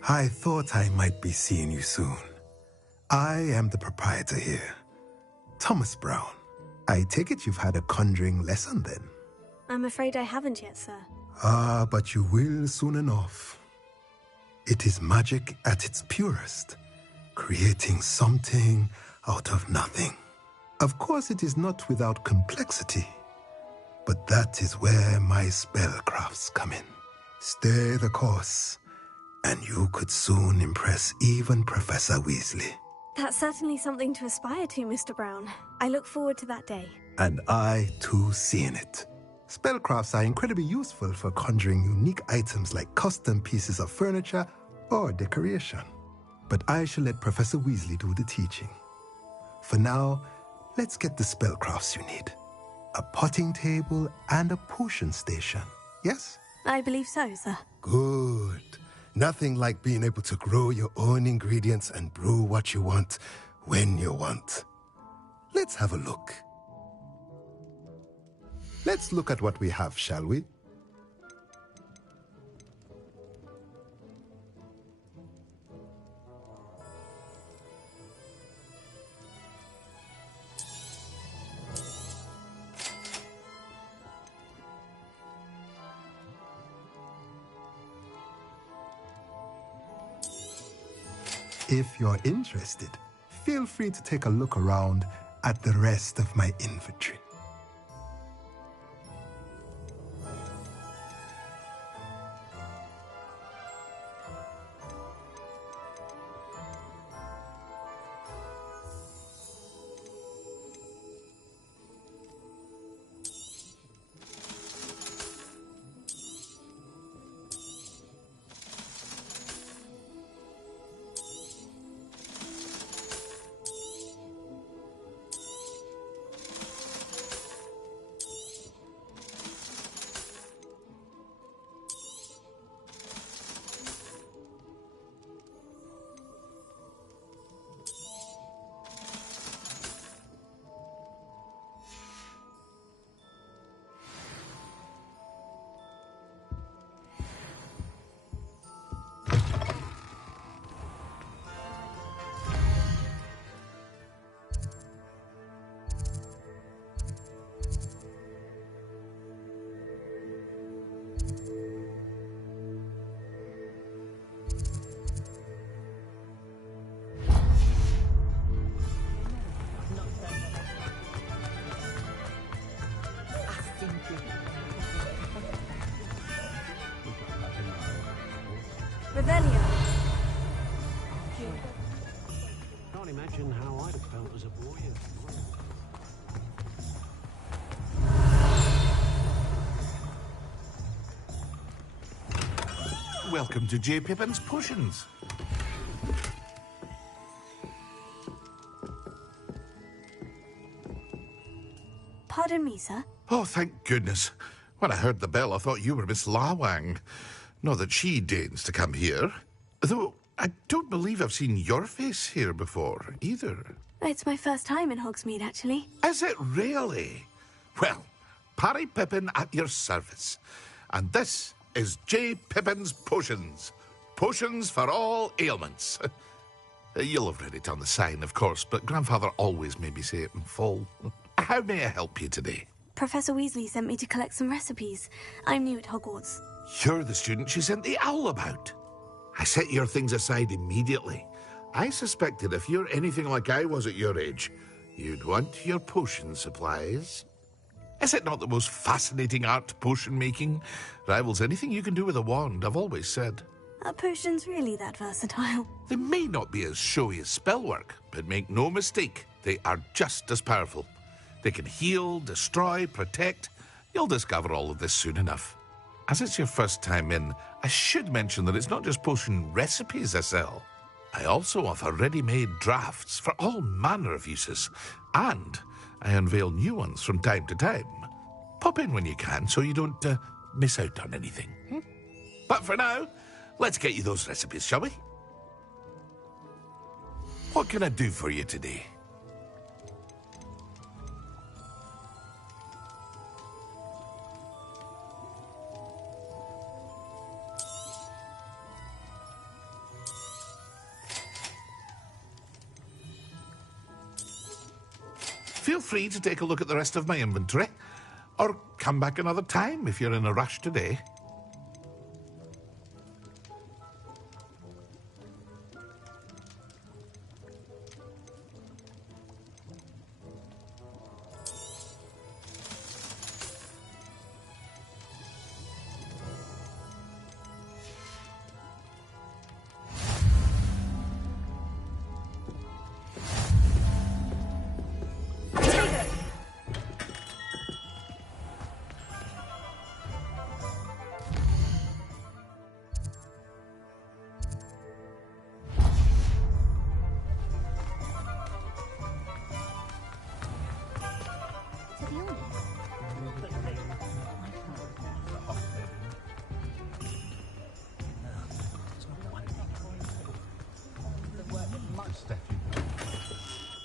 I thought I might be seeing you soon. I am the proprietor here, Thomas Brown. I take it you've had a conjuring lesson then? I'm afraid I haven't yet, sir. Ah, but you will soon enough. It is magic at its purest, creating something out of nothing. Of course, it is not without complexity, but that is where my spellcrafts come in. Stay the course, and you could soon impress even Professor Weasley. That's certainly something to aspire to, Mr. Brown. I look forward to that day. And I, too, seeing it. Spellcrafts are incredibly useful for conjuring unique items like custom pieces of furniture or decoration. But I shall let Professor Weasley do the teaching. For now, let's get the spellcrafts you need. A potting table and a potion station, yes? I believe so, sir. Good. Nothing like being able to grow your own ingredients and brew what you want when you want. Let's have a look. Let's look at what we have, shall we? If you're interested, feel free to take a look around at the rest of my inventory. Revelio. Can't imagine how I'd have felt as a boy. Welcome to J. Pippin's Potions. Pardon me, sir. Oh, thank goodness. When I heard the bell, I thought you were Miss Lawang. Not that she deigns to come here. Though I don't believe I've seen your face here before, either. It's my first time in Hogsmeade, actually. Is it really? Well, Parry Pippin at your service. And this is J. Pippin's Potions. Potions for all ailments. You'll have read it on the sign, of course, but Grandfather always made me say it in full. How may I help you today? Professor Weasley sent me to collect some recipes. I'm new at Hogwarts. You're the student she sent the owl about. I set your things aside immediately. I suspected if you're anything like I was at your age, you'd want your potion supplies. Is it not the most fascinating art, potion making? Rivals anything you can do with a wand, I've always said. Are potions really that versatile? They may not be as showy as spellwork, but make no mistake, they are just as powerful. They can heal, destroy, protect. You'll discover all of this soon enough. As it's your first time in, I should mention that it's not just potion recipes I sell. I also offer ready-made drafts for all manner of uses, and I unveil new ones from time to time. Pop in when you can so you don't miss out on anything. But for now, let's get you those recipes, shall we? What can I do for you today? Feel free to take a look at the rest of my inventory, or come back another time if you're in a rush today.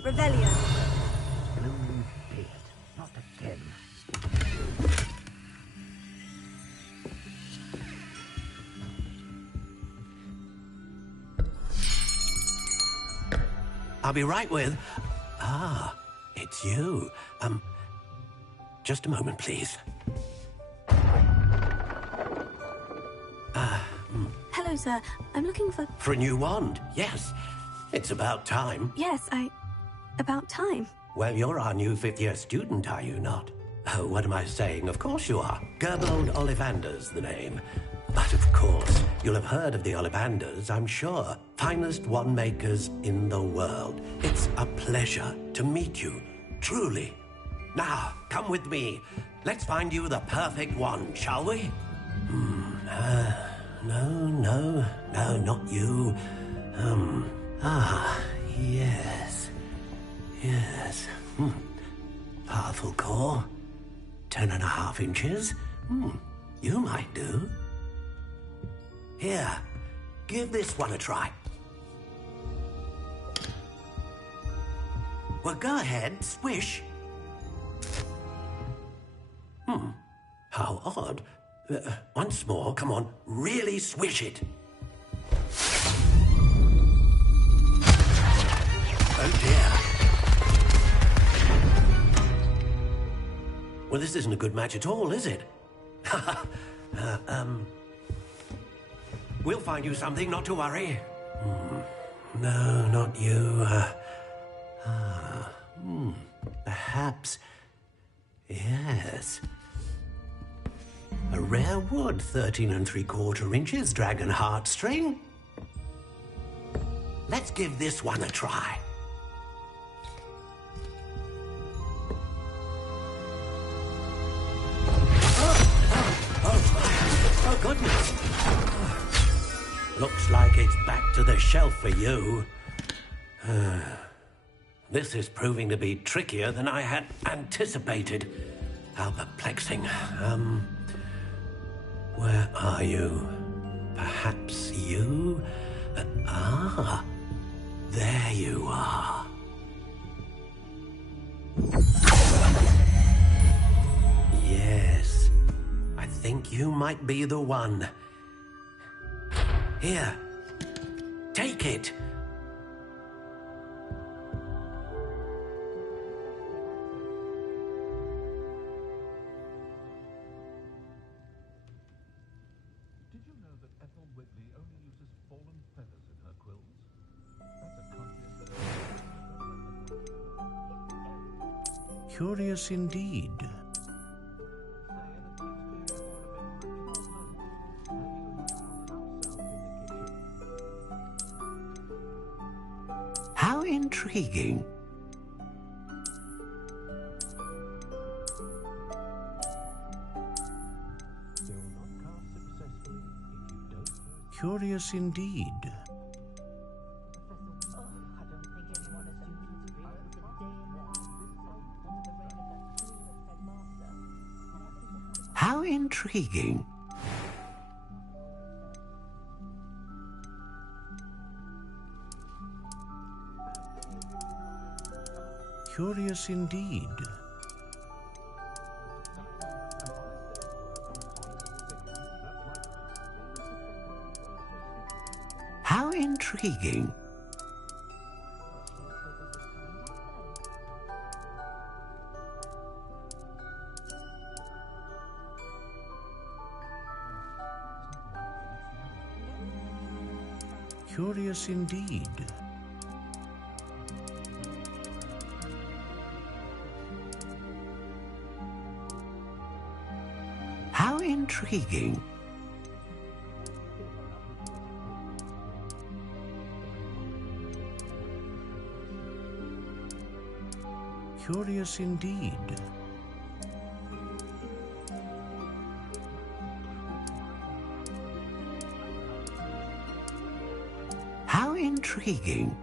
Revelio. Not again. I'll be right with... Ah, it's you. Just a moment, please. Hello, sir. I'm looking for... For a new wand, yes. It's about time. Yes, About time. Well, you're our new fifth-year student, are you not? Oh, what am I saying? Of course you are. Gerbold Ollivander's the name. But of course, you'll have heard of the Ollivanders, I'm sure. Finest wand makers in the world. It's a pleasure to meet you, truly. Now, come with me. Let's find you the perfect wand, shall we? No, not you. Yes. Yes. Powerful core. 10.5 inches. You might do. Here, give this one a try. Well, go ahead, swish. How odd. Once more, come on, really swish it. Oh dear. Well, this isn't a good match at all, is it? We'll find you something, not to worry. No, not you. Perhaps... Yes. A rare wood, 13 3/4 inches, dragon heartstring. Let's give this one a try. Oh, goodness. Looks like it's back to the shelf for you. This is proving to be trickier than I had anticipated. How perplexing. Where are you? Perhaps you? There you are. Yes, I think you might be the one. Here, take it. Curious indeed. How intriguing. Curious indeed. How intriguing. Curious indeed. How intriguing. Curious indeed. How intriguing. Curious indeed. How intriguing.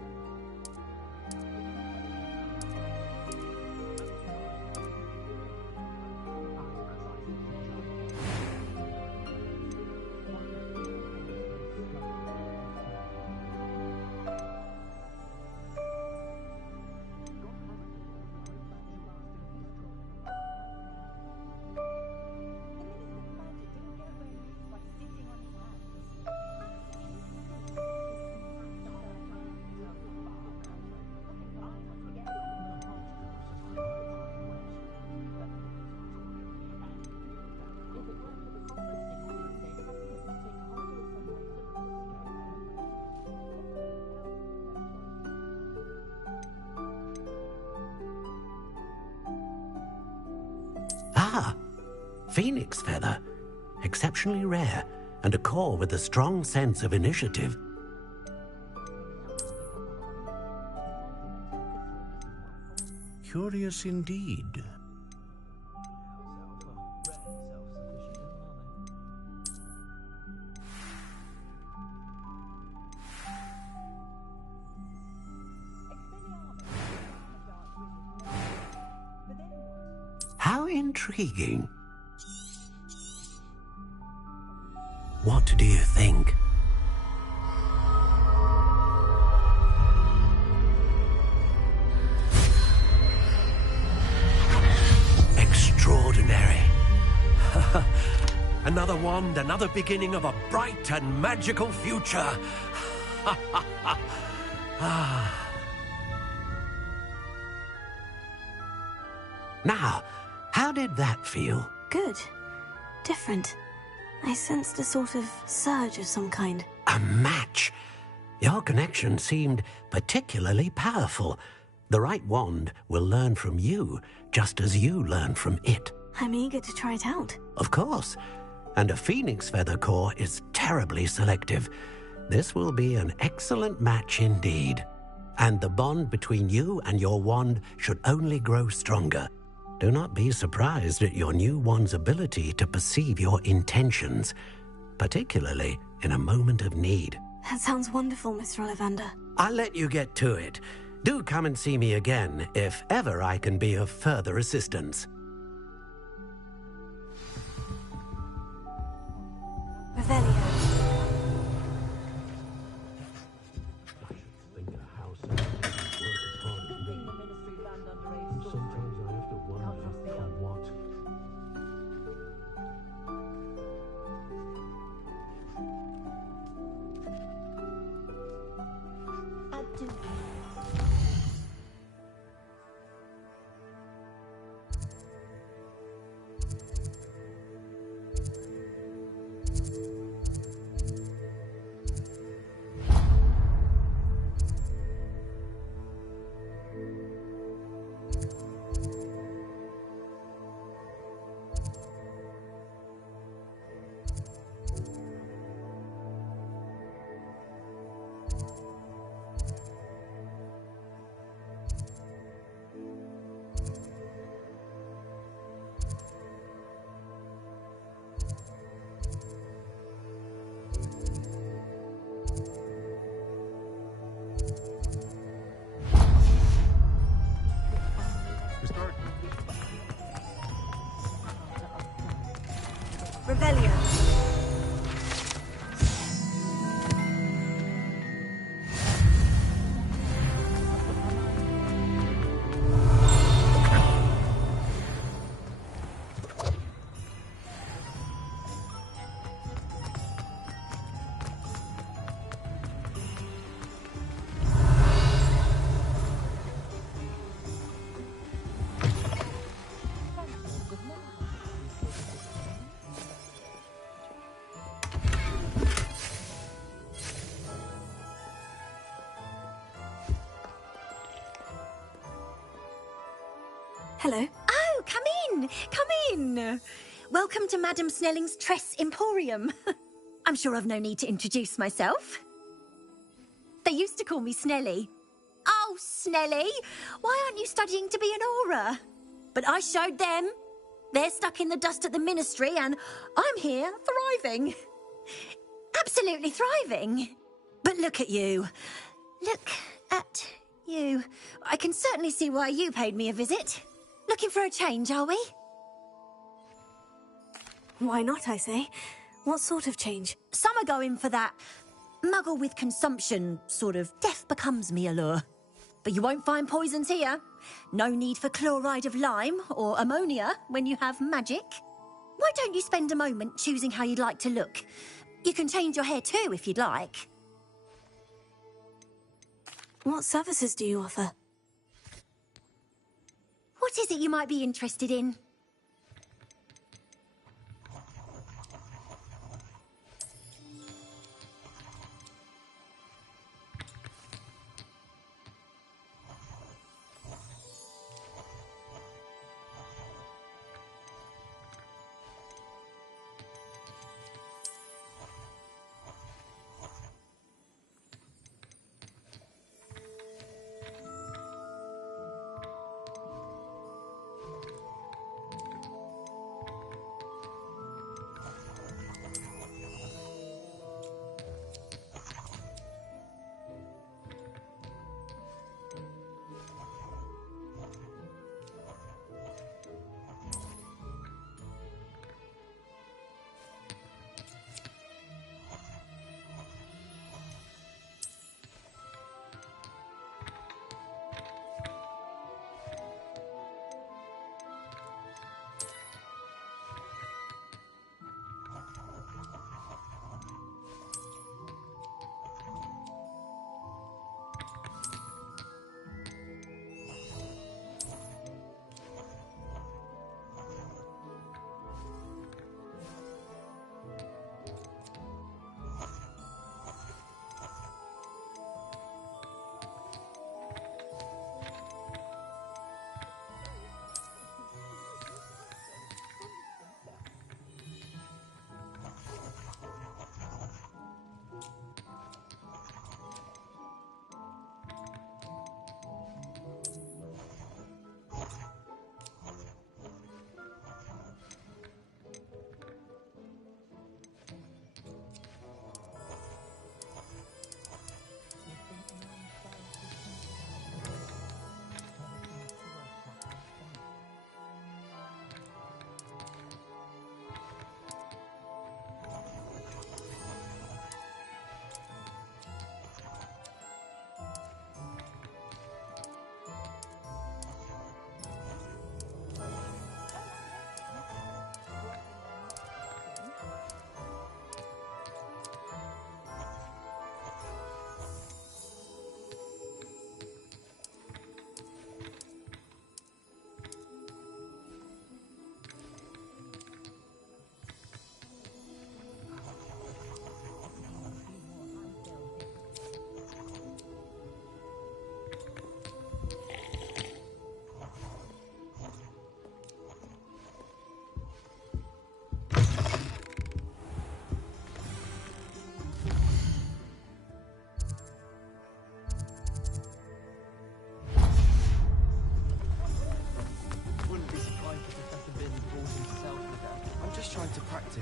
Phoenix feather, exceptionally rare, and a core with a strong sense of initiative. Curious indeed. How intriguing. What do you think? Extraordinary. Another wand, another beginning of a bright and magical future. Now, how did that feel? Good. Different. I sensed a sort of surge of some kind. A match. Your connection seemed particularly powerful. The right wand will learn from you, just as you learn from it. I'm eager to try it out. Of course. and a phoenix feather core is terribly selective. This will be an excellent match indeed. And the bond between you and your wand should only grow stronger. Do not be surprised at your new wand's ability to perceive your intentions, particularly in a moment of need. That sounds wonderful, Mr. Ollivander. I'll let you get to it. Do come and see me again if ever I can be of further assistance. Revelio. Revelio. Hello. Oh, come in! Come in! Welcome to Madame Snelling's Tress Emporium. I'm sure I've no need to introduce myself. They used to call me Snelly. Oh, Snelly! Why aren't you studying to be an aura? But I showed them. They're stuck in the dust at the Ministry, and I'm here, thriving. Absolutely thriving. But look at you. Look at you. I can certainly see why you paid me a visit. Looking for a change, are we? Why not, I say? What sort of change? Some are going for that muggle with consumption, sort of death becomes me allure. But you won't find poisons here. No need for chloride of lime or ammonia when you have magic. Why don't you spend a moment choosing how you'd like to look? You can change your hair too if you'd like. What services do you offer? What is it you might be interested in?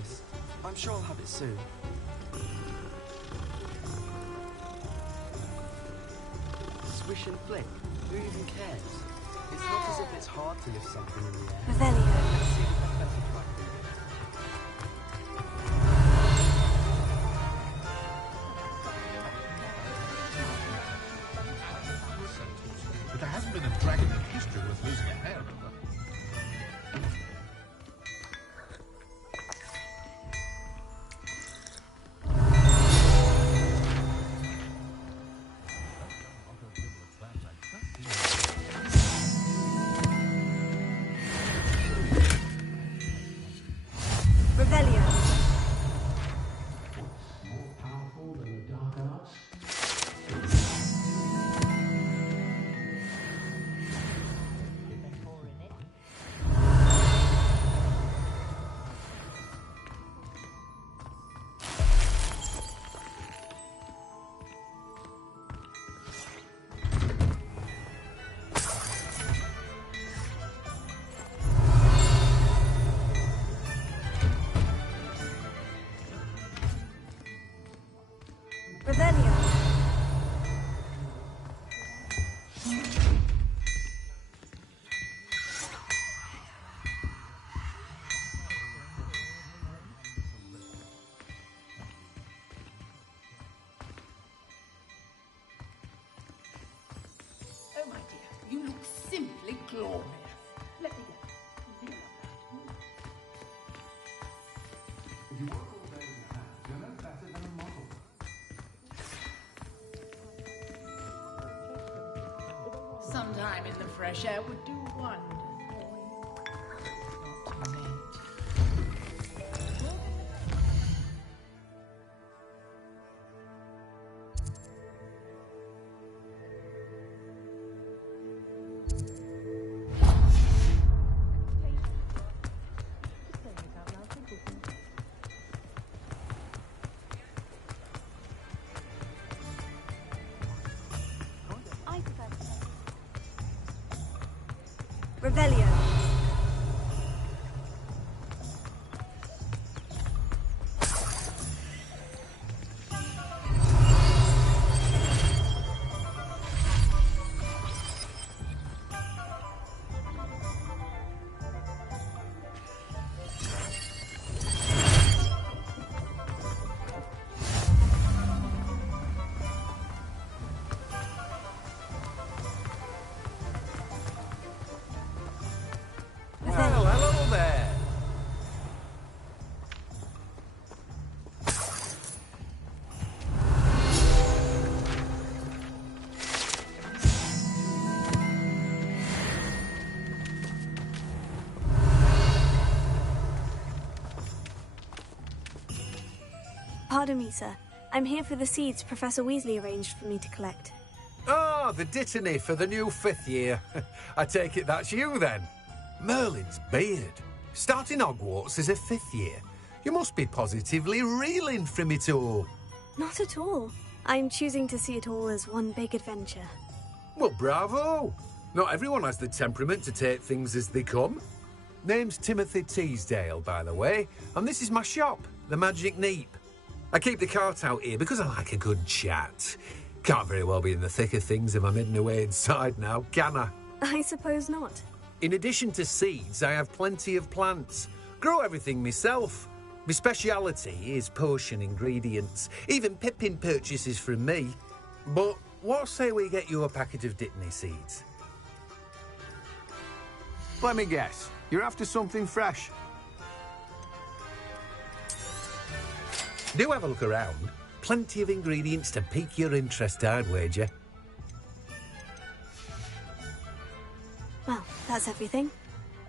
promise. I'm sure I'll have it soon. Swish and flick. Who even cares? It's not as if it's hard to lift something in the air. Revelio. Let's see the professor try to do it. But there hasn't been a dragon in history worth losing a hair over. Revelio. More powerful than the dark arts? Revelio. Oh, my dear, you look simply glorious. Let me get it. If you work all day with your hands, you're no better than a model. Some time in the fresh air would do wonders. Revelio. Well, hello there. Pardon me, sir. I'm here for the seeds Professor Weasley arranged for me to collect. Ah, the dittany for the new 5th year. I take it that's you then. Merlin's beard. Starting Hogwarts as a 5th year. You must be positively reeling from it all. Not at all. I'm choosing to see it all as one big adventure. Well, bravo. Not everyone has the temperament to take things as they come. Name's Timothy Teasdale, by the way, and this is my shop, the Magic Neep. I keep the cart out here because I like a good chat. Can't very well be in the thick of things if I'm hidden away inside now, can I? I suppose not. In addition to seeds, I have plenty of plants. Grow everything myself. My speciality is potion ingredients. Even Pippin purchases from me. But what say we get you a packet of Dittany seeds? Let me guess. You're after something fresh. Do have a look around. Plenty of ingredients to pique your interest, I'd wager. Well, that's everything.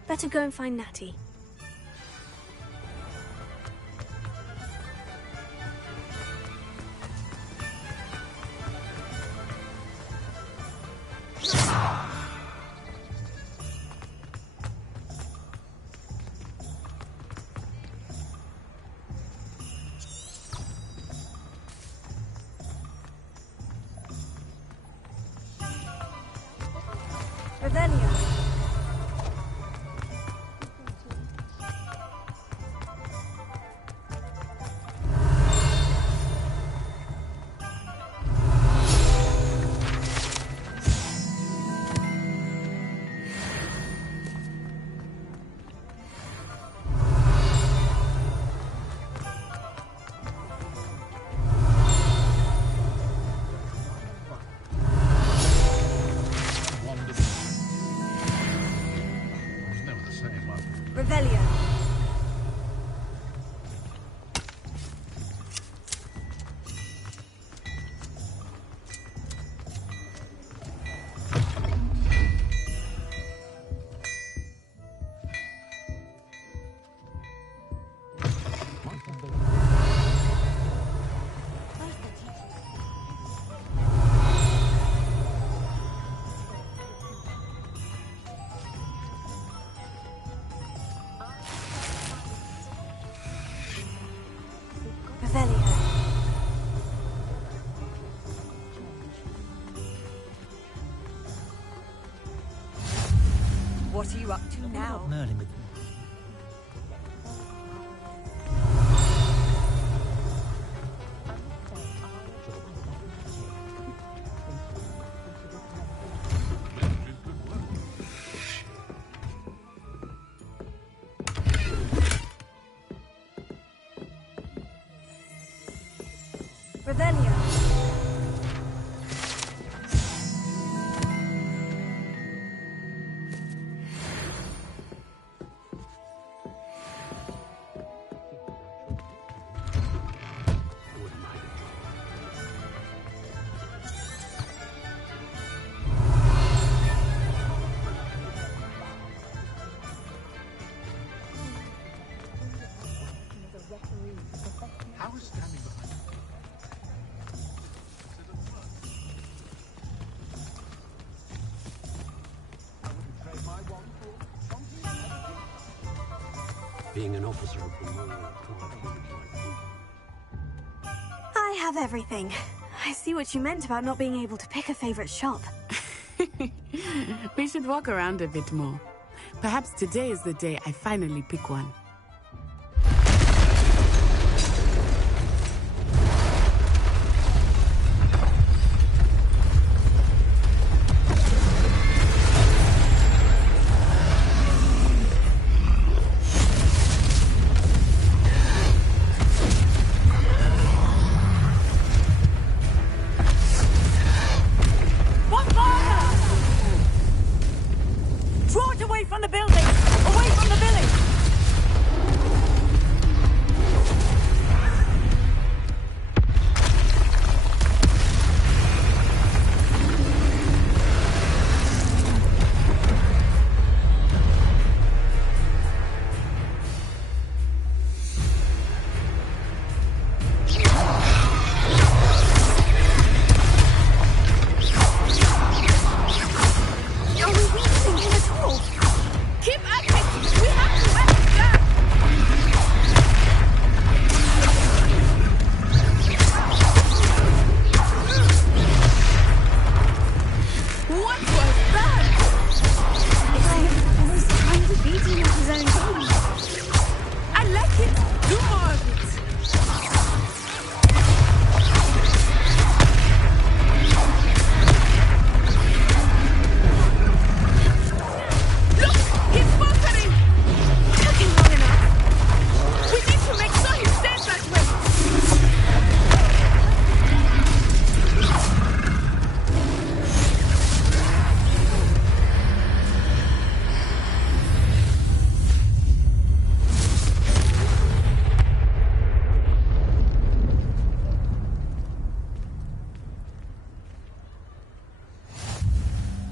Better go and find Natty. Revelio. now. Merlin with Revelio. How is standing behind? Being an officer of the law, I have everything. I see what you meant about not being able to pick a favorite shop. We should walk around a bit more. Perhaps today is the day I finally pick one. Draw it away from the building! Away from the village! Are we reaching him at all? Keep at it! We have to let him down! What was that? I was trying to beat him at his own game. I like it. Do more of it. Look! He's faltering! Took him long enough. We need to make sure he stays that way.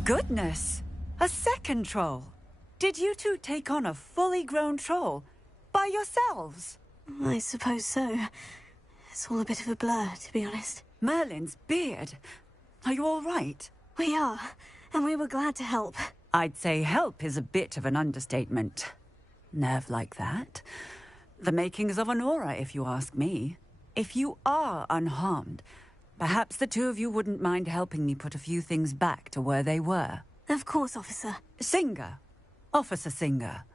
Goodness! A second troll! Did you two take on a fully grown troll? By yourselves? I suppose so. It's all a bit of a blur, to be honest. Merlin's beard. Are you all right? We are, and we were glad to help. I'd say help is a bit of an understatement. Nerve like that. The makings of an aura, if you ask me. If you are unharmed, perhaps the two of you wouldn't mind helping me put a few things back to where they were. Of course, officer. Singer. Officer Singer.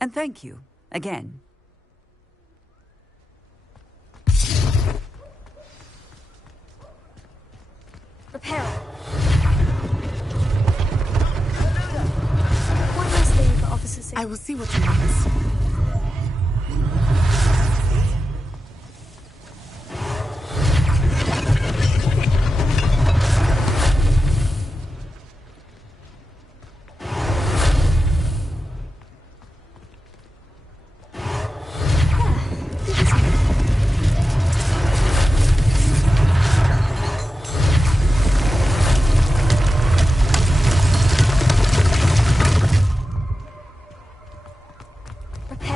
And thank you, again. Repair it. One last thing for Officer Singer. I will see what he wants. Repair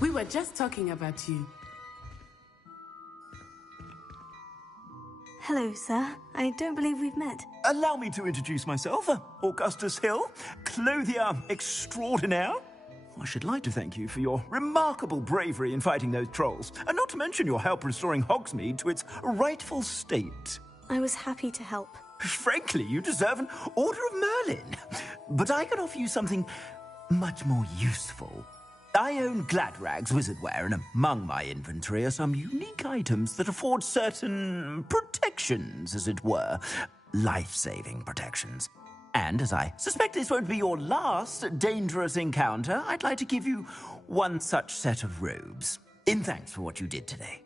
We were just talking about you. Hello, sir. I don't believe we've met. Allow me to introduce myself. Augustus Hill, clothier extraordinaire. I should like to thank you for your remarkable bravery in fighting those trolls, and not to mention your help restoring Hogsmeade to its rightful state. I was happy to help. Frankly, you deserve an Order of Merlin. But I can offer you something much more useful. I own Gladrag's wizardware, and among my inventory are some unique items that afford certain protections, as it were. Life-saving protections. And as I suspect this won't be your last dangerous encounter, I'd like to give you one such set of robes, in thanks for what you did today.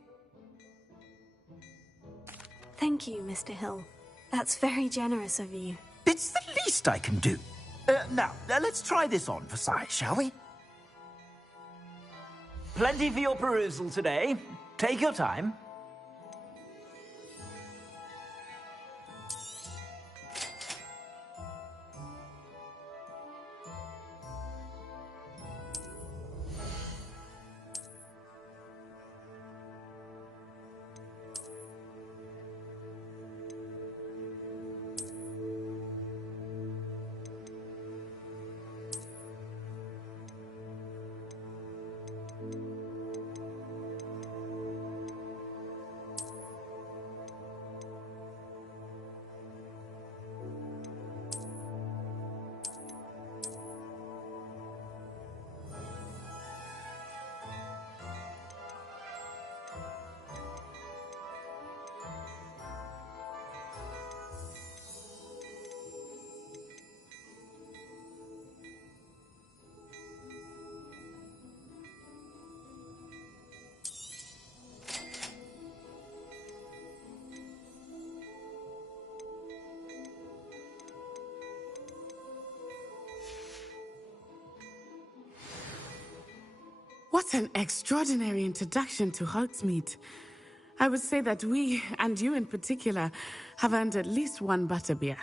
Thank you, Mr. Hill. That's very generous of you. It's the least I can do. Now, let's try this on for size, shall we? Plenty for your perusal today. Take your time. What an extraordinary introduction to Hogsmeade. I would say that we, and you in particular, have earned at least one butterbeer.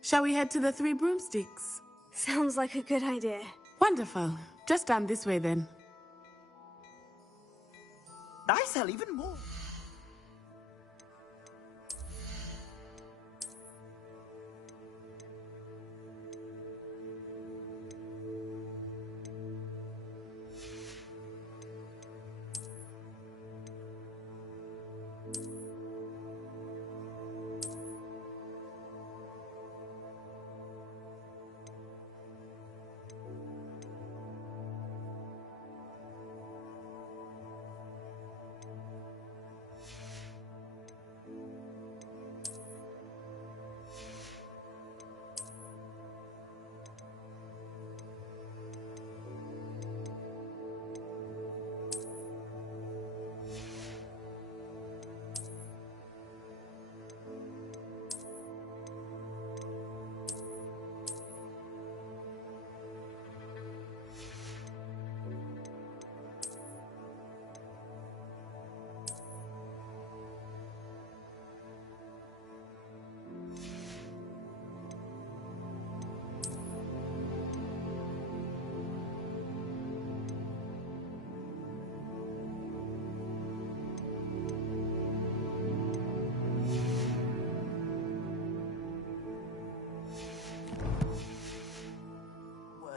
Shall we head to the Three Broomsticks? Sounds like a good idea. Wonderful. Just down this way then. I sell even more.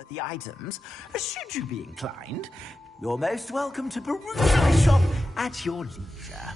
The items, should you be inclined, you're most welcome to peruse my shop at your leisure.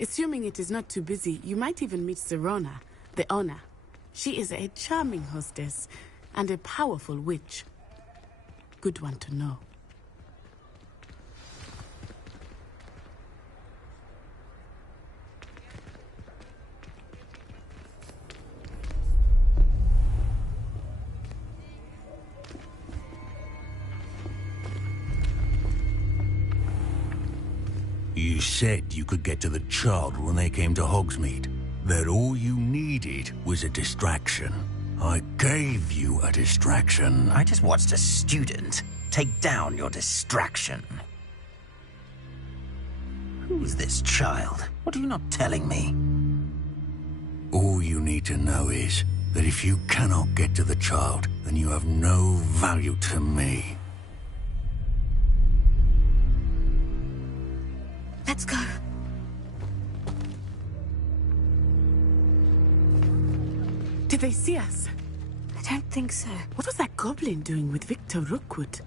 Assuming it is not too busy, you might even meet Serona, the owner. She is a charming hostess and a powerful witch. Good one to know. You said you could get to the child when they came to Hogsmeade. That all you needed was a distraction. I gave you a distraction. I just watched a student take down your distraction. Who's this child? What are you not telling me? All you need to know is that if you cannot get to the child, then you have no value to me. Let's go. Did they see us? I don't think so. What was that goblin doing with Victor Rookwood?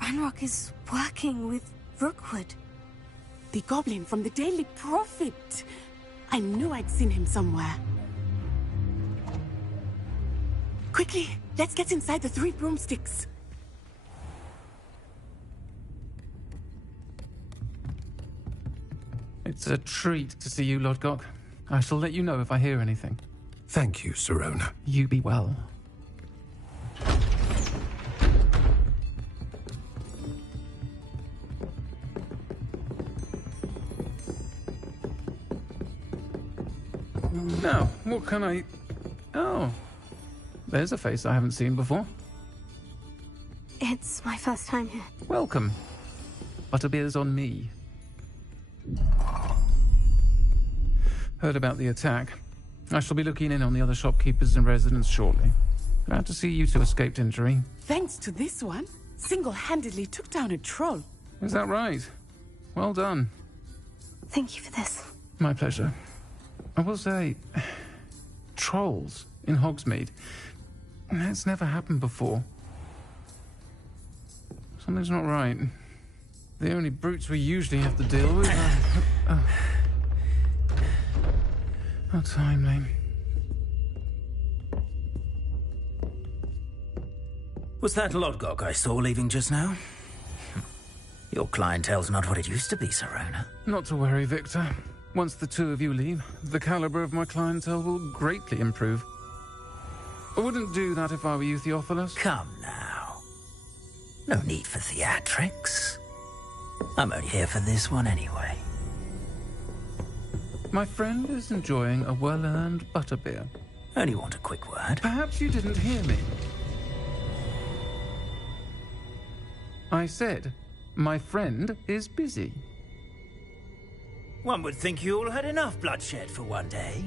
Ranrock is working with Rookwood. The goblin from the Daily Prophet. I knew I'd seen him somewhere. Quickly, let's get inside the 3 broomsticks. It's a treat to see you, Lodgok. I shall let you know if I hear anything. Thank you, Sirona. You be well. Now, what can I... Oh, there's a face I haven't seen before. It's my first time here. Welcome. Butterbeer's on me. Heard about the attack. I shall be looking in on the other shopkeepers and residents shortly. Glad to see you two escaped injury. Thanks to this one, single-handedly took down a troll. Is that right? Well done. Thank you for this. My pleasure. I will say, trolls in Hogsmeade. That's never happened before. Something's not right. The only brutes we usually have to deal with are... How timely. Was that Lodgok I saw leaving just now? Your clientele's not what it used to be, Sirona. Not to worry, Victor. Once the two of you leave, the caliber of my clientele will greatly improve. I wouldn't do that if I were you, Theophilus. Come now. No need for theatrics. I'm only here for this one anyway. My friend is enjoying a well-earned butterbeer. Only want a quick word. Perhaps you didn't hear me. I said, my friend is busy. One would think you all had enough bloodshed for one day.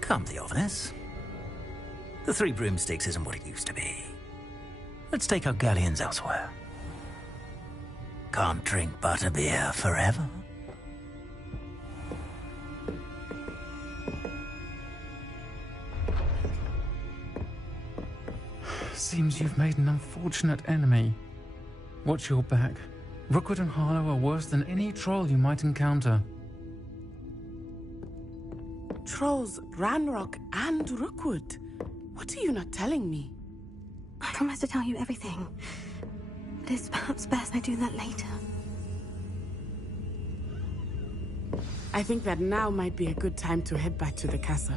Come, Theophilus. The 3 broomsticks isn't what it used to be. Let's take our galleons elsewhere. Can't drink butterbeer forever. Seems you've made an unfortunate enemy. Watch your back. Rookwood and Harlow are worse than any troll you might encounter. Trolls, Ranrock, and Rookwood. What are you not telling me? I promise to tell you everything. But it's perhaps best I do that later. I think that now might be a good time to head back to the castle.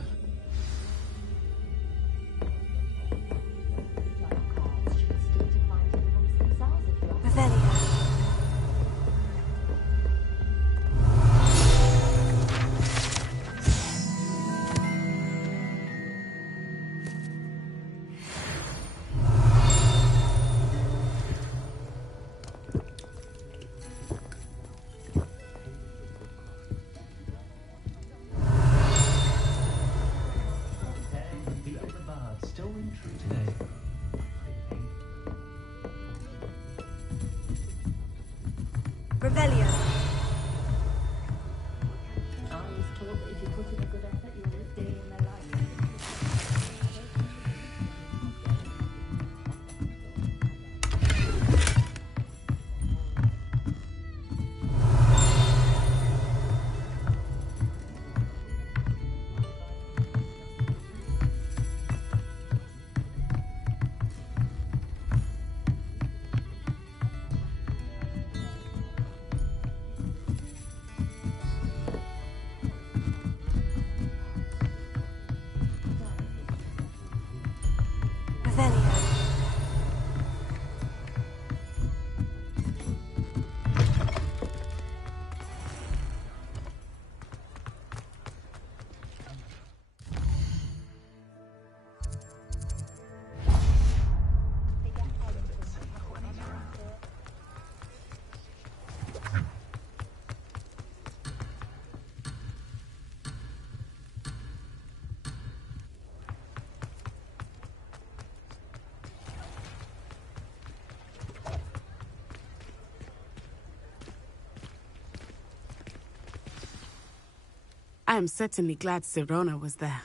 I am certainly glad Sirona was there.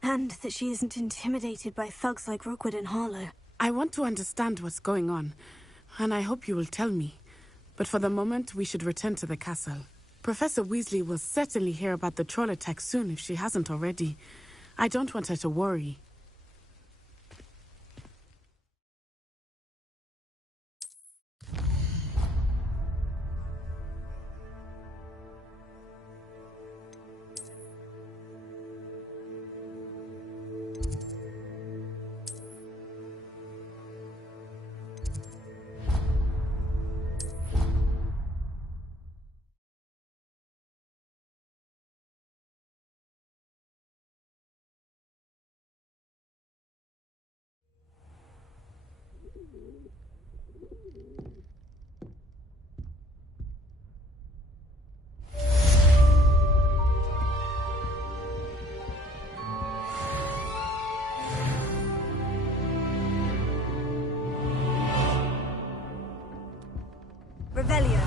And that she isn't intimidated by thugs like Rookwood and Harlow. I want to understand what's going on, and I hope you will tell me. But for the moment, we should return to the castle. Professor Weasley will certainly hear about the troll attack soon if she hasn't already. I don't want her to worry. Revelio.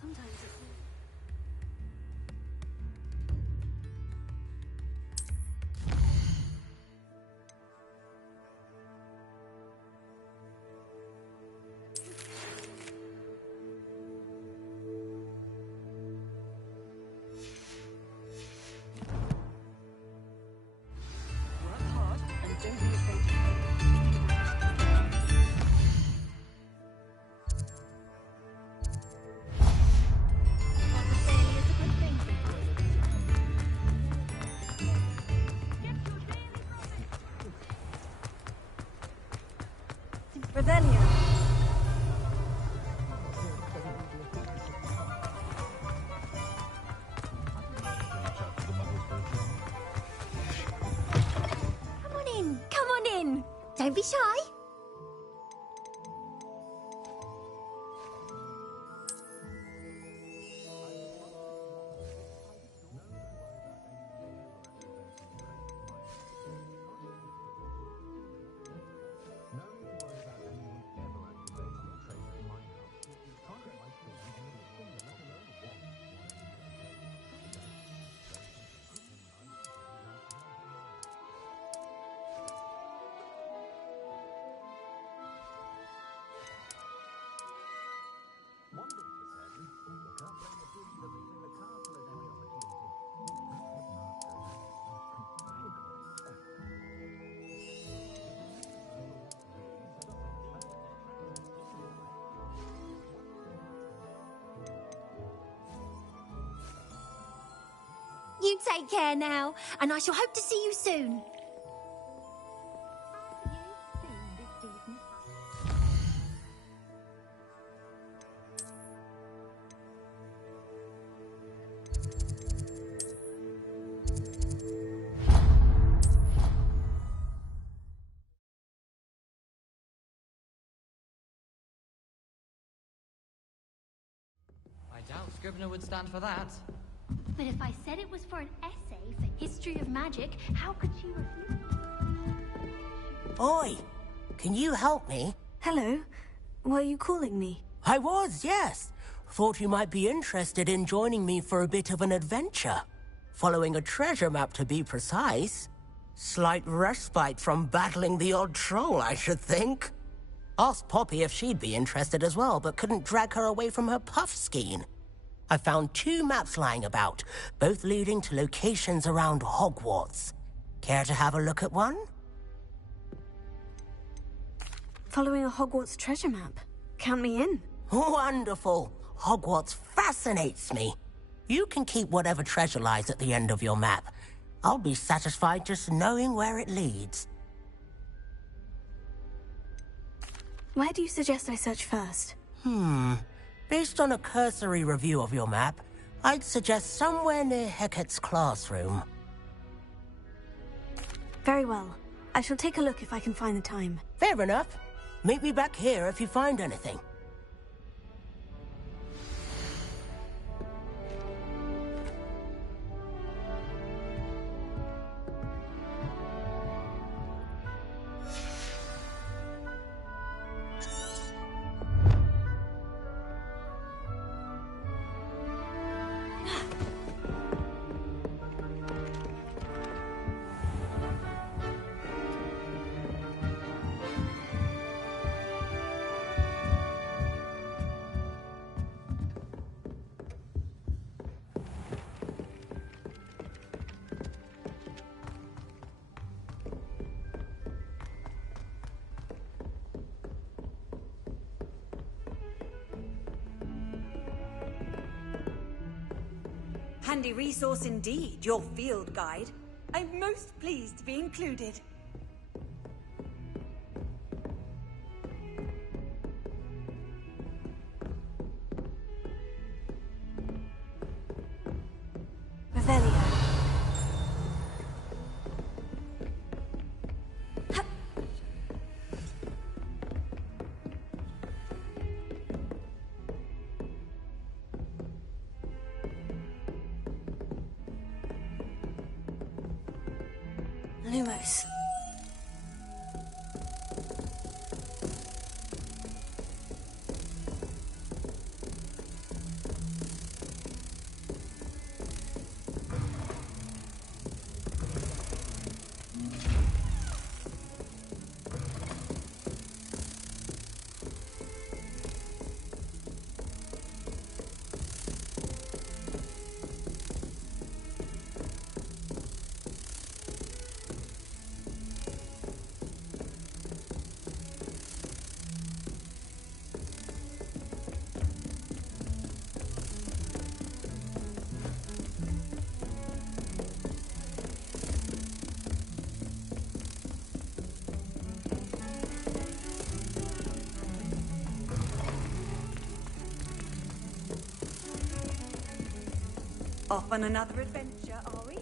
Sometimes it's... Revelio. Come on in. Come on in. Don't be shy. You take care now, and I shall hope to see you soon. I doubt Scrivener would stand for that. But if I said it was for an essay for history of magic, how could she refuse? Oi! Can you help me? Hello? Were you calling me? I was, yes. Thought you might be interested in joining me for a bit of an adventure. Following a treasure map, to be precise. Slight respite from battling the odd troll, I should think. Asked Poppy if she'd be interested as well, but couldn't drag her away from her puff skein. I found 2 maps lying about, both leading to locations around Hogwarts. Care to have a look at one? Following a Hogwarts treasure map. Count me in. Wonderful. Hogwarts fascinates me. You can keep whatever treasure lies at the end of your map. I'll be satisfied just knowing where it leads. Where do you suggest I search first? Based on a cursory review of your map, I'd suggest somewhere near Hecate's classroom. Very well. I shall take a look if I can find the time. Fair enough. Meet me back here if you find anything. Handy resource indeed, your field guide. I'm most pleased to be included. Revelio. Lumos. Off on another adventure, are we?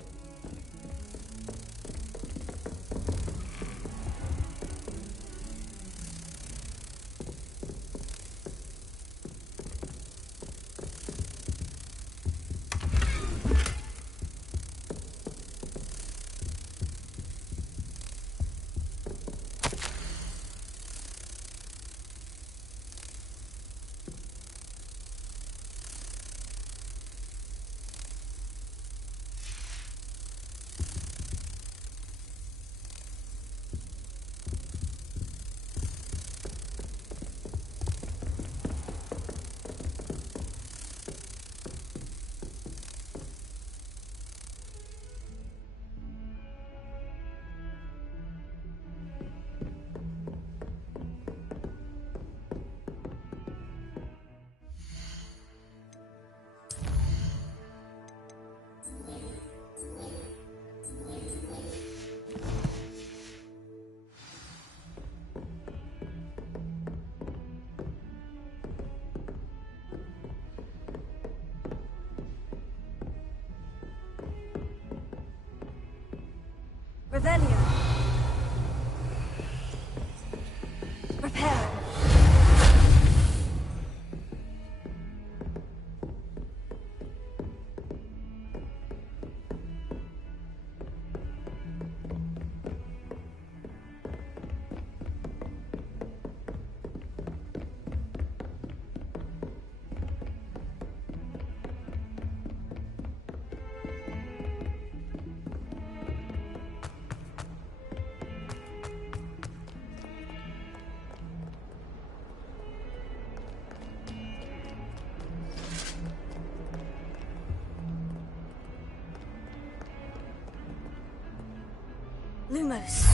Revelio. Repair. Lumos.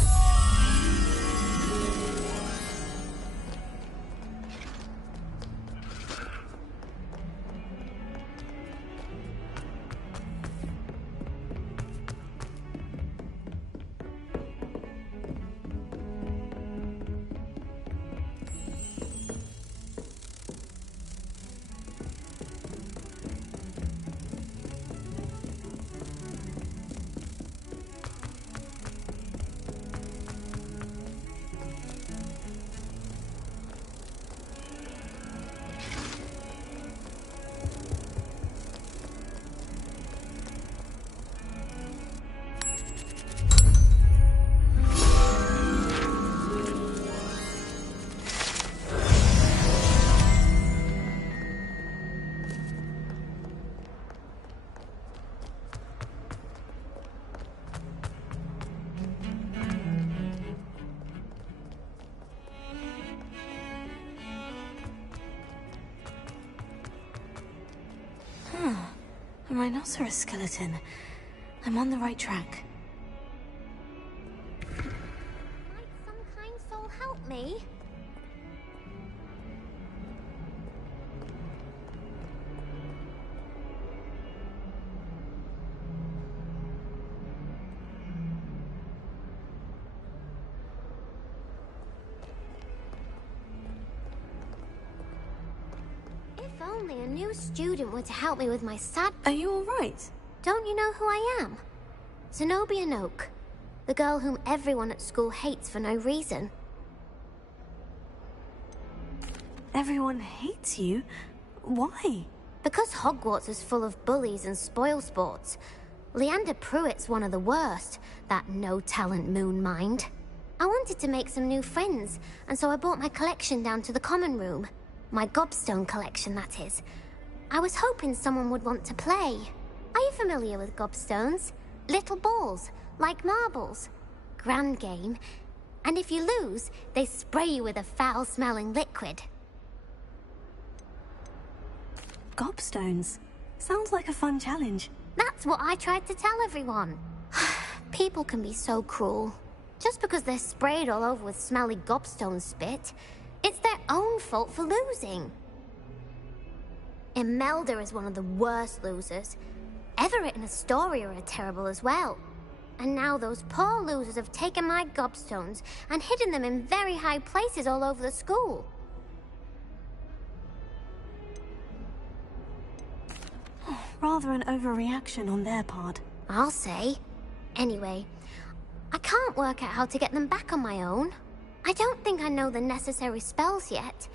A rhinoceros skeleton. I'm on the right track. Might some kind soul help me? If only a new student were to help me with my sad... Are you alright? Don't you know who I am? Zenobia Noak, the girl whom everyone at school hates for no reason. Everyone hates you? Why? Because Hogwarts is full of bullies and spoilsports. Leander Pruitt's one of the worst, that no-talent moon mind. I wanted to make some new friends, and so I brought my collection down to the common room. My gobstone collection, that is. I was hoping someone would want to play. Are you familiar with gobstones? Little balls, like marbles. Grand game. And if you lose, they spray you with a foul-smelling liquid. Gobstones? Sounds like a fun challenge. That's what I tried to tell everyone. People can be so cruel. Just because they're sprayed all over with smelly gobstone spit, it's their own fault for losing. Imelda is one of the worst losers. Everett and Astoria are terrible as well. And now those poor losers have taken my gobstones and hidden them in very high places all over the school. Rather an overreaction on their part. I'll say. Anyway, I can't work out how to get them back on my own. I don't think I know the necessary spells yet.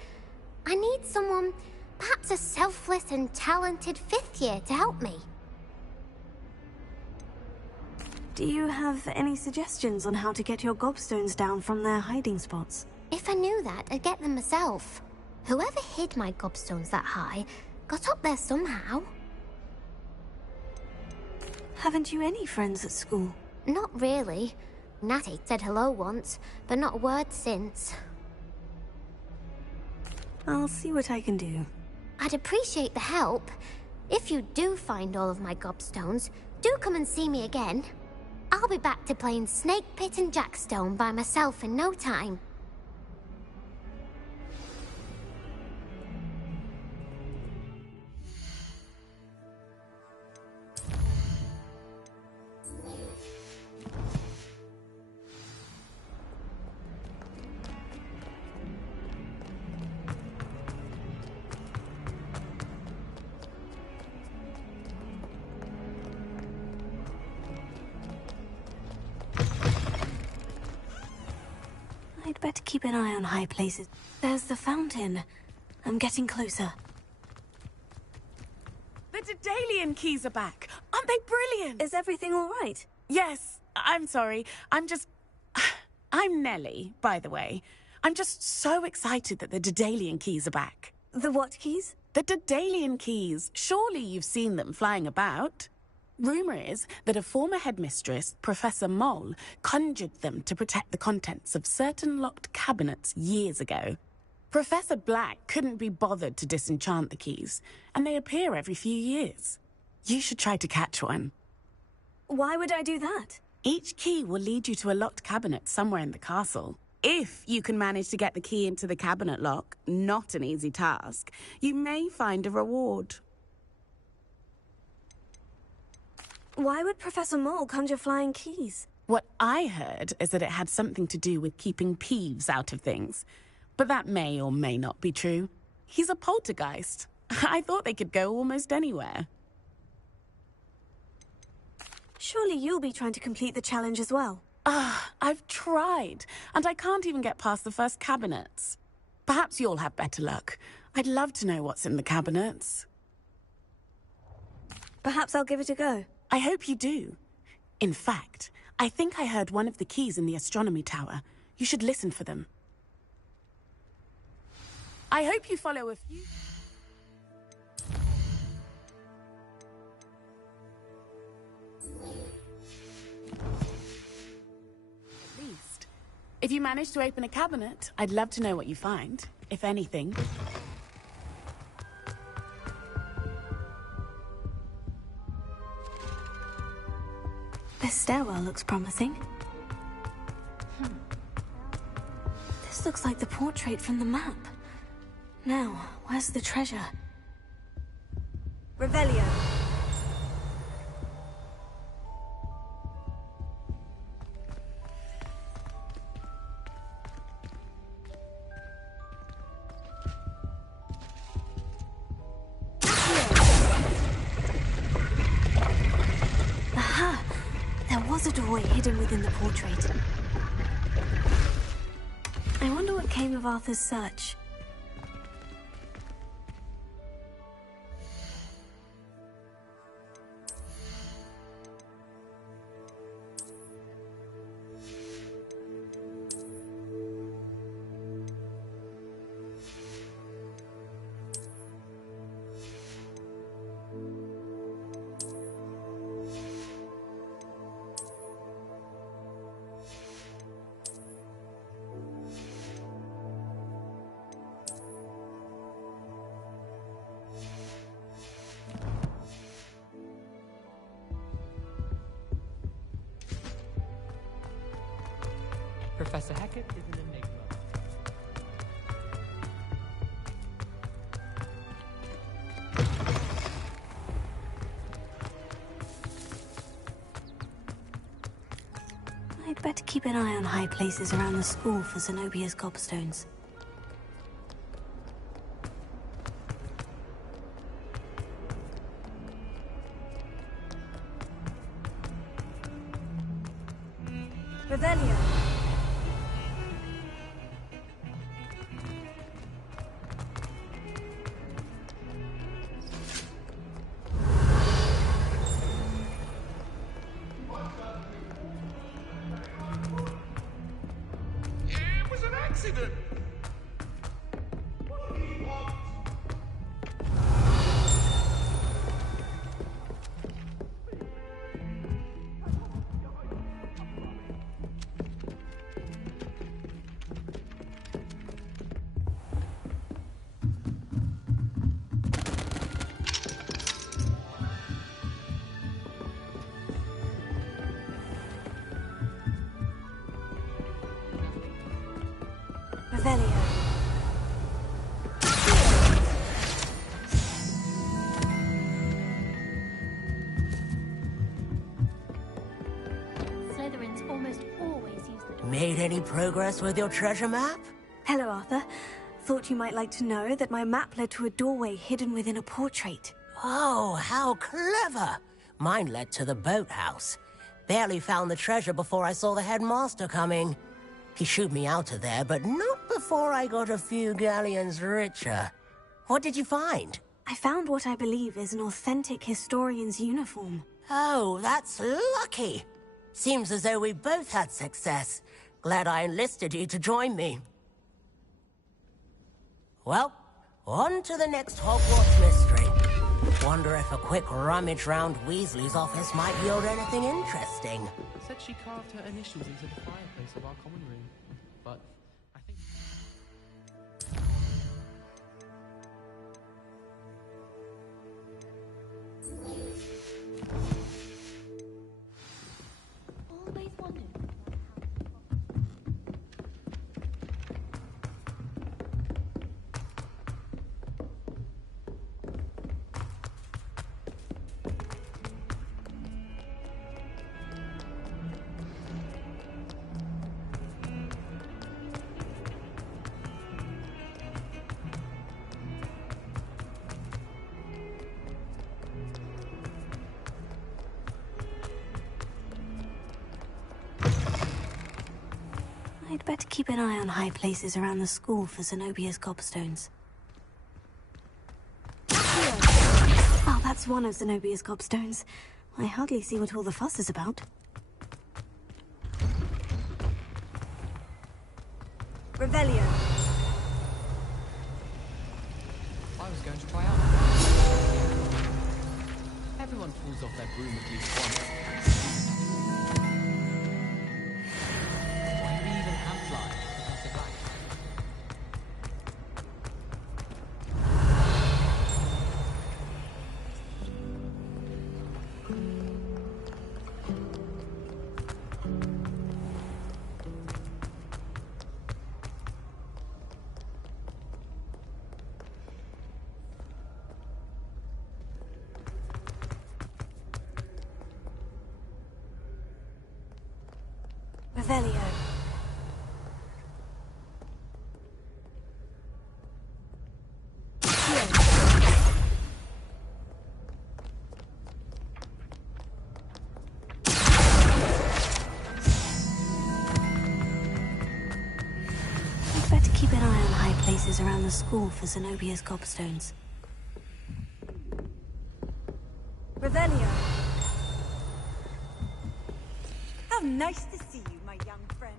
I need someone, perhaps a selfless and talented fifth year to help me. Do you have any suggestions on how to get your gobstones down from their hiding spots? If I knew that, I'd get them myself. Whoever hid my gobstones that high got up there somehow. Haven't you any friends at school? Not really. Natty said hello once, but not a word since. I'll see what I can do. I'd appreciate the help. If you do find all of my gobstones, do come and see me again. I'll be back to playing Snake Pit and Jackstone by myself in no time. I'd better keep an eye on high places. There's the fountain. I'm getting closer. The Daedalian keys are back. Aren't they brilliant? Is everything all right? Yes. I'm sorry. I'm Nellie, by the way. I'm just so excited that the Daedalian keys are back. The what keys? The Daedalian keys. Surely you've seen them flying about. Rumour is that a former headmistress, Professor Moll, conjured them to protect the contents of certain locked cabinets years ago. Professor Black couldn't be bothered to disenchant the keys, and they appear every few years. You should try to catch one. Why would I do that? Each key will lead you to a locked cabinet somewhere in the castle. If you can manage to get the key into the cabinet lock, not an easy task, you may find a reward. Why would Professor Moll conjure flying keys? What I heard is that it had something to do with keeping Peeves out of things. But that may or may not be true. He's a poltergeist. I thought they could go almost anywhere. Surely you'll be trying to complete the challenge as well. I've tried, and I can't even get past the first cabinets. Perhaps you'll have better luck. I'd love to know what's in the cabinets. Perhaps I'll give it a go. I hope you do. In fact, I think I heard one of the keys in the astronomy tower. You should listen for them. I hope you follow a few... At least. If you manage to open a cabinet, I'd love to know what you find, if anything. This stairwell looks promising. This looks like the portrait from the map. Now, where's the treasure? Revelio. Aha! There was a doorway hidden within the portrait. I wonder what came of Arthur's search. Professor Hackett is an enigma. I'd better keep an eye on high places around the school for Zenobia's gobstones. Revelio. It was an accident. Revelio. Slytherins almost always use the door. Made any progress with your treasure map? Hello, Arthur. Thought you might like to know that my map led to a doorway hidden within a portrait. Oh, how clever! Mine led to the boathouse. Barely found the treasure before I saw the headmaster coming. He shooed me out of there, but not before I got a few galleons richer. What did you find? I found what I believe is an authentic historian's uniform. Oh, that's lucky. Seems as though we both had success. Glad I enlisted you to join me. Well, on to the next Hogwarts mystery. Wonder if a quick rummage round Weasley's office might yield anything interesting. Said she carved her initials into the fireplace of our common room, but I think... Always wondered. I'd better keep an eye on high places around the school for Zenobia's gobstones. Oh, that's one of Zenobia's gobstones. I hardly see what all the fuss is about. Revelio. I was going to try out. Everyone falls off their broom at least once. Why do we even have flies? Professor Black. Revelio. I'd better keep an eye on high places around the school for Zenobia's cobstones. Revelio. How nice to see you, my young friend.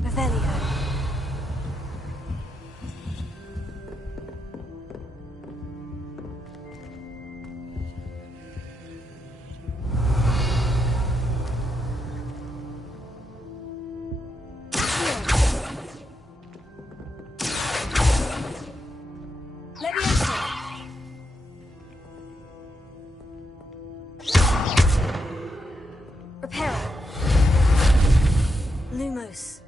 Revelio. Leviosa. Reparo. Lumos.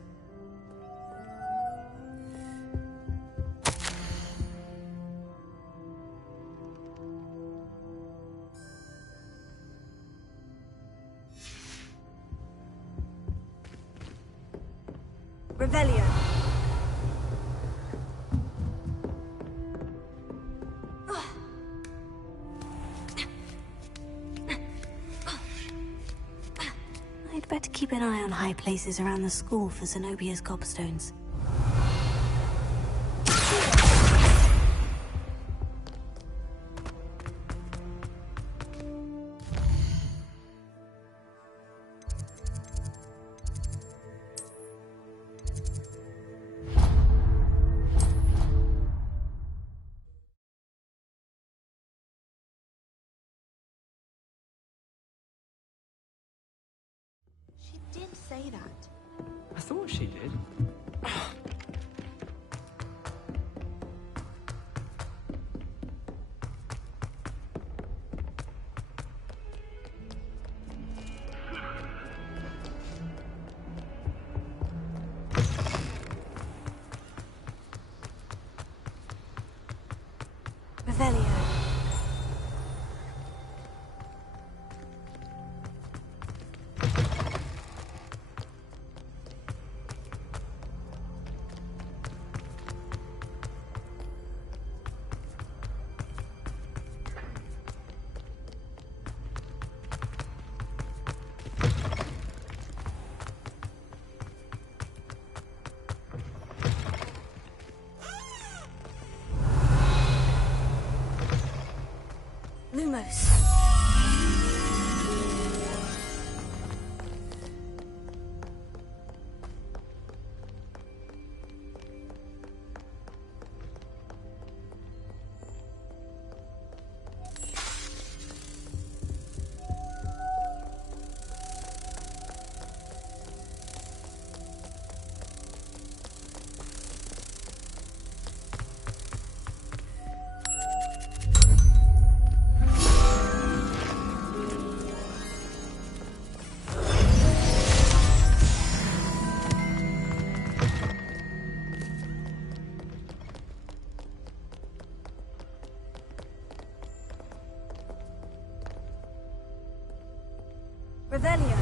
Revelio. I'd better keep an eye on high places around the school for Zenobia's cobstones. She did say that. I thought she did. Revelio. Lumos. Revelio.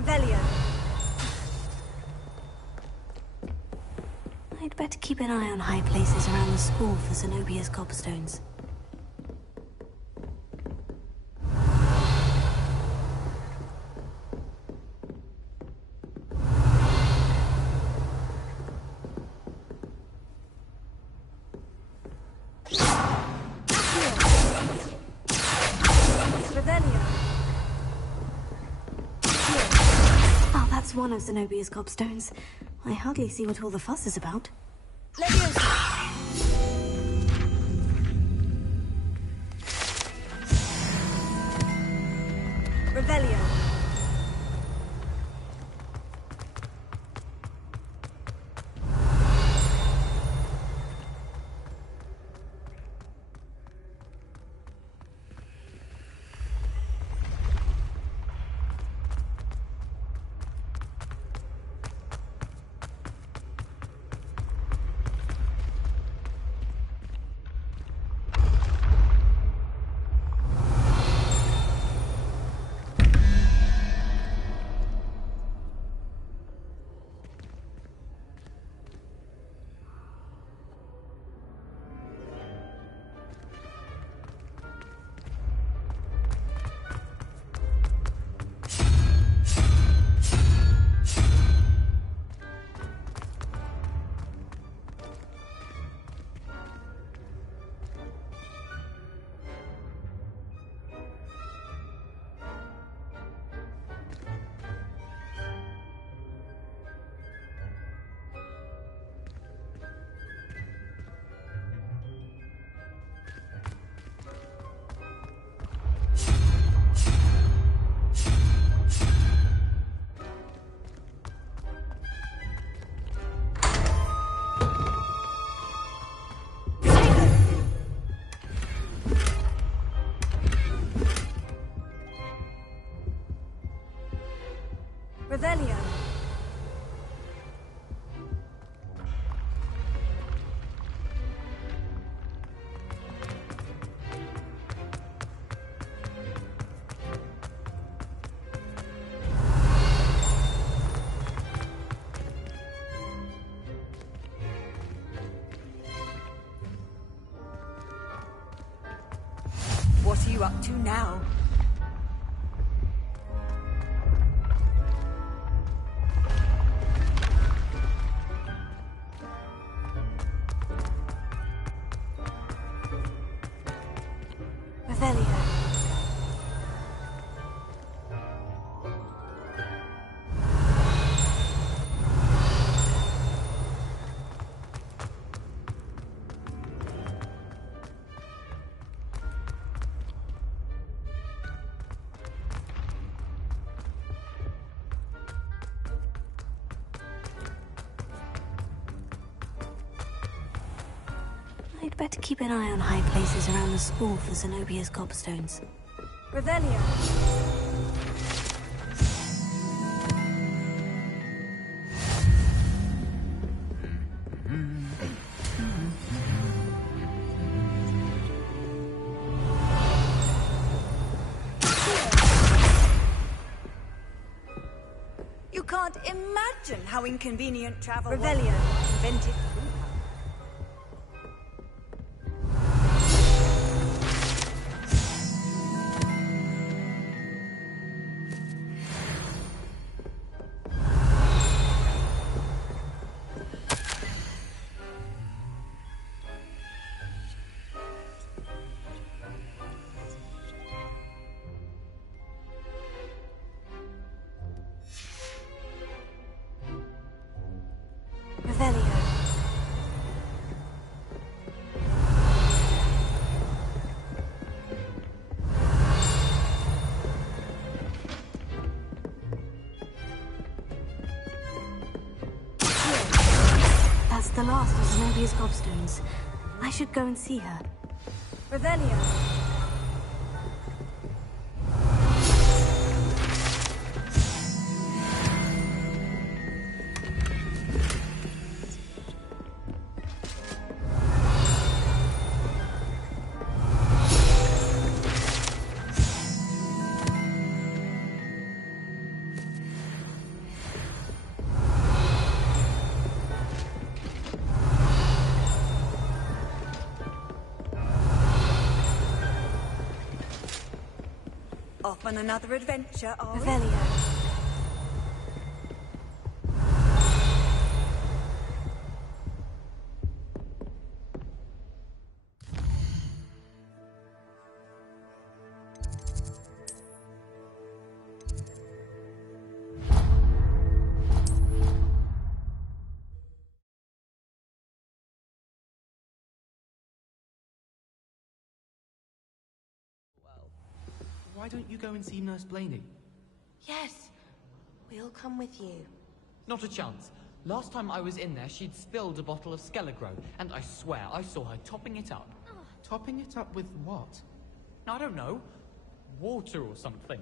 Revelio. I'd better keep an eye on high places around the school for Zenobia's cobstones. Oh, that's one of Zenobia's cobstones. I hardly see what all the fuss is about. Revelio. Revelio. What are you up to now? Revelio. I'd better keep an eye on high places around the school for Zenobia's cobstones. Revelio. You can't imagine how inconvenient travel Revelio. Invented. Revelio. That's the last of Zenobia's gobstones. I should go and see her. Revelio. Off on another adventure, are we? Revelio. Why don't you go and see Nurse Blaney? Yes, we'll come with you. Not a chance. Last time I was in there, she'd spilled a bottle of Skelegro, and I swear I saw her topping it up. Topping it up with what? I don't know. Water or something.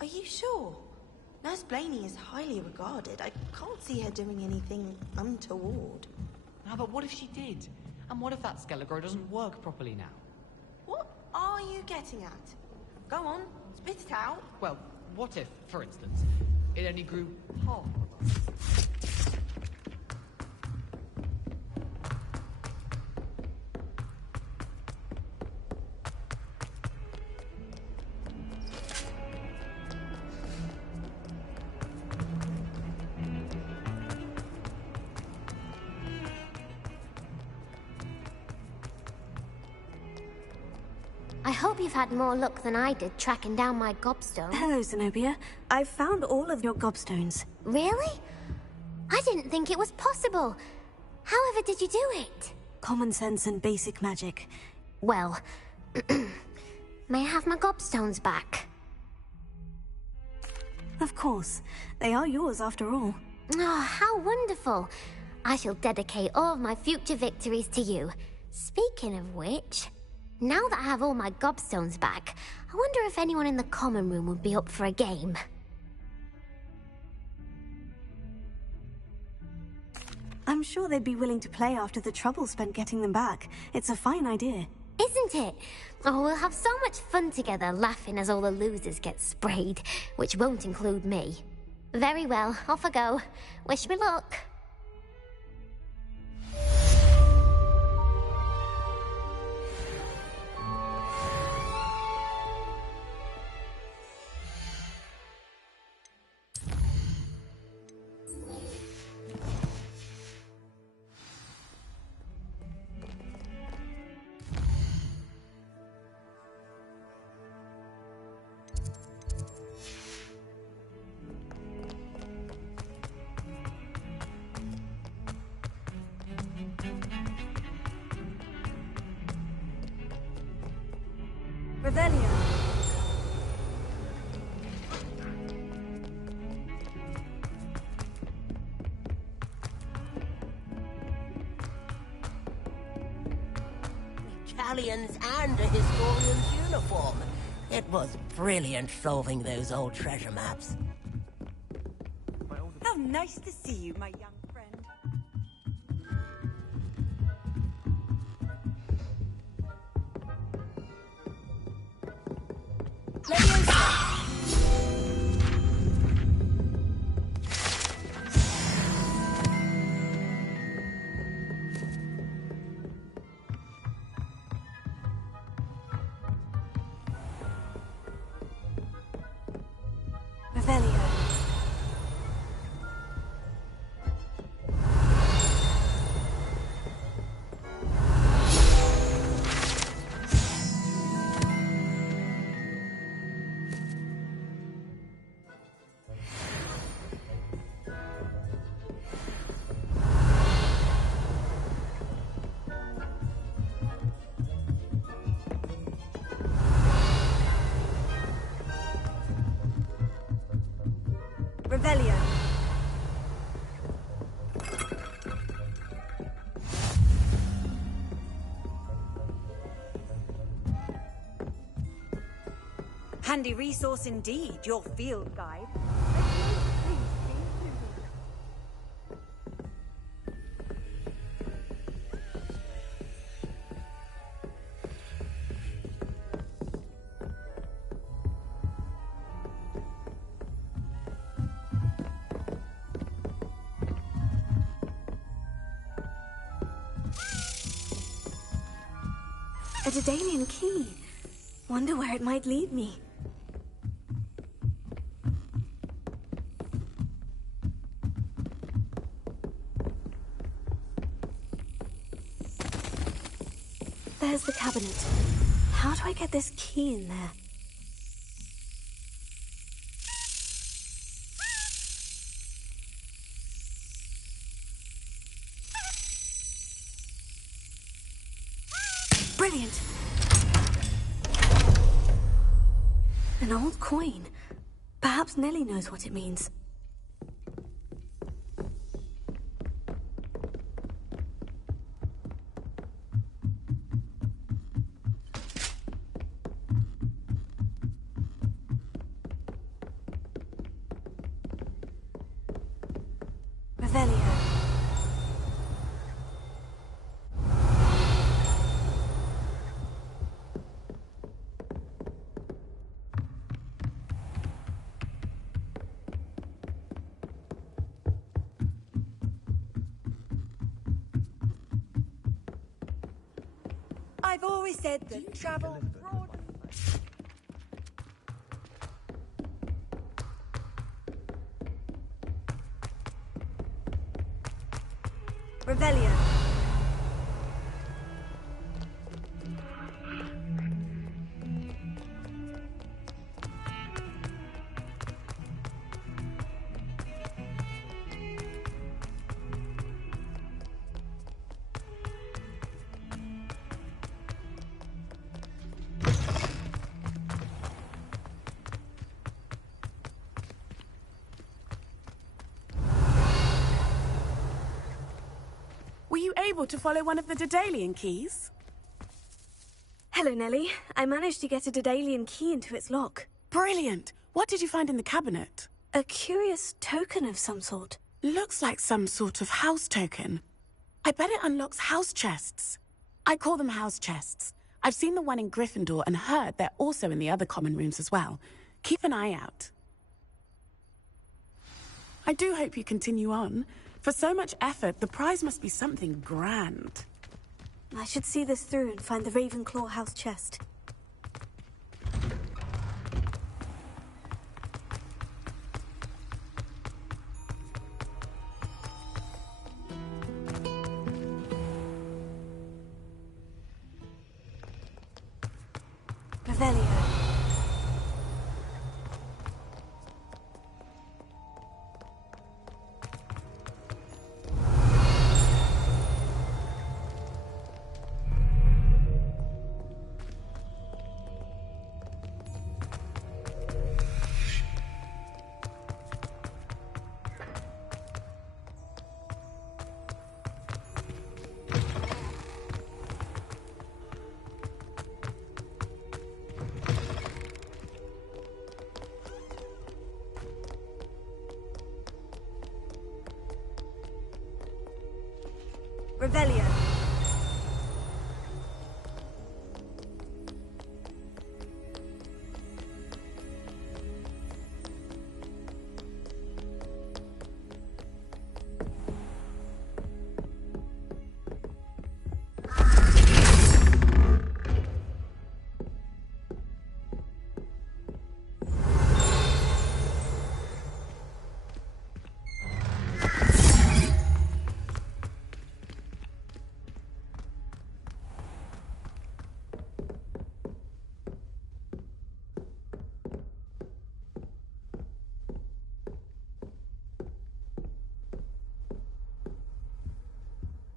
Are you sure? Nurse Blaney is highly regarded. I can't see her doing anything untoward. No, but what if she did? And what if that Skelegro doesn't work properly now? What are you getting at? Go on, spit it out. Well, what if, for instance, it only grew half of us? I hope you've had more luck than I did tracking down my gobstone. Hello, Zenobia. I've found all of your gobstones. Really? I didn't think it was possible. However did you do it? Common sense and basic magic. Well, may I have my gobstones back? Of course. They are yours after all. Oh, how wonderful. I shall dedicate all of my future victories to you. Speaking of which, now that I have all my gobstones back, I wonder if anyone in the common room would be up for a game. I'm sure they'd be willing to play after the trouble spent getting them back. It's a fine idea. Isn't it? Oh, we'll have so much fun together, laughing as all the losers get sprayed, which won't include me. Very well, off I go. Wish me luck. Revelio. Italians and a historian's uniform. It was brilliant solving those old treasure maps. How nice to see you, my young friend. Revelio. Revelio. Handy resource indeed, your field guide. A Daedalian key. Wonder where it might lead me. There's the cabinet. How do I get this key in there? Brilliant! An old coin. Perhaps Nellie knows what it means. Revelio. I've always said that travel broad. Revelio. Were you able to follow one of the Daedalian keys? Hello, Nellie. I managed to get a Daedalian key into its lock. Brilliant! What did you find in the cabinet? A curious token of some sort. Looks like some sort of house token. I bet it unlocks house chests. I call them house chests. I've seen the one in Gryffindor and heard they're also in the other common rooms as well. Keep an eye out. I do hope you continue on. For so much effort, the prize must be something grand. I should see this through and find the Ravenclaw house chest. Revelio. Revelio.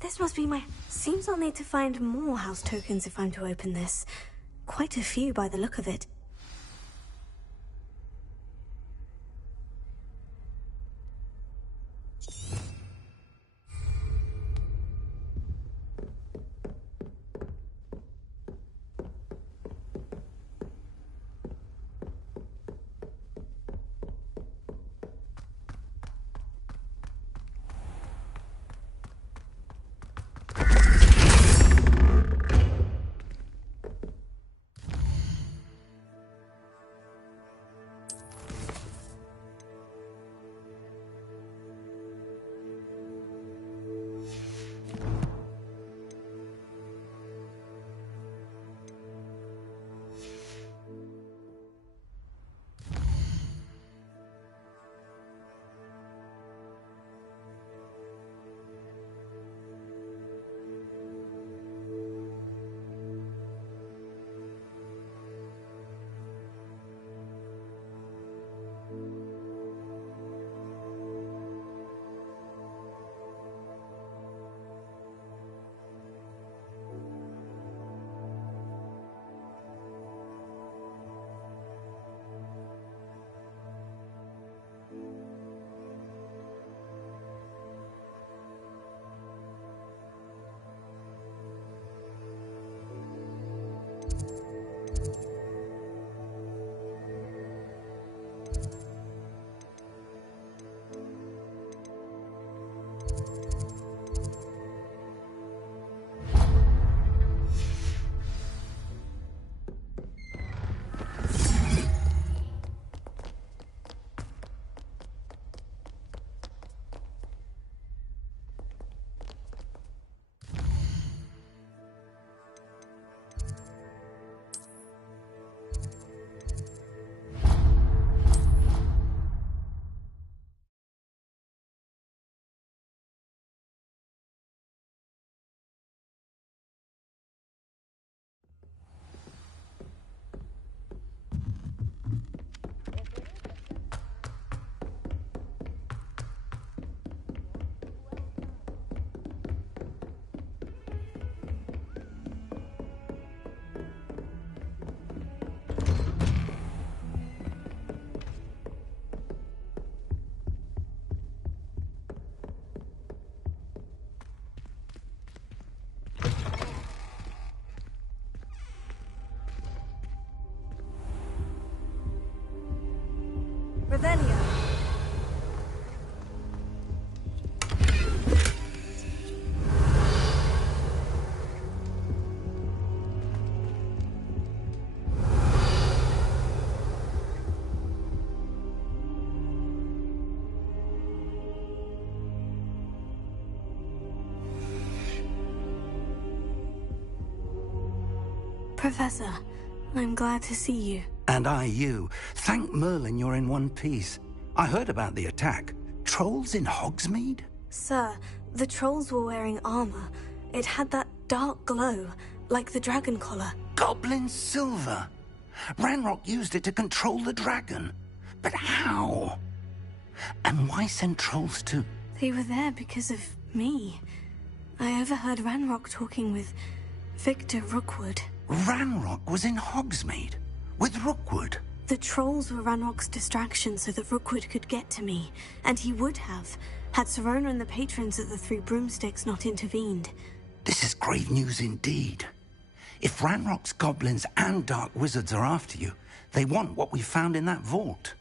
This must be my... Seems I'll need to find more house tokens if I'm to open this. Quite a few by the look of it. Professor, I'm glad to see you. And I you. Thank Merlin you're in one piece. I heard about the attack. Trolls in Hogsmeade? Sir, the trolls were wearing armor. It had that dark glow, like the dragon collar. Goblin silver. Ranrock used it to control the dragon. But how? And why send trolls to... They were there because of me. I overheard Ranrock talking with Victor Rookwood. Ranrock was in Hogsmeade with Rookwood. The trolls were Ranrock's distraction so that Rookwood could get to me. And he would have, had Serona and the patrons at the Three Broomsticks not intervened. This is grave news indeed. If Ranrock's goblins and dark wizards are after you, they want what we found in that vault.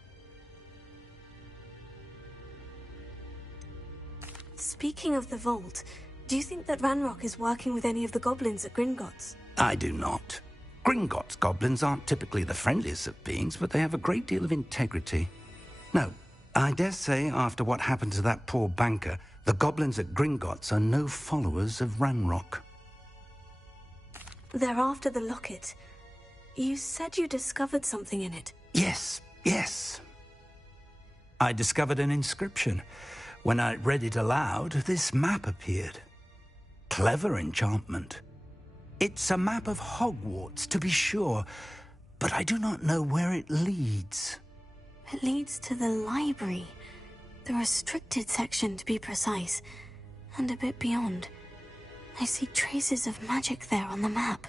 Speaking of the vault, do you think that Ranrock is working with any of the goblins at Gringotts? I do not. Gringotts goblins aren't typically the friendliest of beings, but they have a great deal of integrity. No, I dare say after what happened to that poor banker, the goblins at Gringotts are no followers of Ranrock. They're after the locket. You said you discovered something in it. Yes. I discovered an inscription. When I read it aloud, this map appeared. Clever enchantment. It's a map of Hogwarts, to be sure, but I do not know where it leads. It leads to the library. The restricted section, to be precise. And a bit beyond. I see traces of magic there on the map.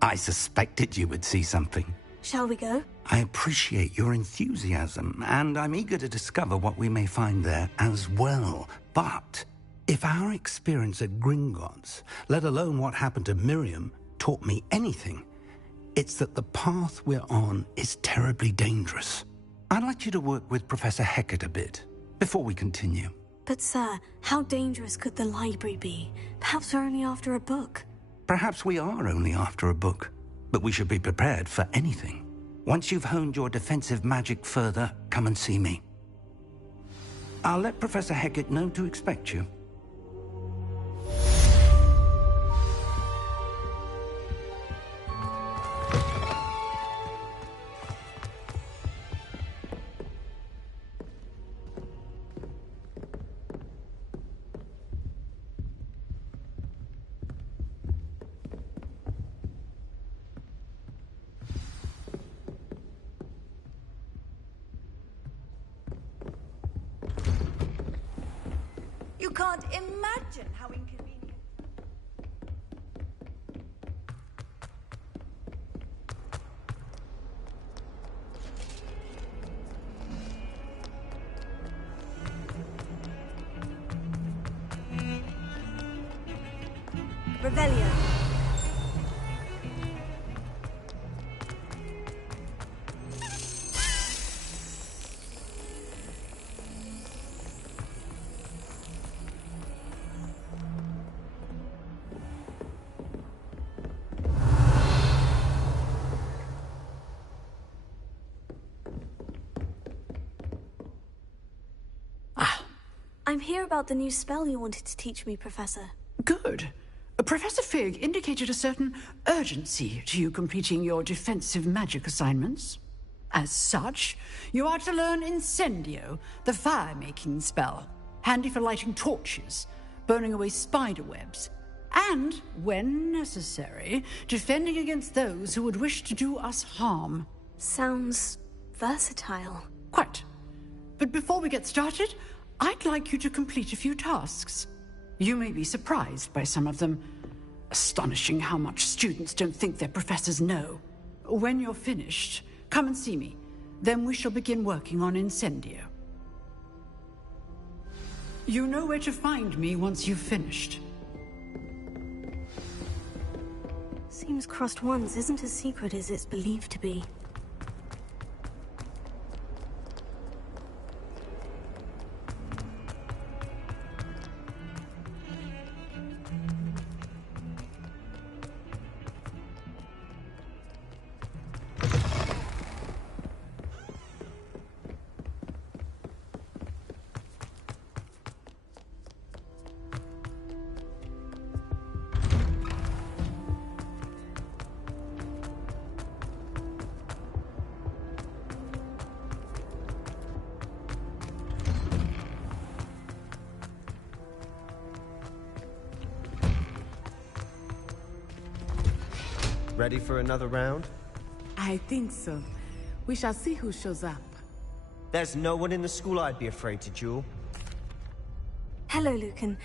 I suspected you would see something. Shall we go? I appreciate your enthusiasm, and I'm eager to discover what we may find there as well. But if our experience at Gringotts, let alone what happened to Miriam, taught me anything, it's that the path we're on is terribly dangerous. I'd like you to work with Professor Hecat a bit before we continue. But sir, how dangerous could the library be? Perhaps we're only after a book. Perhaps we are only after a book, but we should be prepared for anything. Once you've honed your defensive magic further, come and see me. I'll let Professor Hecat know to expect you. You can't imagine how inconvenient. Revelio. I'm here about the new spell you wanted to teach me, Professor. Good. Professor Fig indicated a certain urgency to you completing your defensive magic assignments. As such, you are to learn Incendio, the fire-making spell, handy for lighting torches, burning away spider webs, and, when necessary, defending against those who would wish to do us harm. Sounds versatile. Quite. But before we get started, I'd like you to complete a few tasks. You may be surprised by some of them. Astonishing how much students don't think their professors know. When you're finished, come and see me. Then we shall begin working on Incendio. You know where to find me once you've finished. Seems crossed once isn't as secret as it's believed to be. Ready for another round? I think so. We shall see who shows up. There's no one in the school I'd be afraid to duel. Hello, Lucan.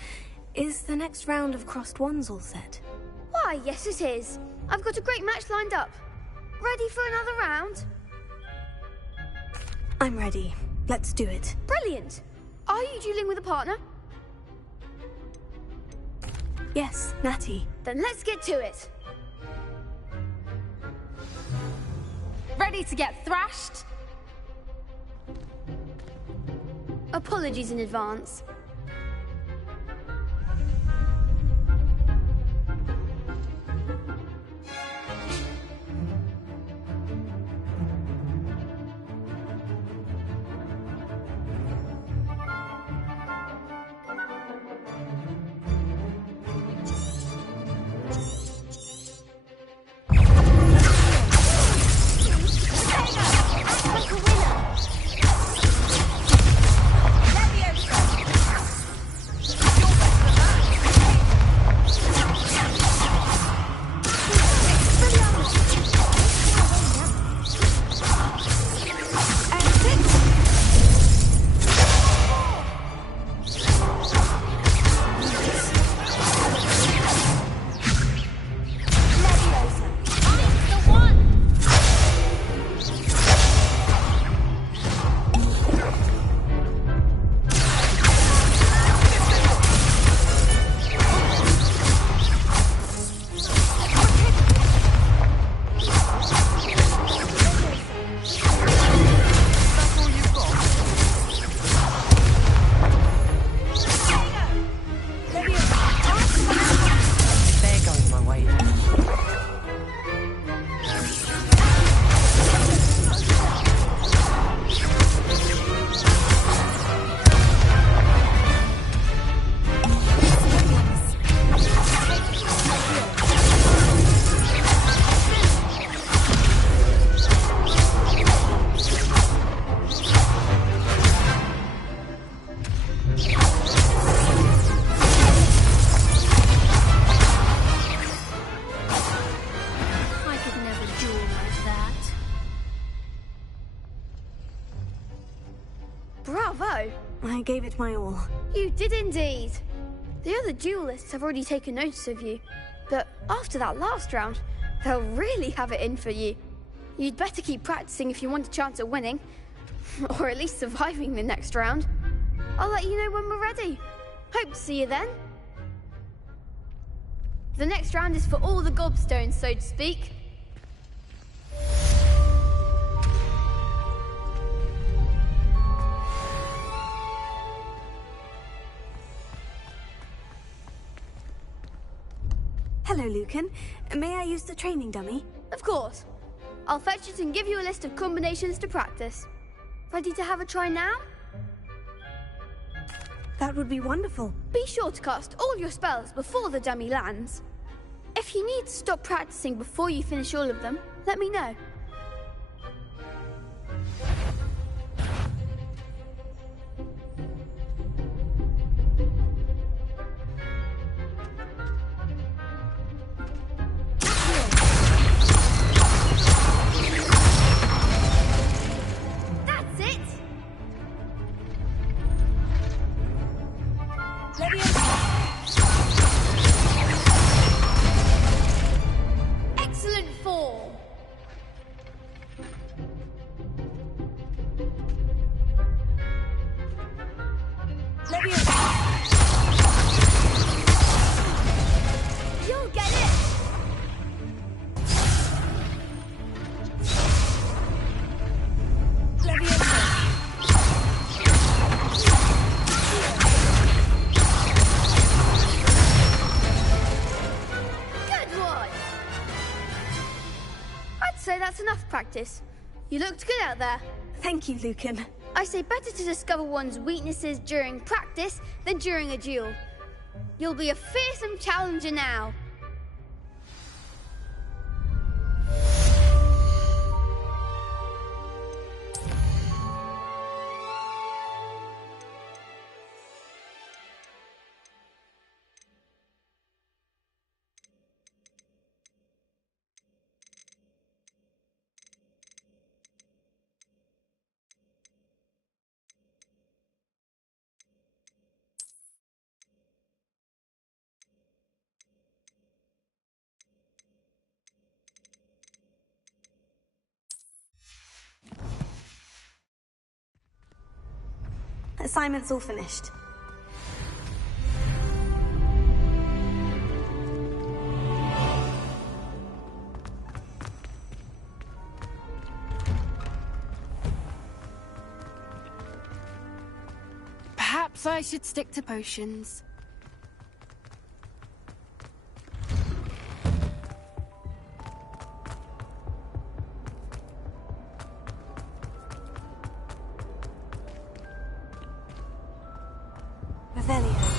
Is the next round of crossed wands all set? Why, yes it is. I've got a great match lined up. Ready for another round? I'm ready. Let's do it. Brilliant! Are you dueling with a partner? Yes, Natty. Then let's get to it. Ready to get thrashed? Apologies in advance. Bravo! I gave it my all. You did indeed. The other duelists have already taken notice of you, but after that last round, they'll really have it in for you. You'd better keep practicing if you want a chance at winning, or at least surviving the next round. I'll let you know when we're ready. Hope to see you then. The next round is for all the gobstones, so to speak. Hello, Lucan. May I use the training dummy? Of course. I'll fetch it and give you a list of combinations to practice. Ready to have a try now? That would be wonderful. Be sure to cast all your spells before the dummy lands. If you need to stop practicing before you finish all of them, let me know. That's it! Excellent form! You'll get it! Good one! I'd say that's enough practice. You looked good out there. Thank you, Lucan. I say better to discover one's weaknesses during practice than during a duel. You'll be a fearsome challenger now. Assignment's all finished. Perhaps I should stick to potions. Revelio.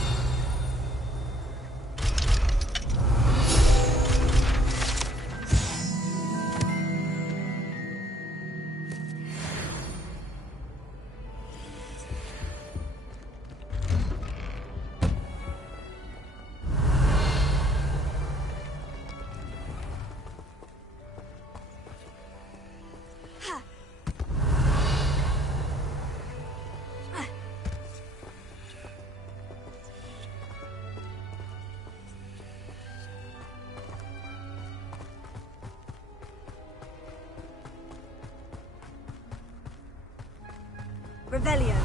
Revelio.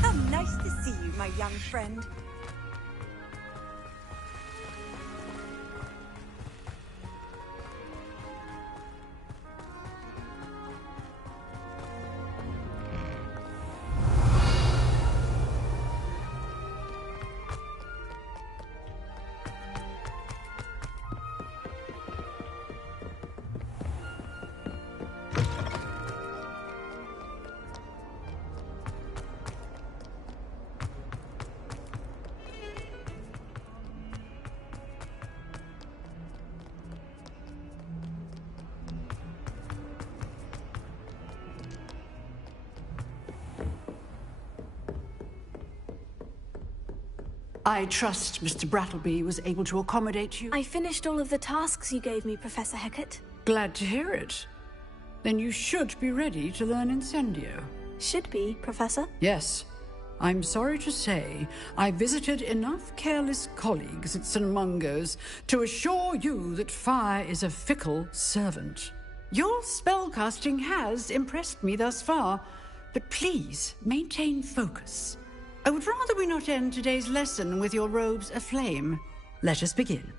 How nice to see you, my young friend. I trust Mr. Brattleby was able to accommodate you. I finished all of the tasks you gave me, Professor Hecat. Glad to hear it. Then you should be ready to learn Incendio. Should be, Professor? Yes. I'm sorry to say, I visited enough careless colleagues at St. Mungo's to assure you that fire is a fickle servant. Your spellcasting has impressed me thus far, but please maintain focus. I would rather we not end today's lesson with your robes aflame. Let us begin.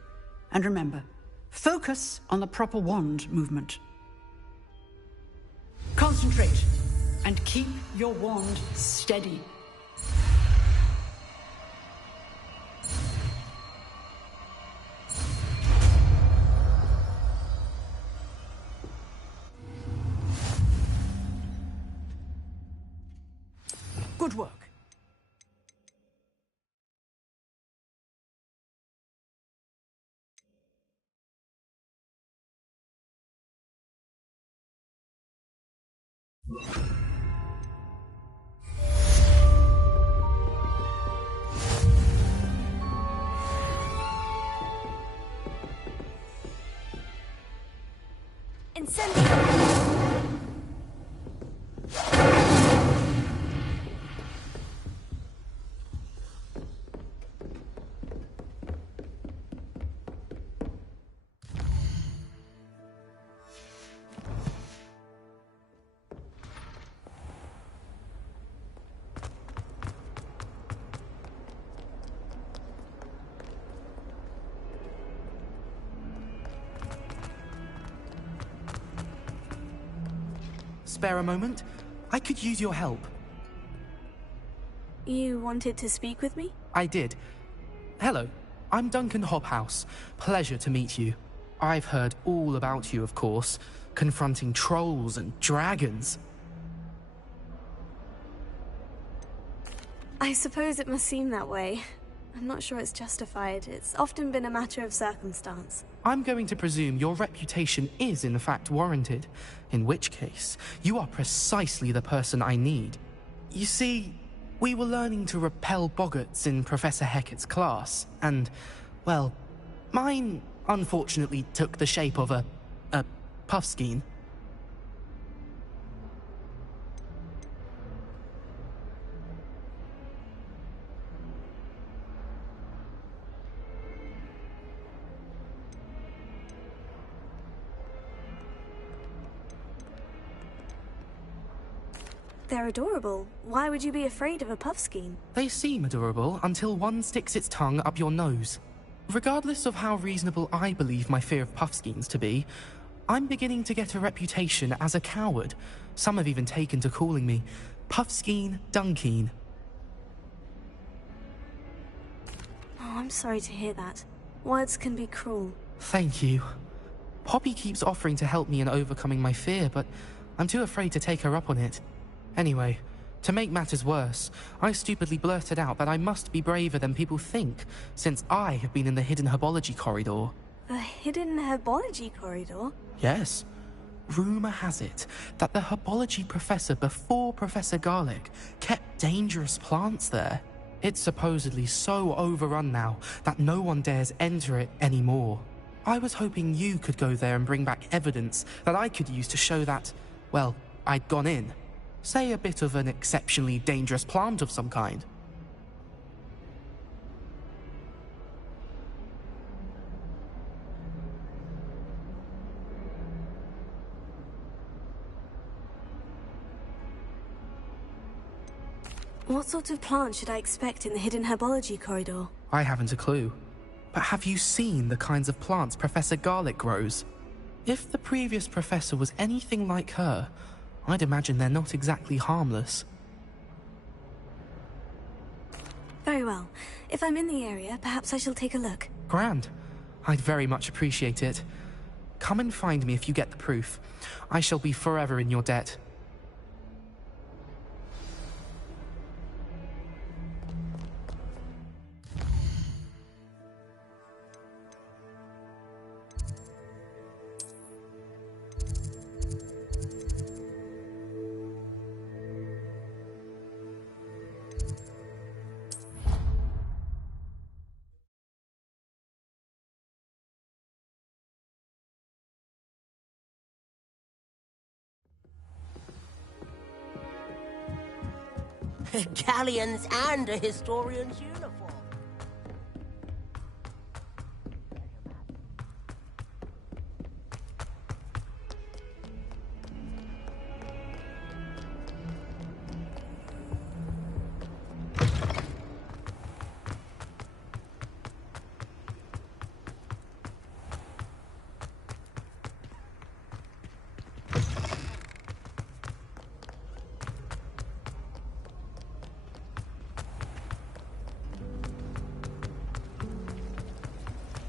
And remember, focus on the proper wand movement. Concentrate, and keep your wand steady. Good work. Incendio! Spare a moment? I could use your help. You wanted to speak with me? I did. Hello, I'm Duncan Hobhouse. Pleasure to meet you. I've heard all about you, of course, confronting trolls and dragons. I suppose it must seem that way. I'm not sure it's justified. It's often been a matter of circumstance. I'm going to presume your reputation is in fact warranted, in which case, you are precisely the person I need. You see, we were learning to repel boggarts in Professor Hecat's class, and, well, mine unfortunately took the shape of a puffskein. they're adorable. Why would you be afraid of a puffskein? They seem adorable until one sticks its tongue up your nose. Regardless of how reasonable I believe my fear of puffskeins to be, I'm beginning to get a reputation as a coward. Some have even taken to calling me Puffskein Dunkeen. Oh, I'm sorry to hear that. Words can be cruel. Thank you. Poppy keeps offering to help me in overcoming my fear, but I'm too afraid to take her up on it. Anyway, to make matters worse, I stupidly blurted out that I must be braver than people think, since I have been in the hidden herbology corridor. The hidden herbology corridor? Yes. Rumour has it that the herbology professor before Professor Garlic kept dangerous plants there. It's supposedly so overrun now that no one dares enter it anymore. I was hoping you could go there and bring back evidence that I could use to show that, well, I'd gone in. Say a bit of an exceptionally dangerous plant of some kind. What sort of plant should I expect in the hidden herbology corridor? I haven't a clue. But have you seen the kinds of plants Professor Garlic grows? If the previous professor was anything like her, I'd imagine they're not exactly harmless. Very well. If I'm in the area, perhaps I shall take a look. Grand. I'd very much appreciate it. Come and find me if you get the proof. I shall be forever in your debt. Galleons and a historian's uniform.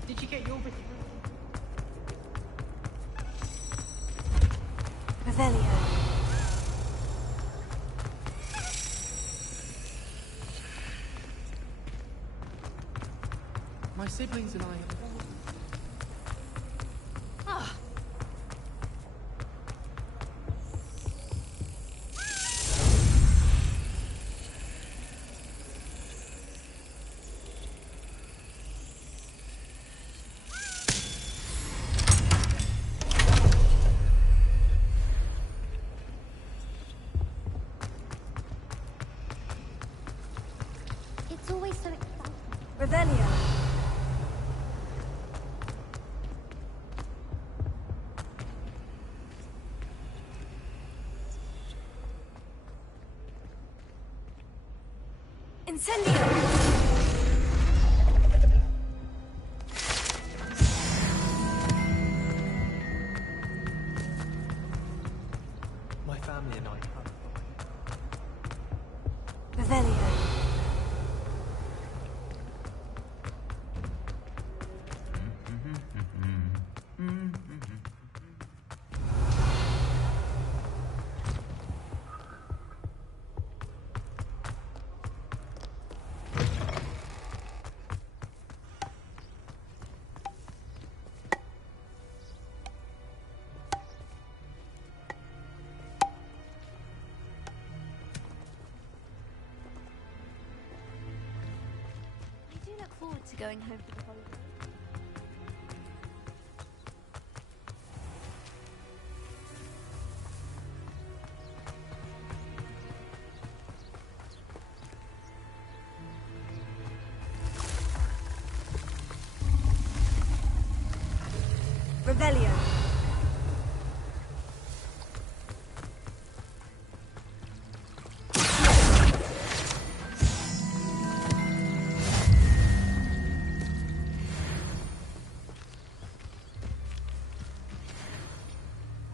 Did you get your bit? Revelio. My siblings and I have all... Ah. It's always so exciting. Revelio. Incendio! My family and I have... Revelio. I do look forward to going home for the holidays. Revelio.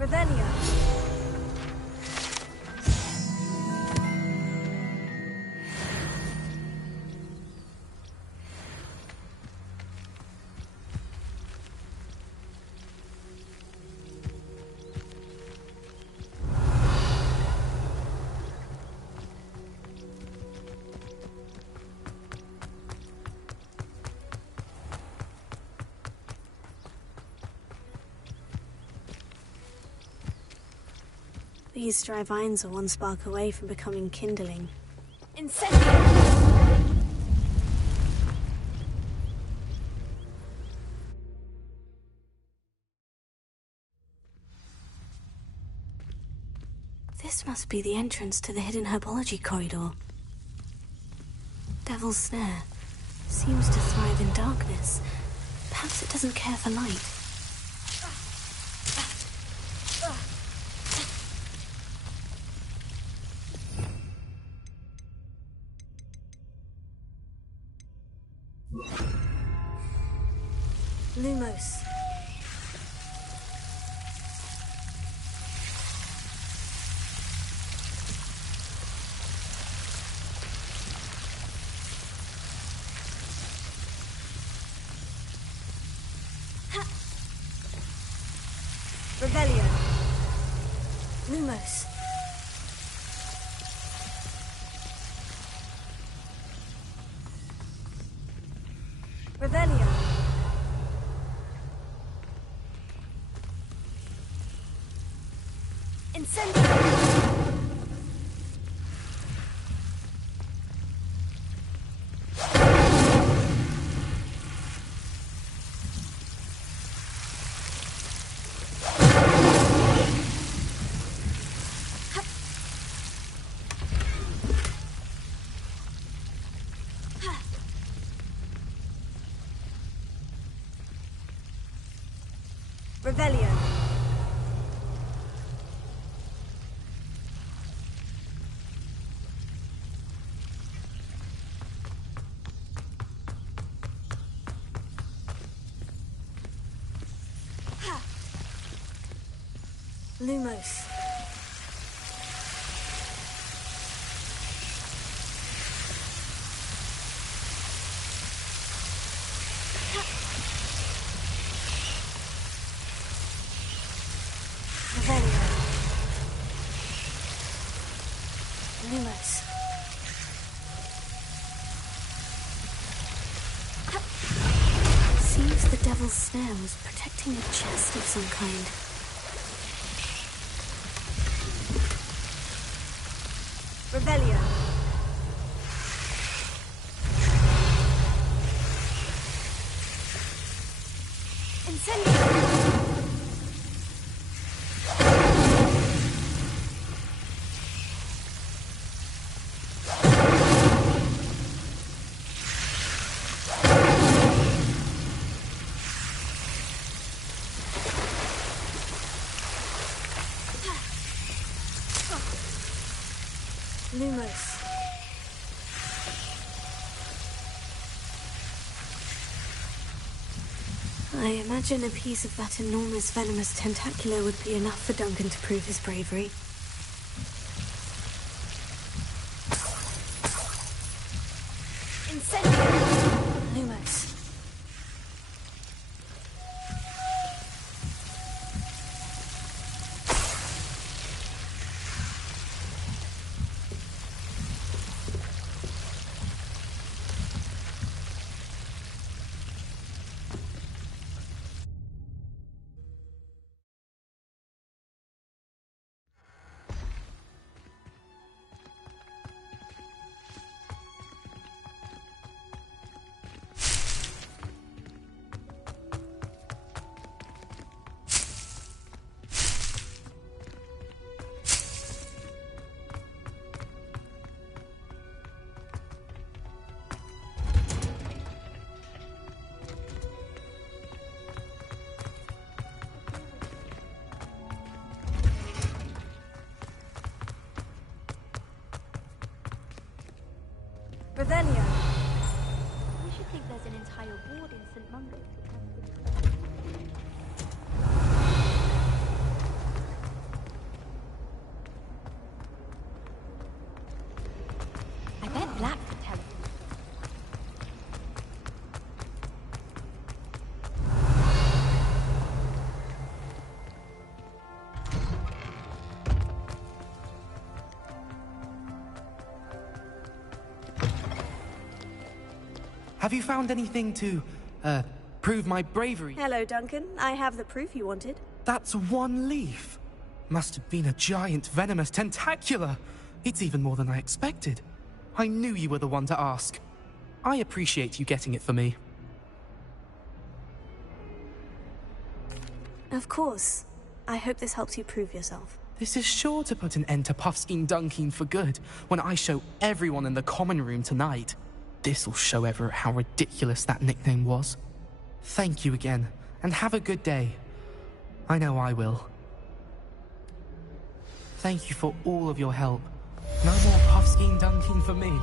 Revelio. These dry vines are one spark away from becoming kindling. Incendio! This must be the entrance to the hidden herbology corridor. Devil's Snare seems to thrive in darkness. Perhaps it doesn't care for light. Lumos. Revelio. Lumos. Revelio. Incendio. Revelio. Lumos. Revelio. Lumos. Seems the Devil's Snare was protecting a chest of some kind. Revelio. Incendio. Lumos. I imagine a piece of that enormous venomous tentacular would be enough for Duncan to prove his bravery. Incendio! Lumos. Revelio. We should think there's an entire ward in St. Mungo's. Have you found anything to, prove my bravery? Hello, Duncan. I have the proof you wanted. That's one leaf. Must have been a giant venomous tentacula. It's even more than I expected. I knew you were the one to ask. I appreciate you getting it for me. Of course. I hope this helps you prove yourself. This is sure to put an end to Puffskein Dunkeen for good when I show everyone in the common room tonight. This'll show Everett how ridiculous that nickname was. Thank you again, and have a good day. I know I will. Thank you for all of your help. No more Puffskein Dunkeen for me.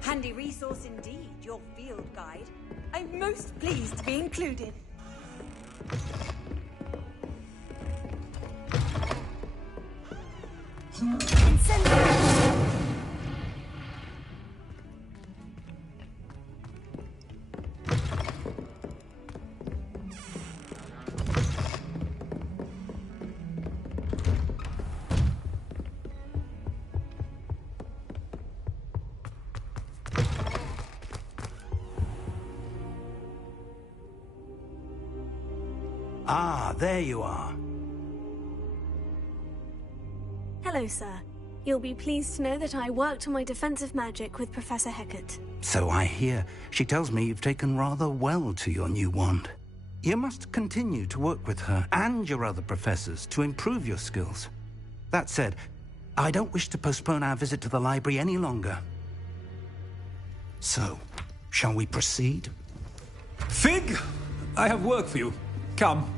Handy resource indeed, your field guide. I'm most pleased to be included. Ah, there you are. Hello, sir. You'll be pleased to know that I worked on my defensive magic with Professor Hecat. So I hear. She tells me you've taken rather well to your new wand. You must continue to work with her and your other professors to improve your skills. That said, I don't wish to postpone our visit to the library any longer. So, shall we proceed? Fig! I have work for you. Come.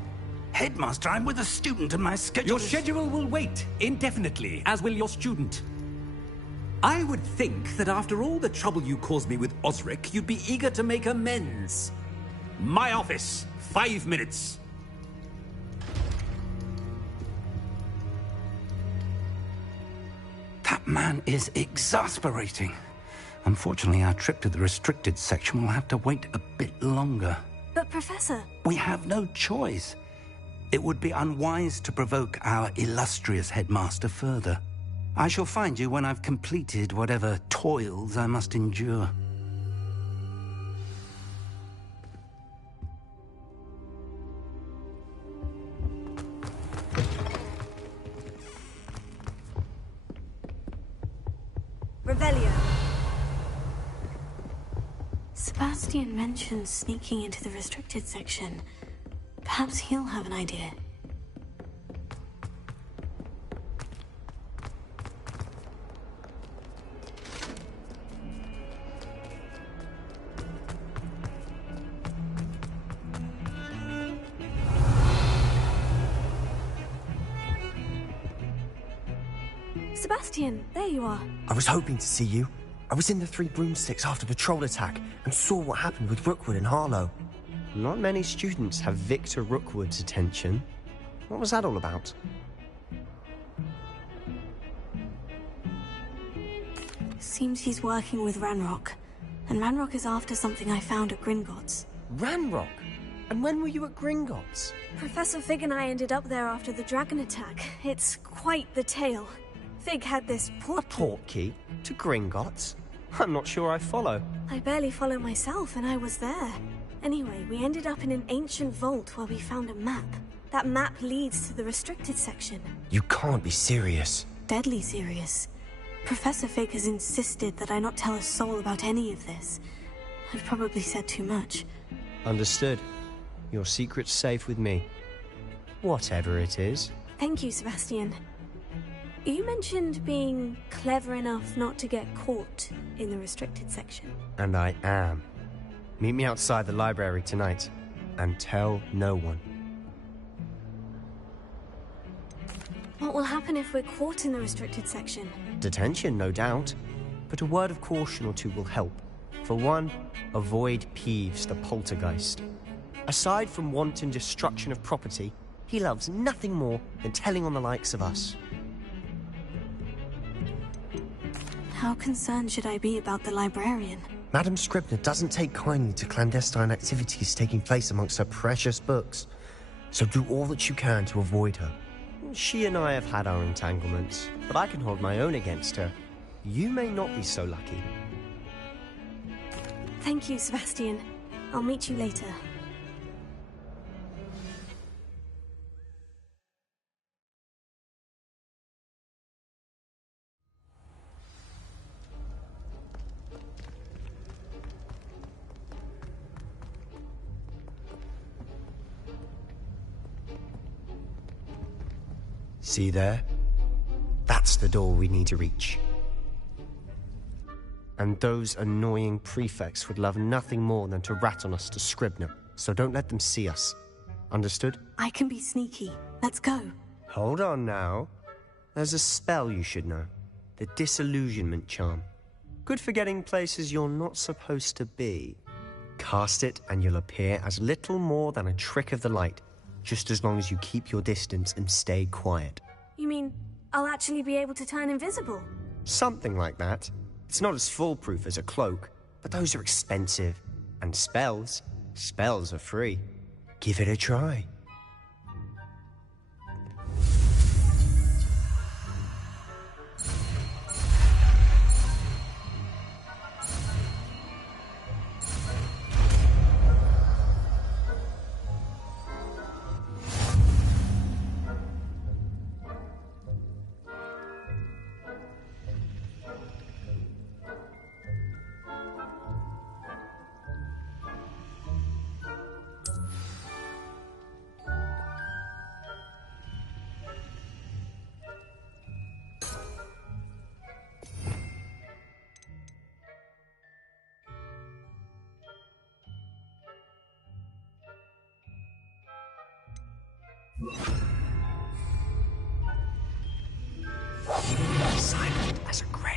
Headmaster, I'm with a student and my schedule Your schedule will wait indefinitely, as will your student. I would think that after all the trouble you caused me with Osric, you'd be eager to make amends. My office, 5 minutes. That man is exasperating. Unfortunately, our trip to the restricted section will have to wait a bit longer. But, Professor... We have no choice. It would be unwise to provoke our illustrious headmaster further. I shall find you when I've completed whatever toils I must endure. Revelio. Sebastian mentioned sneaking into the restricted section. Perhaps he'll have an idea. Sebastian, there you are. I was hoping to see you. I was in the Three Broomsticks after the troll attack and saw what happened with Rookwood and Harlow. Not many students have Victor Rookwood's attention. What was that all about? Seems he's working with Ranrock. And Ranrock is after something I found at Gringotts. Ranrock? And when were you at Gringotts? Professor Fig and I ended up there after the dragon attack. It's quite the tale. Fig had this portkey. A portkey? To Gringotts? I'm not sure I follow. I barely follow myself, and I was there. Anyway, we ended up in an ancient vault where we found a map. That map leads to the restricted section. You can't be serious. Deadly serious. Professor Fig has insisted that I not tell a soul about any of this. I've probably said too much. Understood. Your secret's safe with me. Whatever it is. Thank you, Sebastian. You mentioned being clever enough not to get caught in the restricted section. And I am. Meet me outside the library tonight, and tell no one. What will happen if we're caught in the restricted section? Detention, no doubt. But a word of caution or two will help. For one, avoid Peeves the poltergeist. Aside from wanton destruction of property, he loves nothing more than telling on the likes of us. How concerned should I be about the librarian? Madame Scribner doesn't take kindly to clandestine activities taking place amongst her precious books, so do all that you can to avoid her. She and I have had our entanglements, but I can hold my own against her. You may not be so lucky. Thank you, Sebastian. I'll meet you later. See there? That's the door we need to reach. And those annoying prefects would love nothing more than to rat on us to Scribner, so don't let them see us. Understood? I can be sneaky. Let's go. Hold on now. There's a spell you should know. The Disillusionment Charm. Good for getting places you're not supposed to be. Cast it and you'll appear as little more than a trick of the light, just as long as you keep your distance and stay quiet. You mean I'll actually be able to turn invisible? Something like that. It's not as foolproof as a cloak, but those are expensive. And spells are free. Give it a try. Silent as a grave.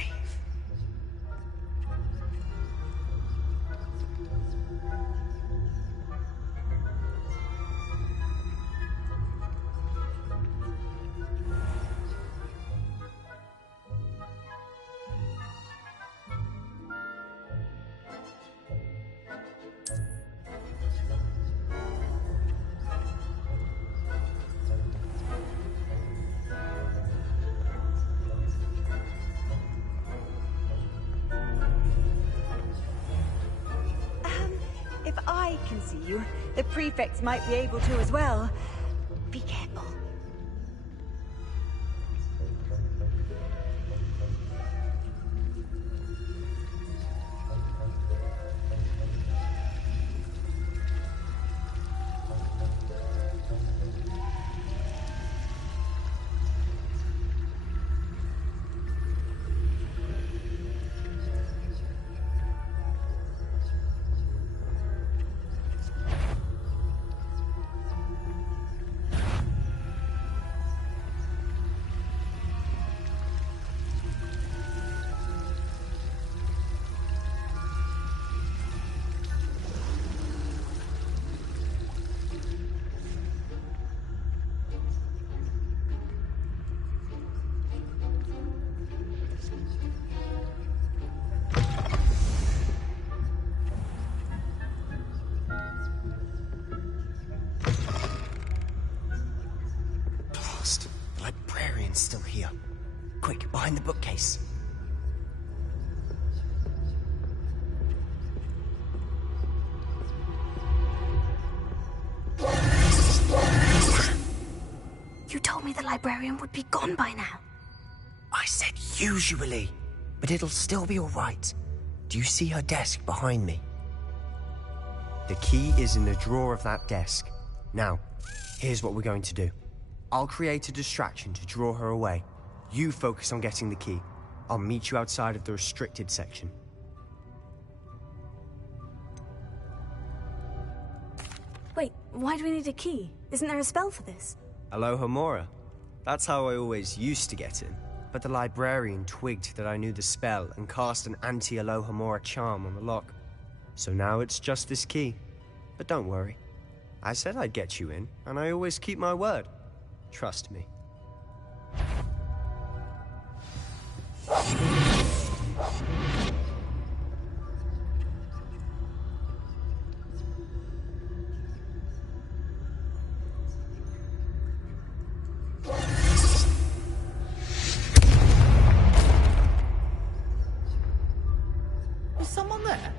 If I can see you, the prefects might be able to as well. Be careful. Still here. Quick, behind the bookcase. me the librarian would be gone by now. I said usually, but it'll still be all right. Do you see her desk behind me? The key is in the drawer of that desk. Now, here's what we're going to do. I'll create a distraction to draw her away. You focus on getting the key. I'll meet you outside of the restricted section. Wait, why do we need a key? Isn't there a spell for this? Alohomora. That's how I always used to get in. But the librarian twigged that I knew the spell and cast an anti-Alohomora charm on the lock. So now it's just this key. But don't worry. I said I'd get you in, and I always keep my word. Trust me. Is someone there?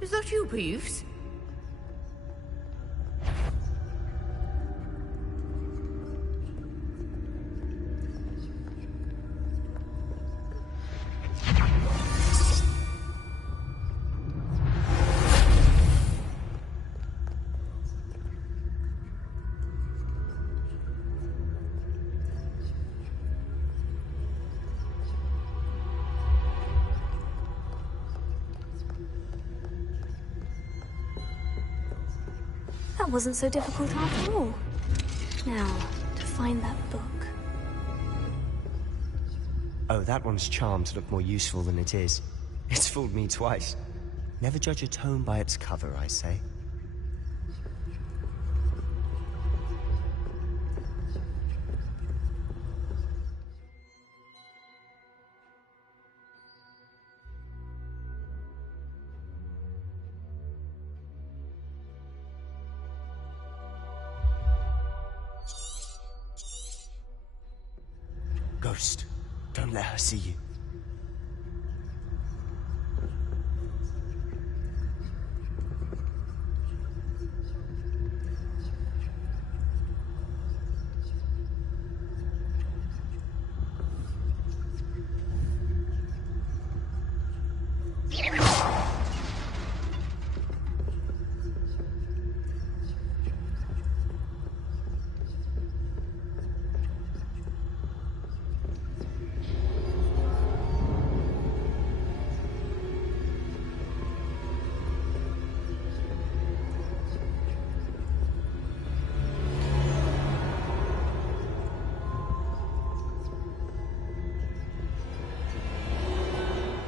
Is that you, Peeves? That wasn't so difficult after all. Now, to find that book. Oh, that one's charmed to look more useful than it is. It's fooled me twice. Never judge a tome by its cover, I say. Ghost, don't let her see you.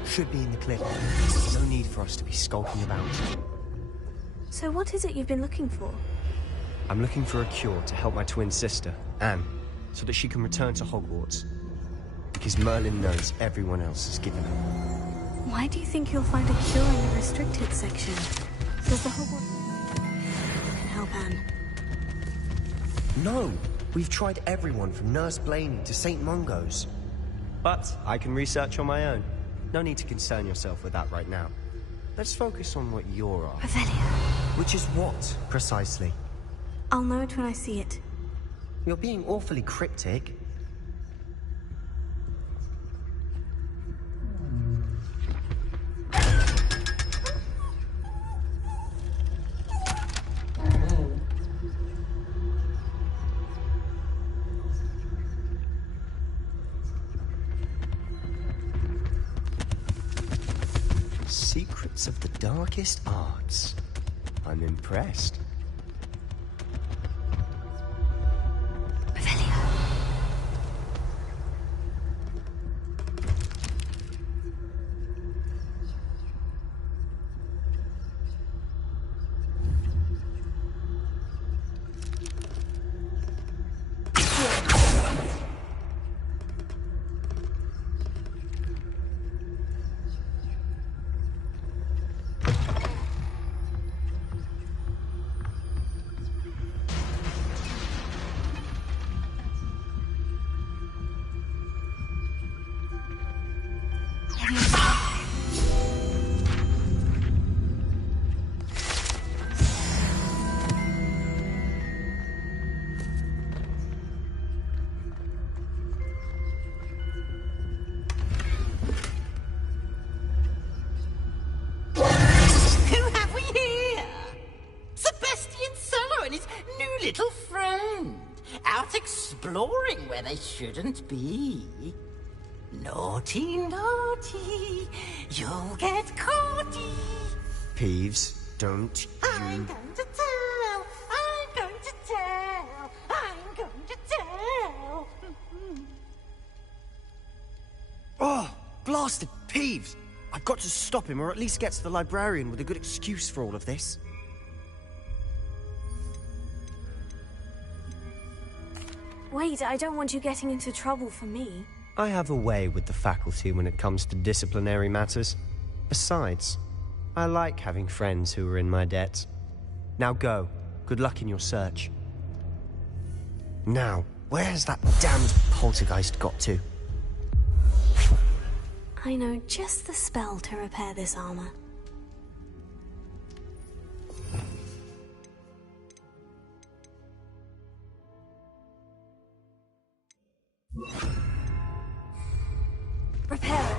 Should be in the cliff. No need for us to be skulking about. So what is it you've been looking for? I'm looking for a cure to help my twin sister, Anne, so that she can return to Hogwarts. Because Merlin knows everyone else has given up. Why do you think you'll find a cure in the restricted section? Does the Hogwarts can help Anne? No! We've tried everyone from Nurse Blaney to St. Mungo's. But I can research on my own. No need to concern yourself with that right now. Let's focus on what you're after. Revelio. Which is what, precisely? I'll know it when I see it. You're being awfully cryptic. Secrets of the darkest arts. I'm impressed. and his new little friend, out exploring where they shouldn't be. Naughty, naughty, you'll get caughty. Peeves, don't I'm going to tell, I'm going to tell, I'm going to tell. Oh, blasted Peeves! I've got to stop him, or at least get to the librarian with a good excuse for all of this. Wait, I don't want you getting into trouble for me. I have a way with the faculty when it comes to disciplinary matters. Besides, I like having friends who are in my debt. Now go. Good luck in your search. Now, where has that damned poltergeist got to? I know just the spell to repair this armor. Repair it.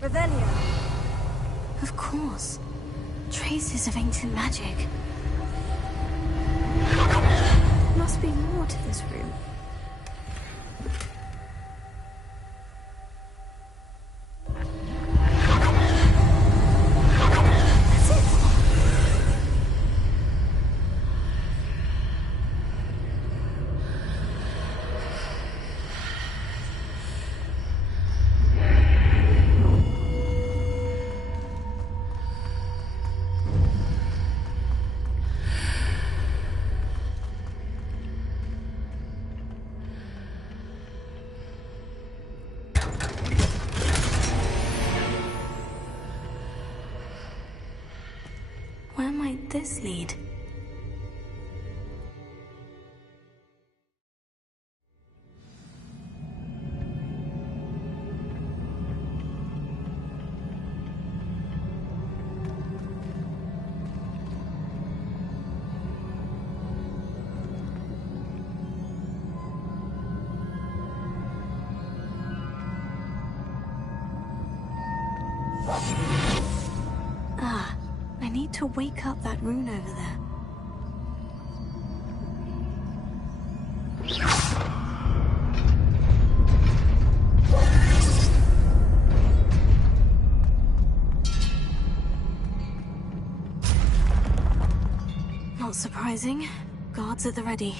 Revelio. Of course. Traces of ancient magic. Must be more to this room. That's it. Where might this lead? Ah, I need to wake up that rune over there. Not surprising. Guards at the ready.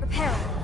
Reparo.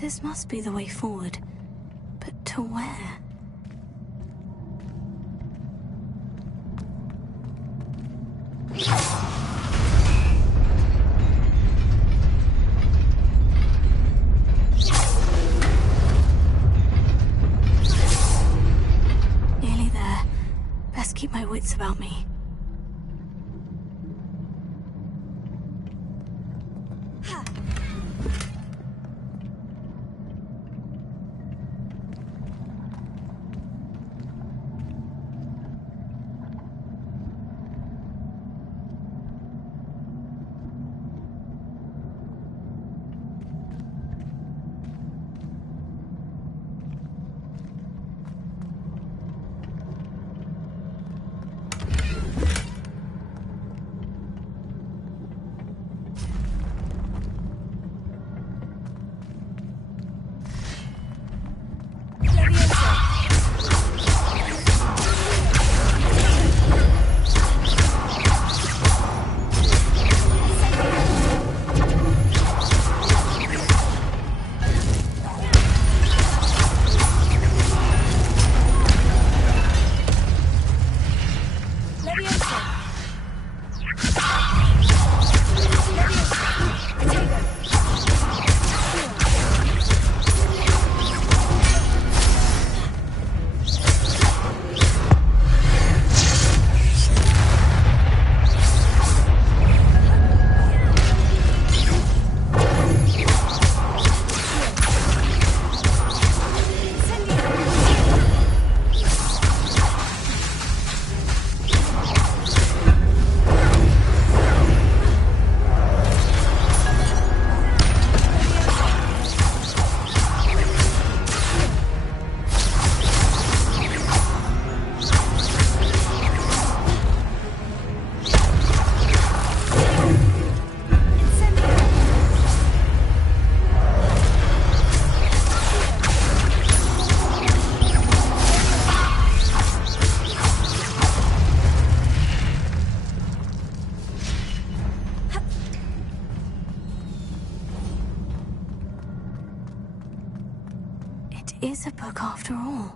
This must be the way forward. But to where? Nearly there. Best keep my wits about me. is a book after all.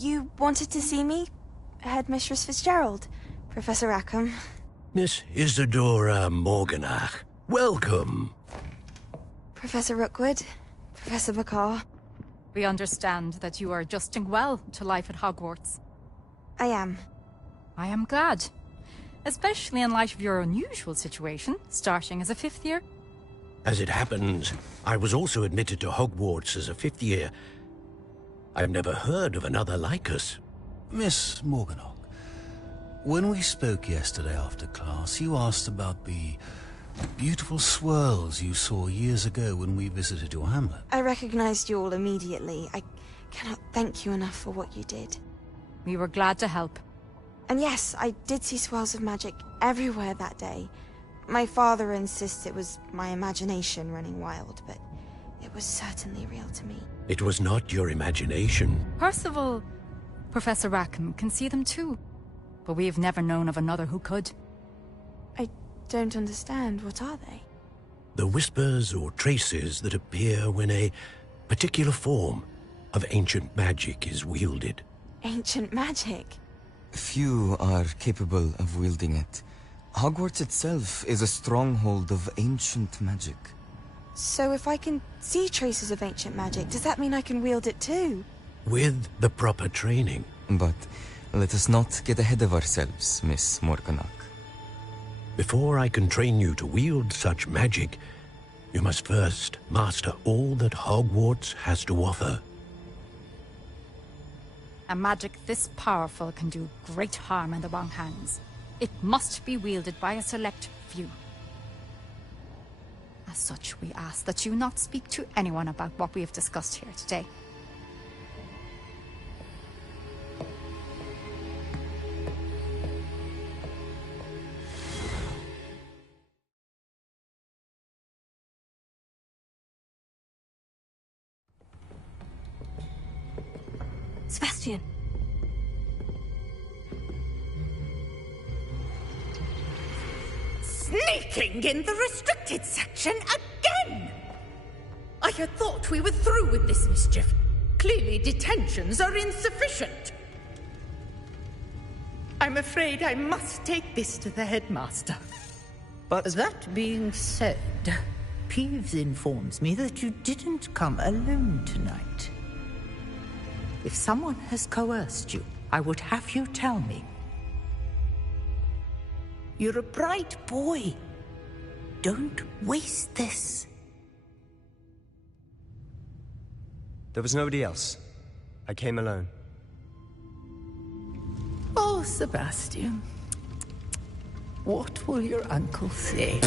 You wanted to see me? Headmistress Fitzgerald, Professor Rackham. Miss Isadora Morganach, welcome. Professor Rookwood, Professor Bakar. We understand that you are adjusting well to life at Hogwarts. I am. I am glad. Especially in light of your unusual situation, starting as a 5th year. As it happens, I was also admitted to Hogwarts as a 5th year. I've never heard of another like us. Miss Morganach, when we spoke yesterday after class, you asked about the beautiful swirls you saw years ago when we visited your hamlet. I recognized you all immediately. I cannot thank you enough for what you did. We were glad to help. And yes, I did see swirls of magic everywhere that day. My father insists it was my imagination running wild, but it was certainly real to me. It was not your imagination. Percival, Professor Rackham can see them too. But we have never known of another who could. I don't understand. What are they? The whispers or traces that appear when a particular form of ancient magic is wielded. Ancient magic? Few are capable of wielding it. Hogwarts itself is a stronghold of ancient magic. So if I can see traces of ancient magic, does that mean I can wield it too? With the proper training. But let us not get ahead of ourselves, Miss Morganach. Before I can train you to wield such magic, you must first master all that Hogwarts has to offer. A magic this powerful can do great harm in the wrong hands. It must be wielded by a select few. As such, we ask that you not speak to anyone about what we have discussed here today. Sebastian. Sneaking in the restricted section again! I had thought we were through with this mischief. Clearly detentions are insufficient. I'm afraid I must take this to the headmaster. But that being said, Peeves informs me that you didn't come alone tonight. If someone has coerced you, I would have you tell me. You're a bright boy. Don't waste this. there was nobody else. I came alone. Oh, Sebastian. What will your uncle say?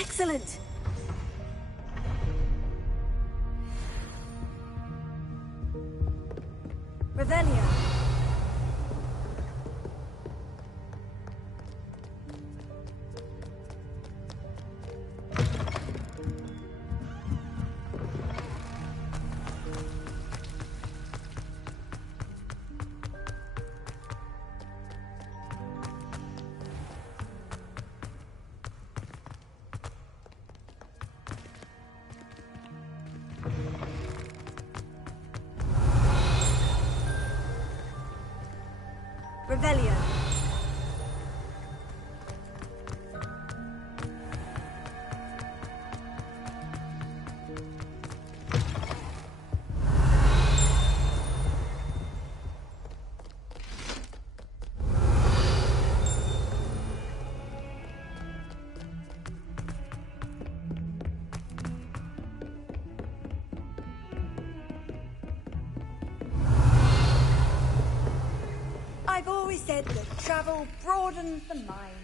Excellent! Revelio. Revelio. I've always said that travel broadens the mind.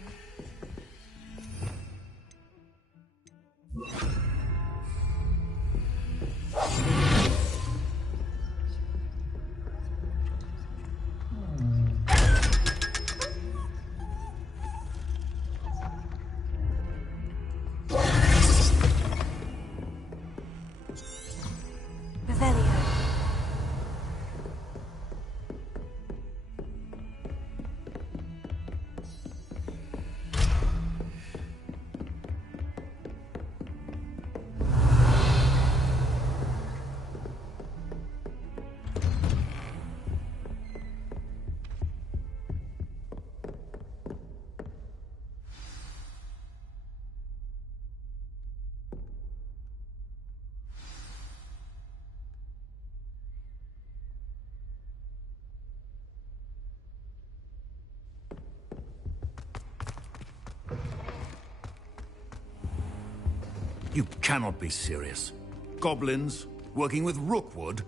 You cannot be serious. Goblins working with Rookwood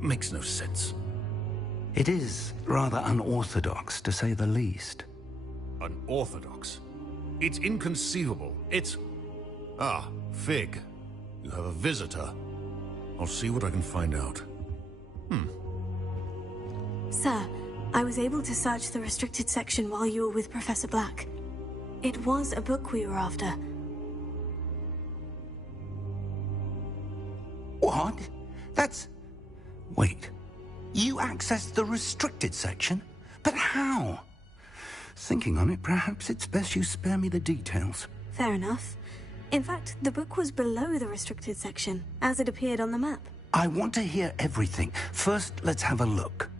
makes no sense. It is rather unorthodox, to say the least. Unorthodox? It's inconceivable. It's... Ah, Fig. You have a visitor. I'll see what I can find out. Sir, I was able to search the restricted section while you were with Professor Black. It was a book we were after. What? That's... Wait. You accessed the restricted section? But how? Thinking on it, perhaps it's best you spare me the details. Fair enough. In fact, the book was below the restricted section, as it appeared on the map. I want to hear everything. First, let's have a look.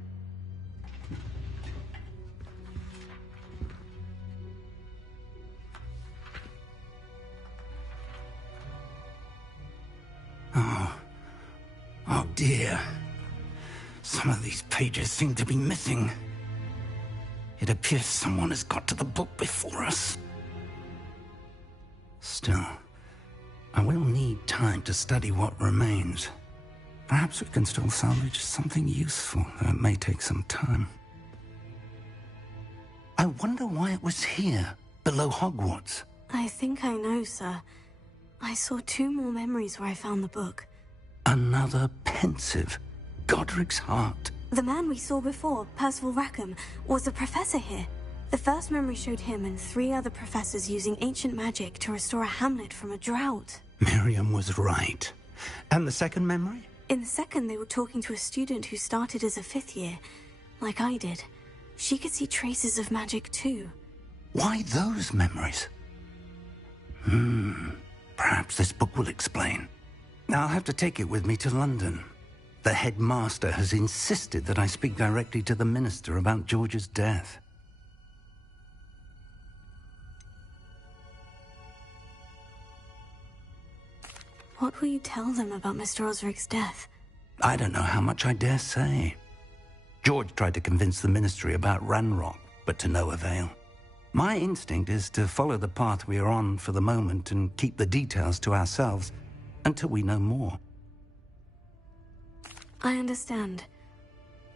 Oh dear. Some of these pages seem to be missing. It appears someone has got to the book before us. Still, I will need time to study what remains. Perhaps we can still salvage something useful, though it may take some time. I wonder why it was here, below Hogwarts. I think I know, sir. I saw 2 more memories where I found the book. Another pensive. Godric's heart. The man we saw before, Percival Rackham, was a professor here. The first memory showed him and 3 other professors using ancient magic to restore a hamlet from a drought. Miriam was right. And the second memory? In the second, they were talking to a student who started as a 5th year, like I did. She could see traces of magic too. Why those memories? Perhaps this book will explain. I'll have to take it with me to London. The headmaster has insisted that I speak directly to the minister about George's death. What will you tell them about Mr. Osric's death? I don't know how much I dare say. George tried to convince the ministry about Ranrock, but to no avail. My instinct is to follow the path we are on for the moment and keep the details to ourselves until we know more. I understand.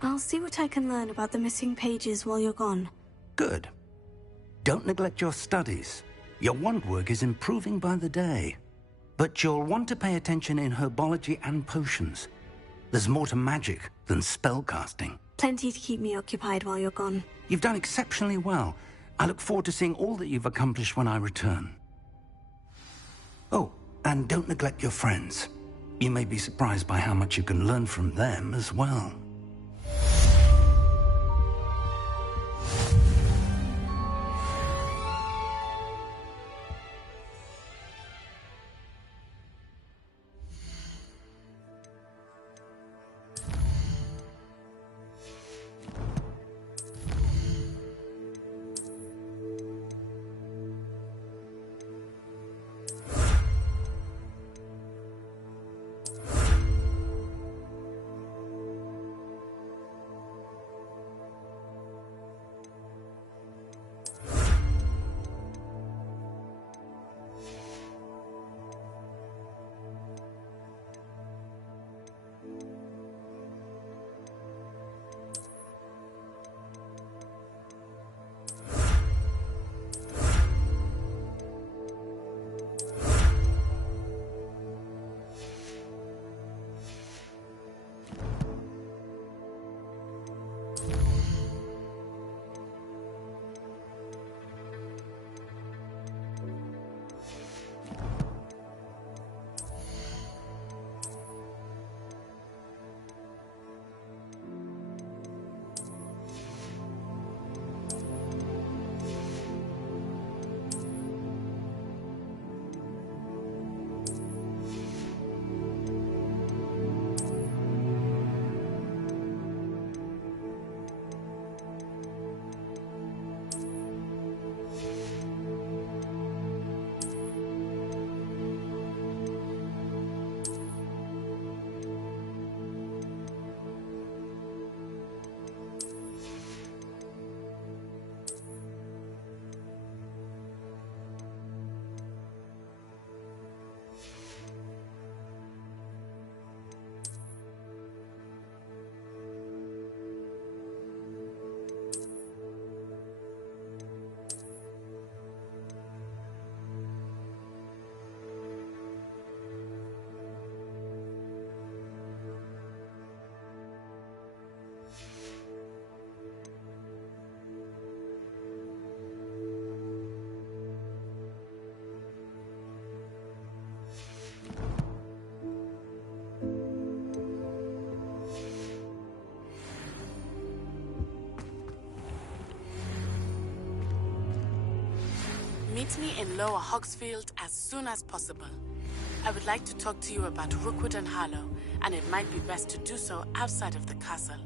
I'll see what I can learn about the missing pages while you're gone. Good. Don't neglect your studies. Your wand work is improving by the day. But you'll want to pay attention in herbology and potions. There's more to magic than spellcasting. Plenty to keep me occupied while you're gone. You've done exceptionally well. I look forward to seeing all that you've accomplished when I return. Oh, and don't neglect your friends. You may be surprised by how much you can learn from them as well. Meet me in Lower Hogsfield as soon as possible. I would like to talk to you about Rookwood and Harlow, and it might be best to do so outside of the castle.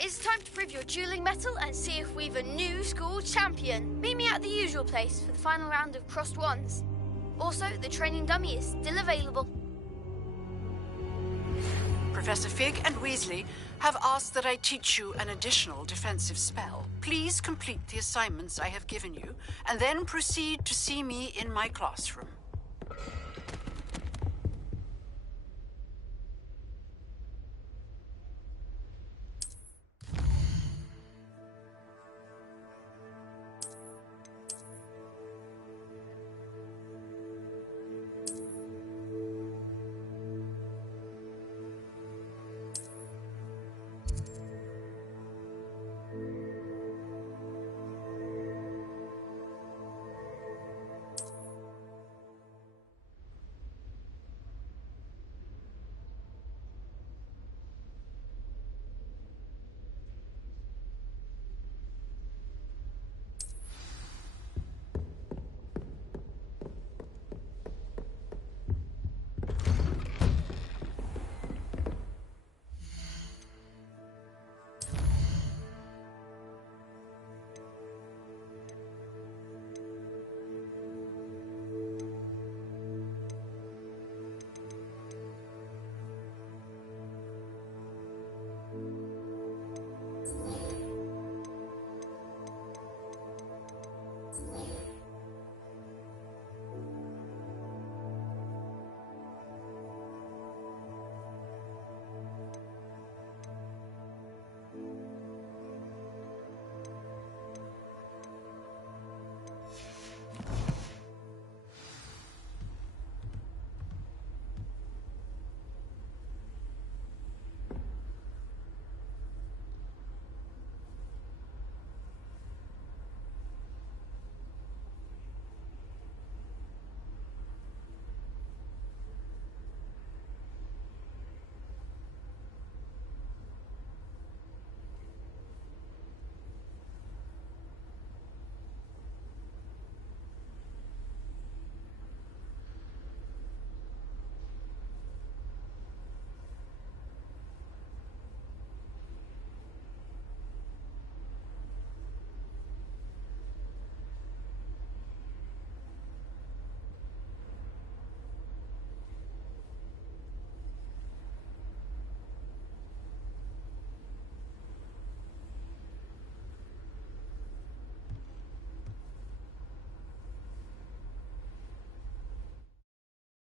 It's time to prove your dueling mettle and see if we've a new school champion. Meet me at the usual place for the final round of crossed wands. Also, the training dummy is still available. Professor Fig and Weasley have asked that I teach you an additional defensive spell. Please complete the assignments I have given you, and then proceed to see me in my classroom.